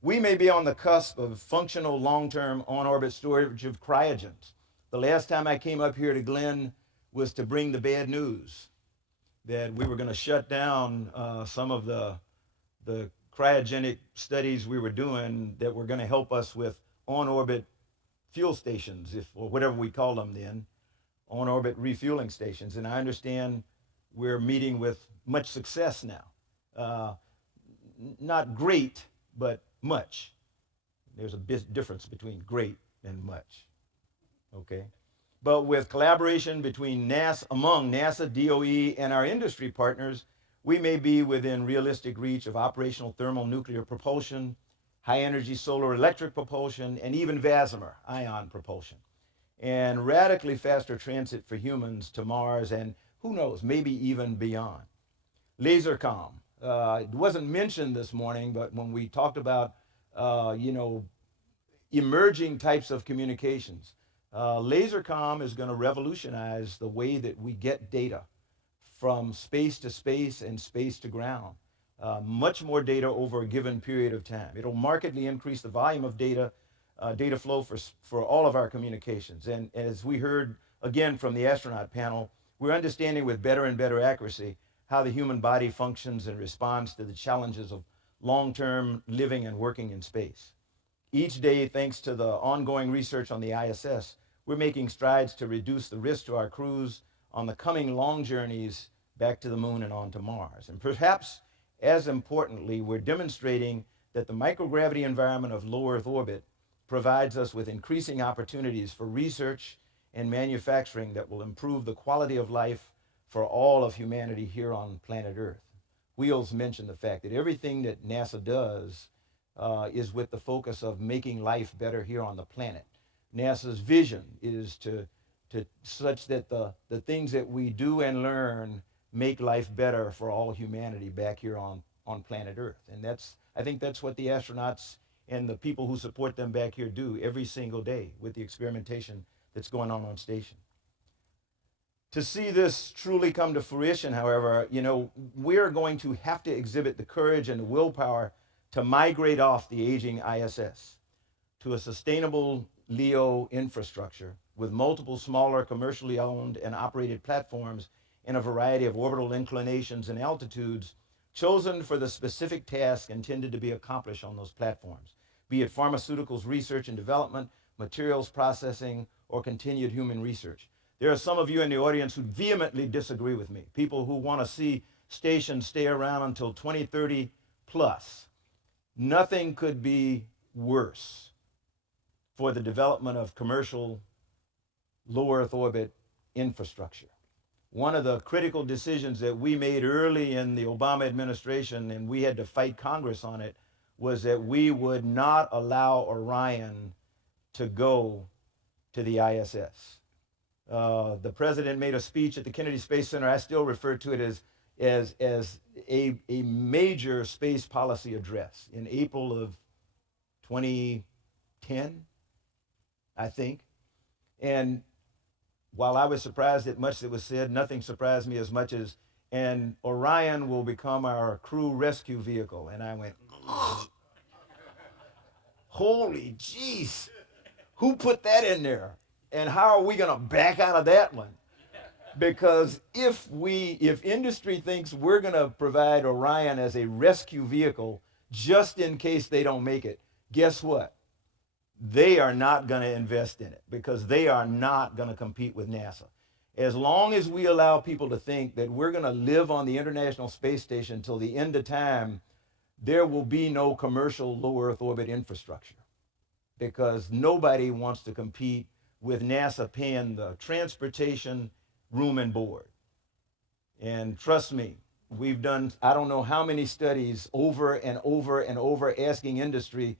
We may be on the cusp of functional long-term on-orbit storage of cryogens. The last time I came up here to Glenn was to bring the bad news that we were going to shut down some of the cryogenic studies we were doing that were going to help us with on-orbit fuel stations, or whatever we call them then, on-orbit refueling stations. And I understand we're meeting with much success now. Not great, but much. There's a big difference between great and much. Okay? But with collaboration between among NASA, DOE, and our industry partners, we may be within realistic reach of operational thermal nuclear propulsion, high-energy solar electric propulsion, and even VASIMR, ion propulsion, and radically faster transit for humans to Mars, and who knows, maybe even beyond. Laser comm. It wasn't mentioned this morning, but when we talked about, emerging types of communications, laser comm is going to revolutionize the way that we get data from space to space and space to ground. Much more data over a given period of time. It'll markedly increase the volume of data flow for all of our communications. And as we heard again from the astronaut panel, we're understanding with better and better accuracy how the human body functions and responds to the challenges of long-term living and working in space. Each day, thanks to the ongoing research on the ISS, we're making strides to reduce the risk to our crews on the coming long journeys back to the moon and on to Mars. And perhaps as importantly, we're demonstrating that the microgravity environment of low Earth orbit provides us with increasing opportunities for research and manufacturing that will improve the quality of life for all of humanity here on planet Earth. Wheels mentioned the fact that everything that NASA does is with the focus of making life better here on the planet. NASA's vision is to such that the things that we do and learn make life better for all humanity back here on planet Earth. And I think that's what the astronauts and the people who support them back here do every single day with the experimentation that's going on station. To see this truly come to fruition, however, we're going to have to exhibit the courage and the willpower to migrate off the aging ISS to a sustainable LEO infrastructure with multiple smaller commercially owned and operated platforms in a variety of orbital inclinations and altitudes chosen for the specific task intended to be accomplished on those platforms, be it pharmaceuticals research and development, materials processing, or continued human research. There are some of you in the audience who vehemently disagree with me, people who want to see stations stay around until 2030 plus. Nothing could be worse for the development of commercial low Earth orbit infrastructure. One of the critical decisions that we made early in the Obama administration, and we had to fight Congress on it, was that we would not allow Orion to go to the ISS. The president made a speech at the Kennedy Space Center. I still refer to it as, as a major space policy address in April of 2010, I think. And while I was surprised at much that was said, nothing surprised me as much as, and Orion will become our crew rescue vehicle. And I went, oh, holy jeez, who put that in there? And how are we going to back out of that one? Because if industry thinks we're going to provide Orion as a rescue vehicle just in case they don't make it, guess what? They are not going to invest in it because they are not going to compete with NASA. As long as we allow people to think that we're going to live on the International Space Station until the end of time, there will be no commercial low Earth orbit infrastructure because nobody wants to compete with NASA paying the transportation, room and board. And trust me, we've done, I don't know how many studies over and over and over asking industry,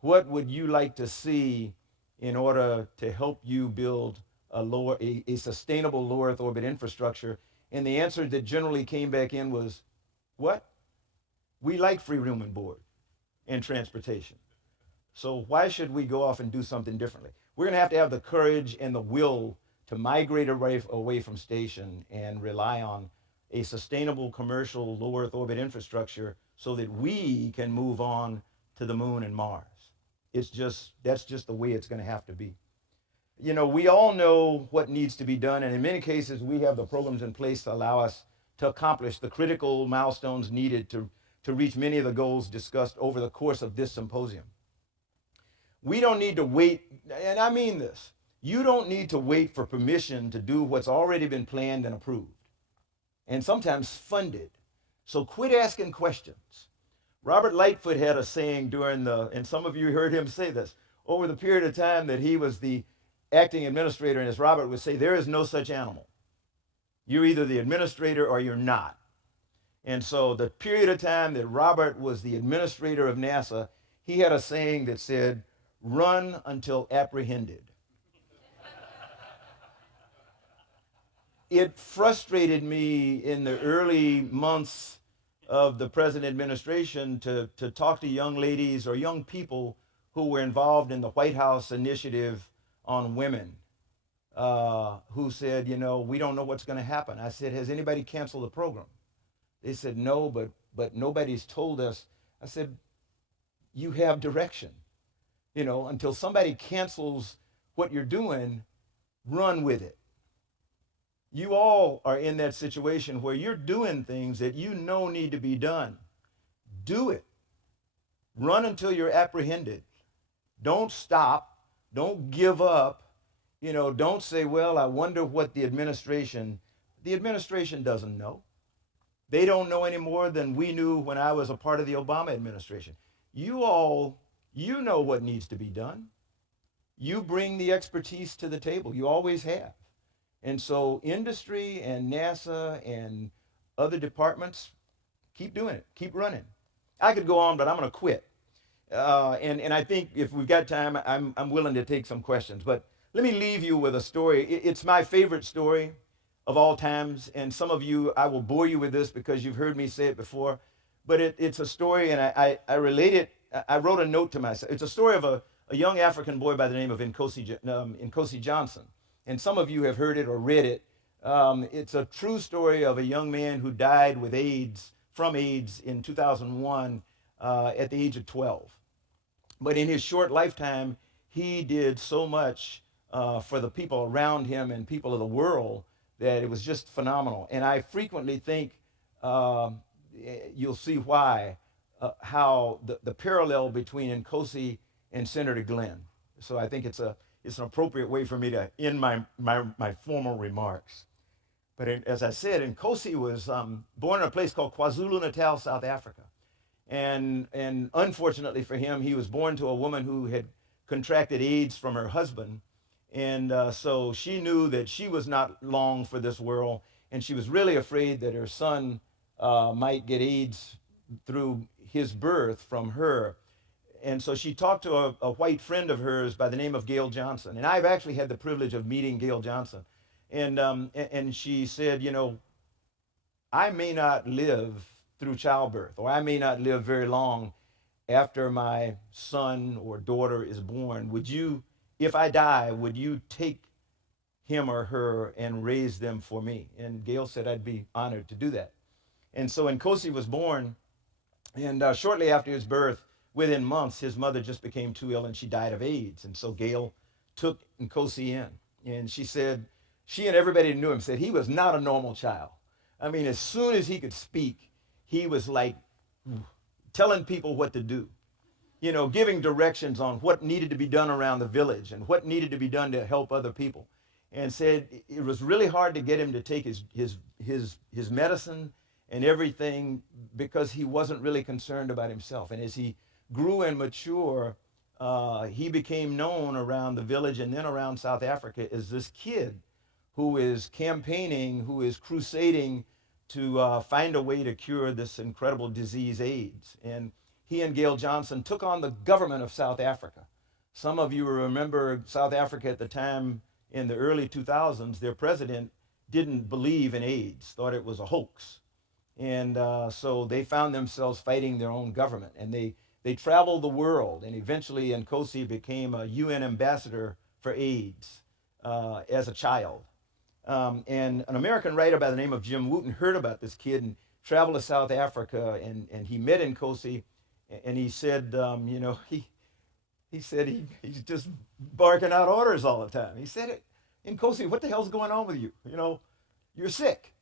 what would you like to see in order to help you build a sustainable low Earth orbit infrastructure? And the answer that generally came back in was, what? We like free room and board and transportation. So why should we go off and do something differently? We're going to have the courage and the will to migrate away from station and rely on a sustainable commercial low Earth orbit infrastructure so that we can move on to the moon and Mars. That's just the way it's going to have to be. You know, we all know what needs to be done, and in many cases, we have the programs in place to allow us to accomplish the critical milestones needed to reach many of the goals discussed over the course of this symposium. We don't need to wait, and I mean this, you don't need to wait for permission to do what's already been planned and approved, and sometimes funded. So quit asking questions. Robert Lightfoot had a saying and some of you heard him say this, over the period of time that he was the acting administrator, and as Robert would say, there is no such animal. You're either the administrator or you're not. And so the period of time that Robert was the administrator of NASA, he had a saying that said, run until apprehended. It frustrated me in the early months of the present administration to talk to young ladies or young people who were involved in the White House initiative on women, who said, you know, we don't know what's going to happen. I said, has anybody canceled the program? They said, no, but nobody's told us. I said, you have direction. You know, until somebody cancels what you're doing, run with it. You all are in that situation where you're doing things that you know need to be done. Do it. Run until you're apprehended. Don't stop. Don't give up. You know, don't say, well, I wonder what the administration doesn't know. They don't know any more than we knew when I was a part of the Obama administration. You know what needs to be done. You bring the expertise to the table. You always have. And so industry and NASA and other departments, keep doing it, keep running. I could go on, but I'm going to quit. And I think if we've got time, I'm willing to take some questions. But let me leave you with a story. It's my favorite story of all times. And some of you, I will bore you with this because you've heard me say it before. But it's a story, and I relate it. I wrote a note to myself. It's a story of a young African boy by the name of Nkosi Johnson. And some of you have heard it or read it. It's a true story of a young man who died with from AIDS in 2001 at the age of 12. But in his short lifetime, he did so much for the people around him and people of the world that it was just phenomenal. And I frequently think, you'll see why, how the parallel between Nkosi and Senator Glenn. So I think it's an appropriate way for me to end my formal remarks. But as I said, Nkosi was born in a place called KwaZulu-Natal, South Africa. And unfortunately for him, he was born to a woman who had contracted AIDS from her husband. And so she knew that she was not long for this world. And she was really afraid that her son might get AIDS through his birth from her. And so she talked to a white friend of hers by the name of Gail Johnson. And I've actually had the privilege of meeting Gail Johnson. And she said, you know, I may not live through childbirth, or I may not live very long after my son or daughter is born. Would you, if I die, would you take him or her and raise them for me? And Gail said, I'd be honored to do that. And so Nkosi was born, and shortly after his birth, within months, his mother just became too ill and she died of AIDS. And so Gail took Nkosi in, and she said, she and everybody who knew him said he was not a normal child. I mean, as soon as he could speak, he was like telling people what to do, you know, giving directions on what needed to be done around the village and what needed to be done to help other people. And said it was really hard to get him to take his medicine and everything because he wasn't really concerned about himself. And as he grew and matured, he became known around the village and then around South Africa as this kid who is campaigning, who is crusading to find a way to cure this incredible disease, AIDS. And he and Gail Johnson took on the government of South Africa. Some of you remember South Africa at the time in the early 2000s, their president didn't believe in AIDS, thought it was a hoax. And so they found themselves fighting their own government. And they traveled the world, and eventually Nkosi became a UN ambassador for AIDS as a child. And an American writer by the name of Jim Wooten heard about this kid and traveled to South Africa, and he met Nkosi, and he said, you know, he said he's just barking out orders all the time. He said, Nkosi, what the hell's going on with you? You know, you're sick,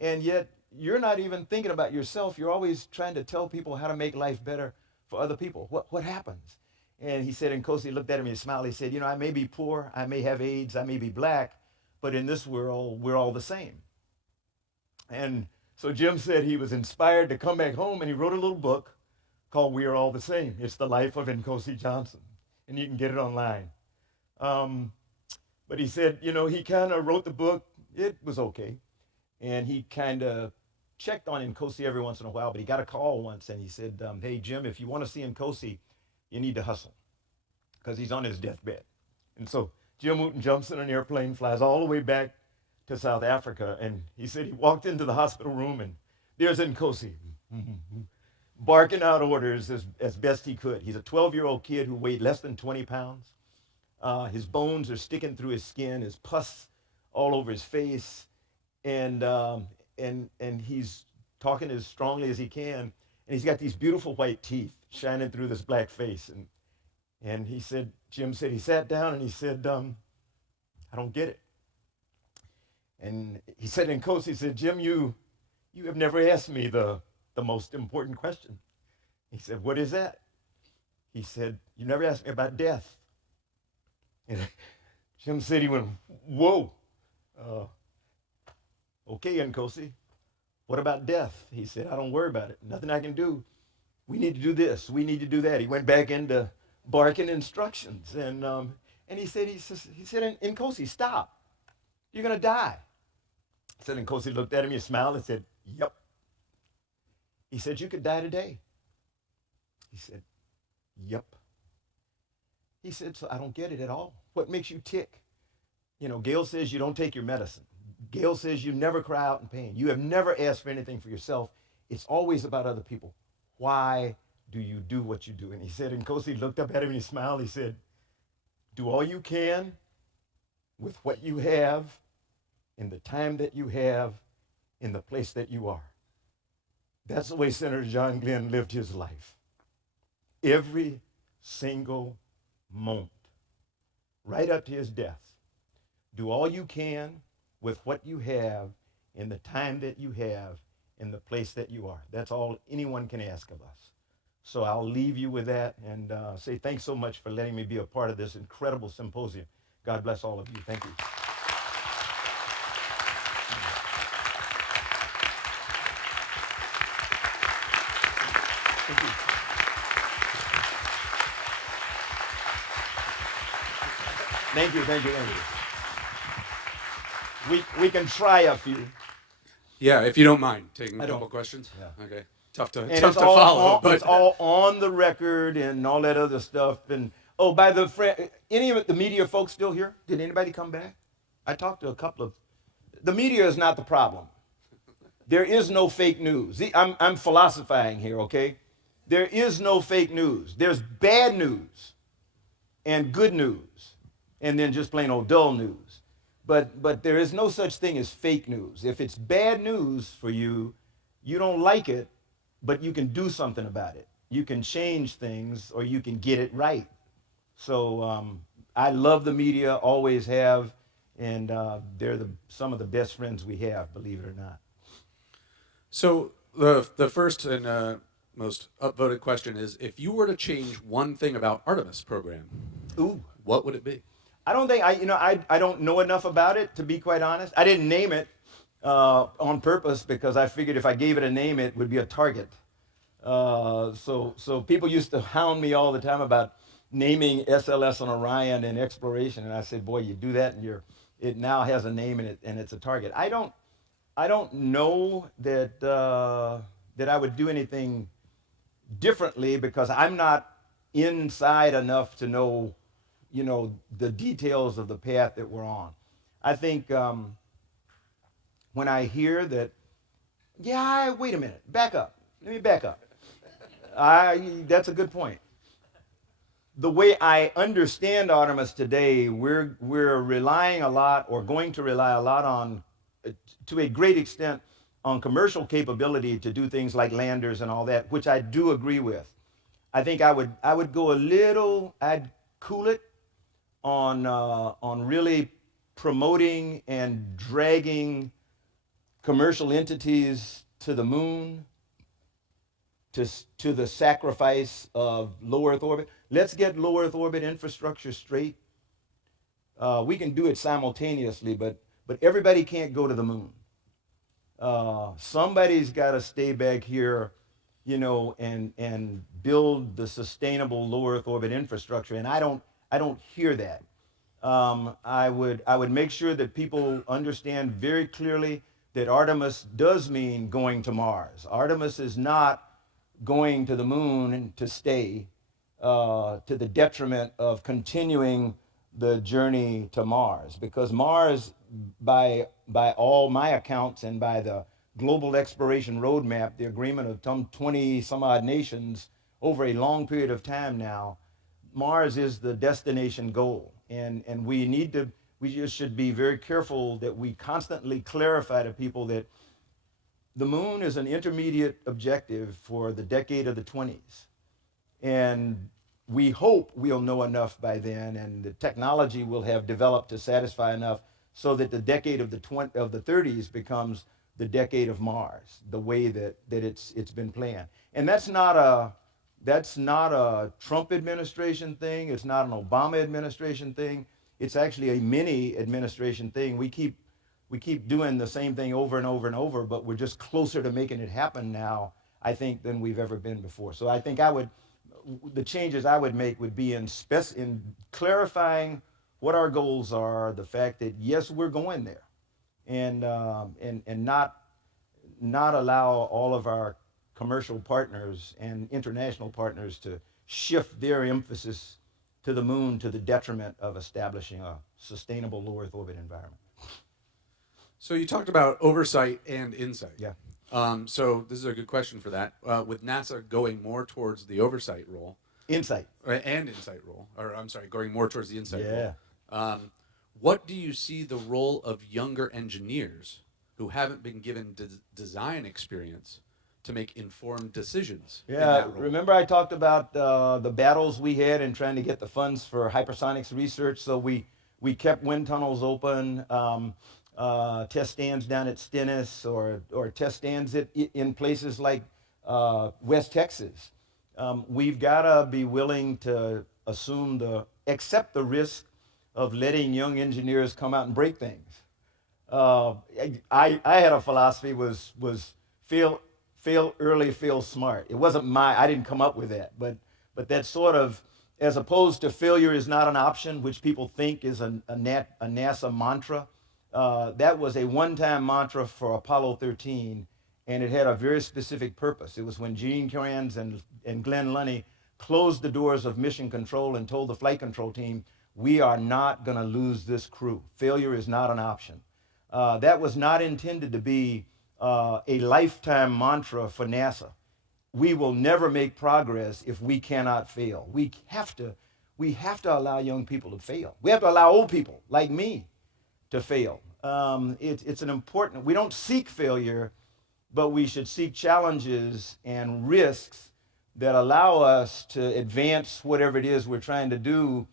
and yet you're not even thinking about yourself. You're always trying to tell people how to make life better for other people. What happens? And he said, Nkosi looked at him and he smiled. He said, you know, I may be poor, I may have AIDS, I may be black, but in this world, we're all the same. And so Jim said he was inspired to come back home, and he wrote a little book called We Are All the Same. It's the life of Nkosi Johnson, and you can get it online. But he said, you know, he kind of wrote the book. It was okay. And he kind of checked on Nkosi every once in a while, but he got a call once, and he said, hey, Jim, if you want to see Nkosi, you need to hustle, because he's on his deathbed. And so Jim Wooten jumps in an airplane, flies all the way back to South Africa, and he said he walked into the hospital room, and there's Nkosi, barking out orders as best he could. He's a 12-year-old kid who weighed less than 20 pounds. His bones are sticking through his skin, his pus all over his face, and he's talking as strongly as he can, and he's got these beautiful white teeth shining through this black face. And he said, Jim said he sat down and he said, I don't get it. And he said, Nkosi, he said, Jim, you have never asked me the most important question. He said, what is that? He said, you never asked me about death. And Jim said, he went, whoa. Okay, Nkosi, what about death? He said, I don't worry about it. Nothing I can do. We need to do this. We need to do that. He went back into barking instructions. And he said, Nkosi, stop. You're going to die. He said, Nkosi looked at him, he smiled and said, yep. He said, you could die today. He said, yep. He said, so I don't get it at all. What makes you tick? You know, Gail says you don't take your medicine. Gail says you never cry out in pain. You have never asked for anything for yourself. It's always about other people. Why do you do what you do? And he said, Nkosi looked up at him and he smiled. He said, do all you can with what you have in the time that you have in the place that you are. That's the way Senator John Glenn lived his life. Every single moment, right up to his death. Do all you can with what you have in the time that you have in the place that you are. That's all anyone can ask of us. So I'll leave you with that and say thanks so much for letting me be a part of this incredible symposium. God bless all of you. Thank you. Thank you. Thank you, thank you, thank you. We can try a few. Yeah, if you don't mind taking a couple questions. Yeah. Okay. Tough to follow. but it's all on the record and all that other stuff. And by any of the media folks still here? Did anybody come back? I talked to a couple of. The media is not the problem. There is no fake news. I'm philosophizing here, okay? There is no fake news. There's bad news and good news, and then just plain old dull news. But there is no such thing as fake news. If it's bad news for you, you don't like it, but you can do something about it. You can change things, or you can get it right. So I love the media, always have, and they're some of the best friends we have, believe it or not. So the first and most upvoted question is, if you were to change one thing about Artemis program, what would it be? I don't think I don't know enough about it, to be quite honest. I didn't name it on purpose because I figured if I gave it a name, it would be a target. So people used to hound me all the time about naming SLS on Orion and exploration, and I said, boy, you do that and it now has a name and it's a target. I don't know that that I would do anything differently because I'm not inside enough to know, the details of the path that we're on. I think when I hear that, wait a minute, back up. Let me back up. That's a good point. The way I understand Artemis today, we're relying a lot, or going to rely a lot on, to a great extent, on commercial capability to do things like landers and all that, which I do agree with. I think I would go a little, I'd cool it on really promoting and dragging commercial entities to the moon, to the sacrifice of low Earth orbit. Let's get low Earth orbit infrastructure straight. We can do it simultaneously, but everybody can't go to the moon. Somebody's got to stay back here, and build the sustainable low Earth orbit infrastructure. And I don't hear that. I would make sure that people understand very clearly that Artemis does mean going to Mars. Artemis is not going to the moon to stay, to the detriment of continuing the journey to Mars, because Mars, by all my accounts and by the global exploration roadmap, the agreement of some 20 some odd nations over a long period of time now, Mars is the destination goal. And we just should be very careful that we constantly clarify to people that the moon is an intermediate objective for the decade of the 20s. And we hope we'll know enough by then, and the technology will have developed to satisfy enough so that the decade of the 30s becomes the decade of Mars, the way that it's been planned. And that's not a Trump administration thing. It's not an Obama administration thing. It's actually a mini administration thing. We keep doing the same thing over and over and over, but we're just closer to making it happen now, I think, than we've ever been before. So I think the changes I would make would be in clarifying what our goals are, the fact that yes, we're going there, and not allow all of our commercial partners and international partners to shift their emphasis to the moon to the detriment of establishing a sustainable low Earth orbit environment. So you talked about oversight and insight. Yeah. So this is a good question for that. With NASA going more towards the oversight role. Insight. And insight role. Or I'm sorry, going more towards the insight role. What do you see the role of younger engineers who haven't been given design experience to make informed decisions? Yeah, remember I talked about the battles we had in trying to get the funds for hypersonics research. So we kept wind tunnels open, test stands down at Stennis, or test stands in places like West Texas. We've got to be willing to accept the risk of letting young engineers come out and break things. I had a philosophy was fail early, fail smart. It wasn't I didn't come up with that, but that sort of, as opposed to failure is not an option, which people think is a NASA mantra. That was a one-time mantra for Apollo 13, and it had a very specific purpose. It was when Gene Kranz and Glenn Lunny closed the doors of mission control and told the flight control team, we are not going to lose this crew. Failure is not an option. That was not intended to be a lifetime mantra for NASA. We will never make progress if we cannot fail. We have to allow young people to fail. We have to allow old people like me to fail. It's an important, we don't seek failure, but we should seek challenges and risks that allow us to advance whatever it is we're trying to do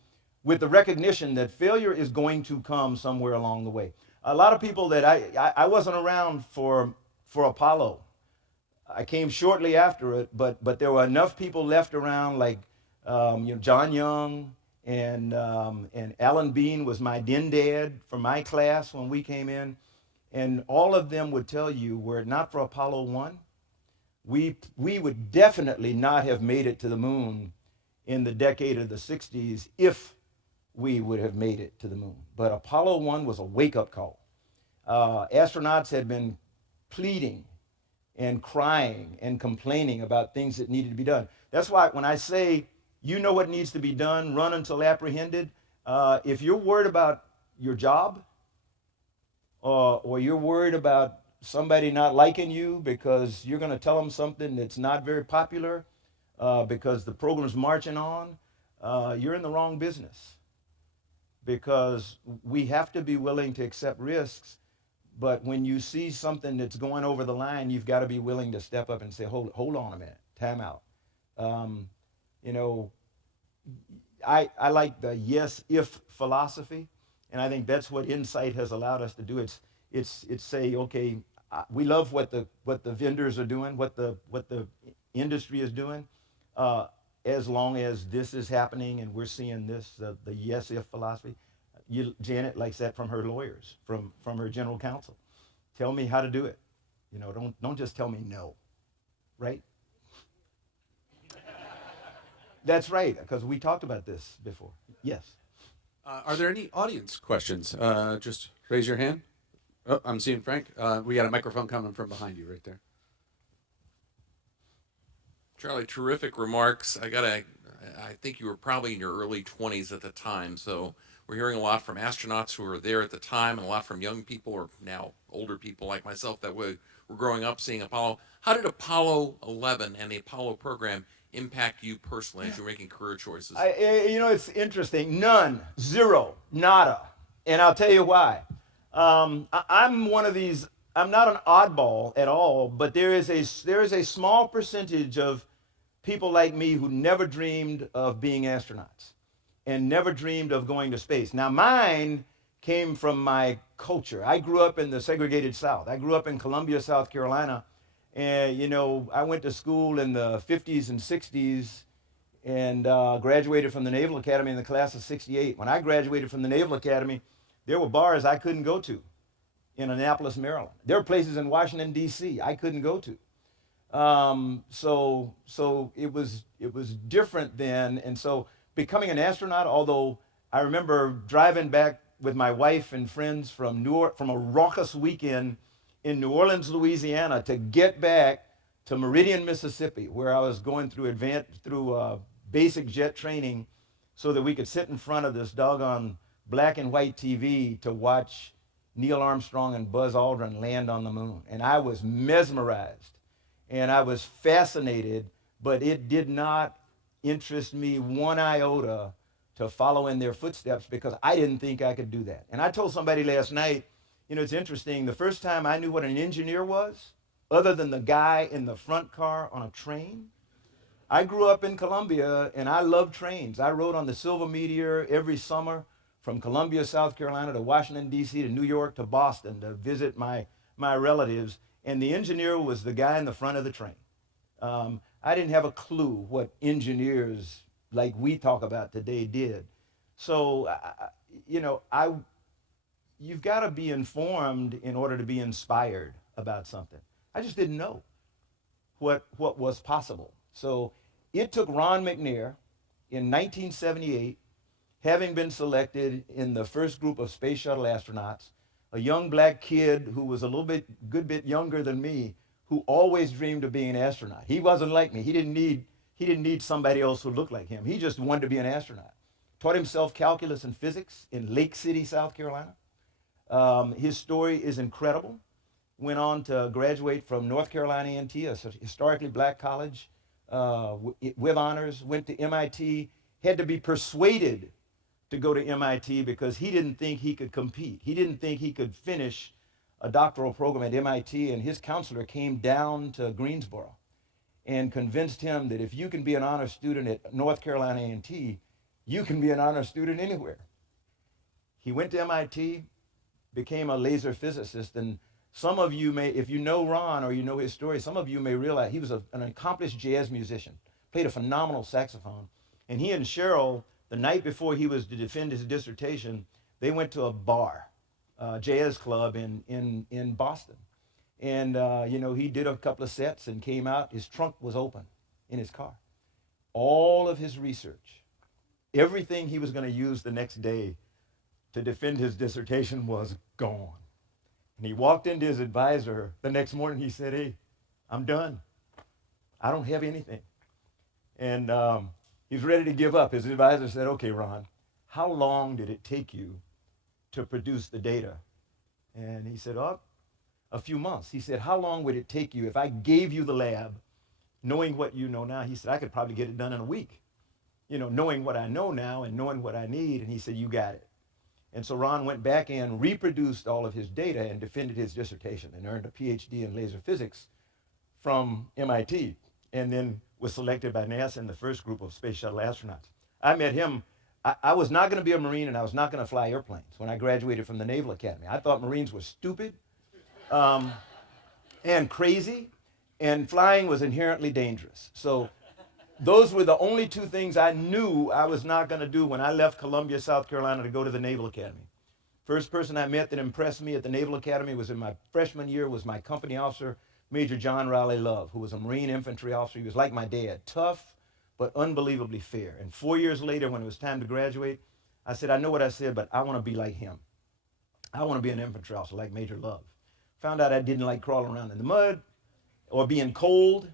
with the recognition that failure is going to come somewhere along the way. A lot of people that I wasn't around for Apollo. I came shortly after it, but there were enough people left around, like John Young and Alan Bean was my dad from my class when we came in, and all of them would tell you, were it not for Apollo 1, we would definitely not have made it to the moon in the decade of the 60s if we would have made it to the moon. But Apollo 1 was a wake-up call. Astronauts had been pleading and crying and complaining about things that needed to be done. That's why when I say, you know what needs to be done, run until apprehended, if you're worried about your job, or you're worried about somebody not liking you because you're going to tell them something that's not very popular because the program's marching on, you're in the wrong business. Because we have to be willing to accept risks, but when you see something that's going over the line, you've got to be willing to step up and say, hold on a minute, time out. I like the yes-if philosophy, and I think that's what Insight has allowed us to do. It's say, okay, we love what the vendors are doing, what the industry is doing, as long as this is happening and we're seeing this, the yes-if philosophy. Janet likes that from her lawyers, from her general counsel. Tell me how to do it. Don't just tell me no, right? That's right, because we talked about this before. Yes. Are there any audience questions? Just raise your hand. Oh, I'm seeing Frank. We got a microphone coming from behind you right there. Charlie, terrific remarks. I think you were probably in your early 20s at the time, so we're hearing a lot from astronauts who were there at the time and a lot from young people or now older people like myself that were growing up seeing Apollo. How did Apollo 11 and the Apollo program impact you personally as you're making career choices? It's interesting. None. Zero. Nada. And I'll tell you why. I'm one of these, I'm not an oddball at all, but there is a small percentage of people like me who never dreamed of being astronauts and never dreamed of going to space. Now, mine came from my culture. I grew up in the segregated South. I grew up in Columbia, South Carolina. And, I went to school in the 50s and 60s and graduated from the Naval Academy in the class of 68. When I graduated from the Naval Academy, there were bars I couldn't go to in Annapolis, Maryland. There were places in Washington, D.C. I couldn't go to. So it was different then. And so becoming an astronaut, although I remember driving back with my wife and friends from a raucous weekend in New Orleans, Louisiana, to get back to Meridian, Mississippi, where I was going through basic jet training so that we could sit in front of this doggone black and white TV to watch Neil Armstrong and Buzz Aldrin land on the moon. And I was mesmerized and I was fascinated, but it did not interest me one iota to follow in their footsteps because I didn't think I could do that. And I told somebody last night, it's interesting, the first time I knew what an engineer was, other than the guy in the front car on a train, I grew up in Columbia and I loved trains. I rode on the Silver Meteor every summer from Columbia, South Carolina to Washington, D.C. to New York to Boston to visit my relatives. And the engineer was the guy in the front of the train. I didn't have a clue what engineers like we talk about today did. So, you've got to be informed in order to be inspired about something. I just didn't know what was possible. So it took Ron McNair in 1978, having been selected in the first group of space shuttle astronauts, a young black kid who was a good bit younger than me, who always dreamed of being an astronaut. He wasn't like me. He didn't need somebody else who looked like him. He just wanted to be an astronaut. Taught himself calculus and physics in Lake City, South Carolina. His story is incredible. went on to graduate from North Carolina A&T, a historically black college, with honors, went to MIT, had to be persuaded to go to MIT because he didn't think he could compete. He didn't think he could finish a doctoral program at MIT, and his counselor came down to Greensboro and convinced him that if you can be an honor student at North Carolina A&T, you can be an honor student anywhere. He went to MIT, became a laser physicist, and some of you may, if you know Ron or you know his story, some of you may realize he was an accomplished jazz musician, played a phenomenal saxophone. And he and Cheryl, the night before he was to defend his dissertation, they went to a bar, jazz club in Boston. And, you know, he did a couple of sets and came out. His trunk was open in his car. All of his research, everything he was going to use the next day to defend his dissertation was gone. And he walked into his advisor the next morning. He said, "Hey, I'm done. I don't have anything." And he's ready to give up. His advisor said, "Okay, Ron, how long did it take you to produce the data?" And he said, "Oh, a few months." He said, "How long would it take you if I gave you the lab, knowing what you know now?" He said, "I could probably get it done in a week, you know, knowing what I know now and knowing what I need." And he said, "You got it." And so Ron went back and reproduced all of his data and defended his dissertation and earned a PhD in laser physics from MIT, and then was selected by NASA in the first group of space shuttle astronauts. I met him. I was not going to be a Marine, and I was not going to fly airplanes when I graduated from the Naval Academy. I thought Marines were stupid and crazy, and flying was inherently dangerous. So those were the only two things I knew I was not going to do when I left Columbia, South Carolina to go to the Naval Academy. First person I met that impressed me at the Naval Academy was in my freshman year, was my company officer, Major John Riley Love, who was a Marine infantry officer. He was like my dad, tough, but unbelievably fair. And 4 years later, when it was time to graduate, I said, "I know what I said, but I want to be like him. I want to be an infantry officer like Major Love." Found out I didn't like crawling around in the mud or being cold.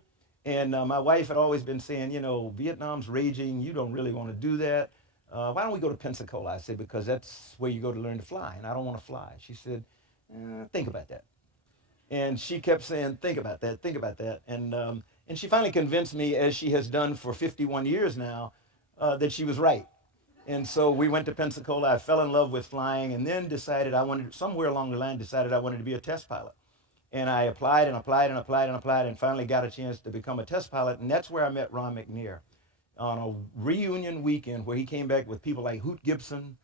And my wife had always been saying, you know, Vietnam's raging. You don't really want to do that. Why don't we go to Pensacola? I said, because that's where you go to learn to fly, and I don't want to fly. She said, think about that. And she kept saying, think about that, think about that. And she finally convinced me, as she has done for 51 years now, that she was right. And so we went to Pensacola. I fell in love with flying, and then decided I wanted, somewhere along the line, decided I wanted to be a test pilot. And I applied and applied and applied and applied and finally got a chance to become a test pilot. And that's where I met Ron McNair on a reunion weekend where he came back with people like Hoot Gibson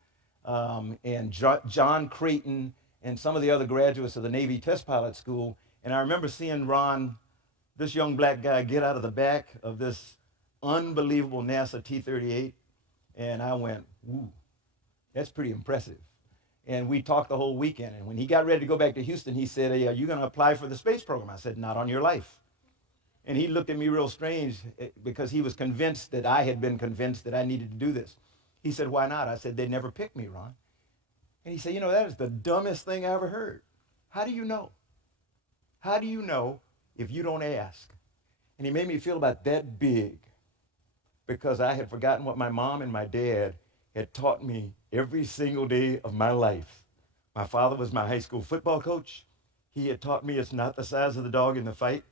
and John Creighton and some of the other graduates of the Navy Test Pilot School. And I remember seeing Ron, this young black guy, get out of the back of this unbelievable NASA T-38. And I went, "Ooh, that's pretty impressive." And we talked the whole weekend. And when he got ready to go back to Houston, he said, "Hey, are you going to apply for the space program?" I said, "Not on your life." And he looked at me real strange because he was convinced that I had been convinced that I needed to do this. He said, "Why not?" I said, "They never picked me, Ron." And he said, "You know, that is the dumbest thing I ever heard. How do you know? How do you know if you don't ask?" And he made me feel about that big because I had forgotten what my mom and my dad had taught me every single day of my life. My father was my high school football coach. He had taught me it's not the size of the dog in the fight,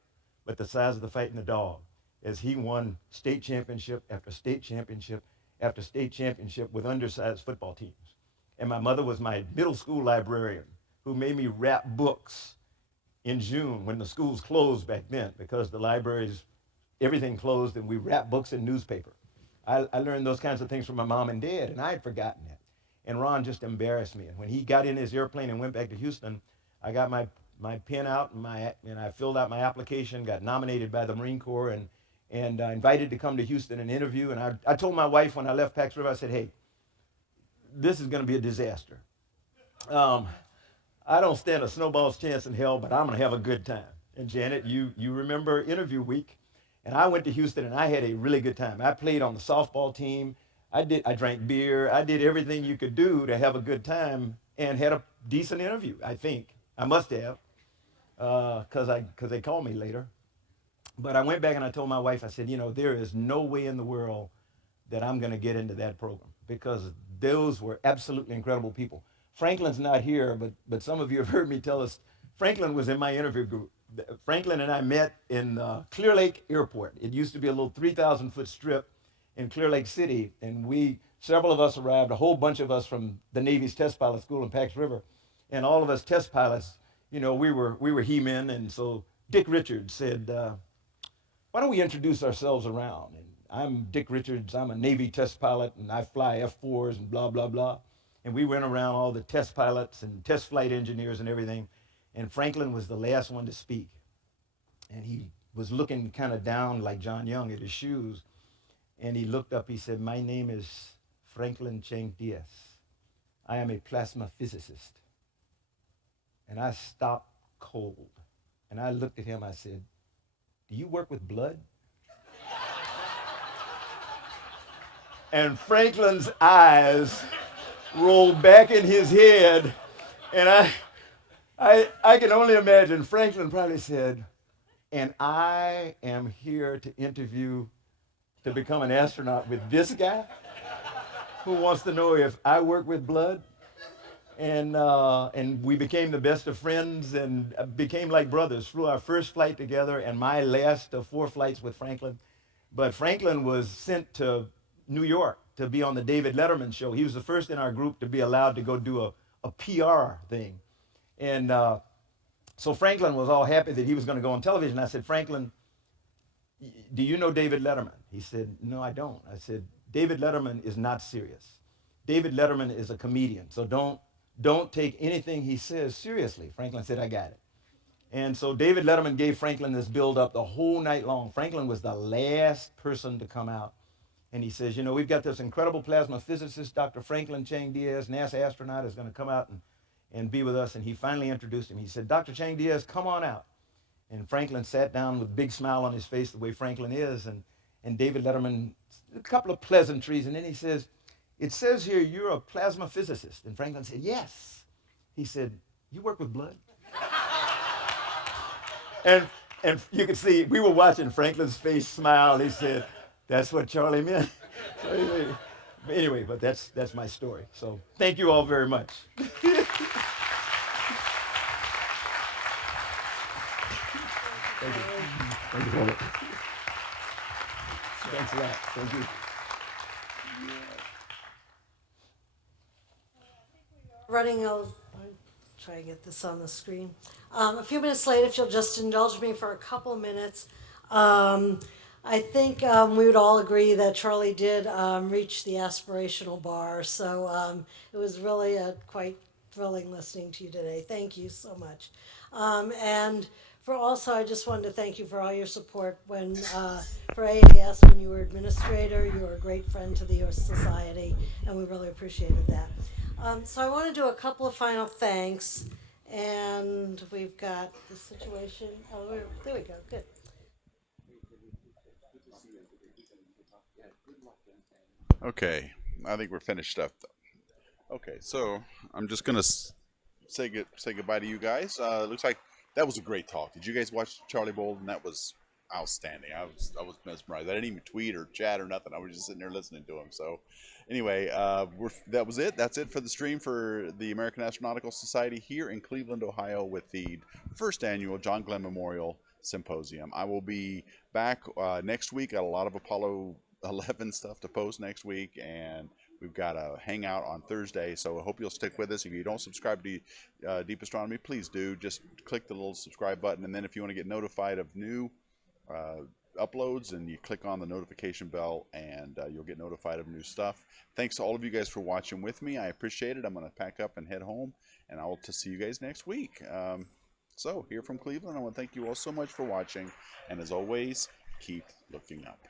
but the size of the fight in the dog, as he won state championship after state championship after state championship with undersized football teams. And my mother was my middle school librarian who made me wrap books in June when the schools closed back then because the libraries, everything closed, and we wrapped books in newspaper. I learned those kinds of things from my mom and dad, and I had forgotten that. And Ron just embarrassed me. And when he got in his airplane and went back to Houston, I got my pen out and I filled out my application, got nominated by the Marine Corps, and invited to come to Houston and interview. And I told my wife when I left Pax River, I said, "Hey, this is going to be a disaster. I don't stand a snowball's chance in hell, but I'm going to have a good time." And Janet, you remember interview week. And I went to Houston and I had a really good time. I played on the softball team. I drank beer. I did everything you could do to have a good time and had a decent interview, I think. I must have, because they called me later. But I went back and I told my wife, I said, you know, there is no way in the world that I'm going to get into that program because those were absolutely incredible people. Franklin's not here, but some of you have heard me tell us Franklin was in my interview group. Franklin and I met in Clear Lake Airport. It used to be a little 3,000-foot strip in Clear Lake City, and several of us arrived, a whole bunch of us from the Navy's test pilot school in Pax River, and all of us test pilots, we were he-men, and so Dick Richards said, why don't we introduce ourselves around? And I'm Dick Richards, I'm a Navy test pilot, and I fly F-4s and blah, blah, blah. And we went around all the test pilots and test flight engineers and everything, and Franklin was the last one to speak. And he was looking kind of down like John Young at his shoes, and he looked up, he said, my name is Franklin Cheng Diaz. I am a plasma physicist. And I stopped cold. And I looked at him, I said, do you work with blood? And Franklin's eyes rolled back in his head, and I can only imagine Franklin probably said, and I am here to interview to become an astronaut with this guy who wants to know if I work with blood. And we became the best of friends and became like brothers. Flew our first flight together and my last of 4 flights with Franklin. But Franklin was sent to New York to be on the David Letterman show. He was the first in our group to be allowed to go do a PR thing. And so Franklin was all happy that he was going to go on television. I said, Franklin, do you know David Letterman? He said, no, I don't. I said, David Letterman is not serious. David Letterman is a comedian, so don't take anything he says seriously. Franklin said, I got it. And so David Letterman gave Franklin this build-up the whole night long. Franklin was the last person to come out. And he says, we've got this incredible plasma physicist, Dr. Franklin Cheng Diaz, NASA astronaut, is going to come out and be with us. And he finally introduced him. He said, Dr. Cheng Diaz, come on out. And Franklin sat down with a big smile on his face, the way Franklin is. And David Letterman, a couple of pleasantries. And then he says, it says here you're a plasma physicist. And Franklin said, yes. He said, you work with blood? and you could see, we were watching Franklin's face smile. He said, that's what Charlie meant. So anyway, but that's my story. So thank you all very much. Thank you. Thank you, Robert. Thanks a lot. Thank you. I'll try to get this on the screen. A few minutes late, if you'll just indulge me for a couple minutes. I think we would all agree that Charlie did reach the aspirational bar, so it was really quite thrilling listening to you today. Thank you so much. And for also, I just wanted to thank you for all your support when for AAS when you were administrator. You were a great friend to the Society, and we really appreciated that. So I want to do a couple of final thanks, and we've got the situation. Oh, there we go. Good. Okay, I think we're finished up. Okay, so I'm just gonna say goodbye to you guys. Looks like that was a great talk. Did you guys watch Charlie Bolden? That was outstanding. I was mesmerized. I didn't even tweet or chat or nothing. I was just sitting there listening to him. So anyway, that was it. That's it for the stream for the American Astronautical Society here in Cleveland, Ohio, with the first annual John Glenn Memorial Symposium. I will be back next week. Got a lot of Apollo 11 stuff to post next week, and we've got a hangout on Thursday, so I hope you'll stick with us. If you don't subscribe to Deep Astronomy, please do. Just click the little subscribe button, and then if you want to get notified of new uploads, and you click on the notification bell, and you'll get notified of new stuff. Thanks to all of you guys for watching with me. I appreciate it. I'm going to pack up and head home, and I will see you guys next week. So here from Cleveland, I want to thank you all so much for watching, and as always, keep looking up.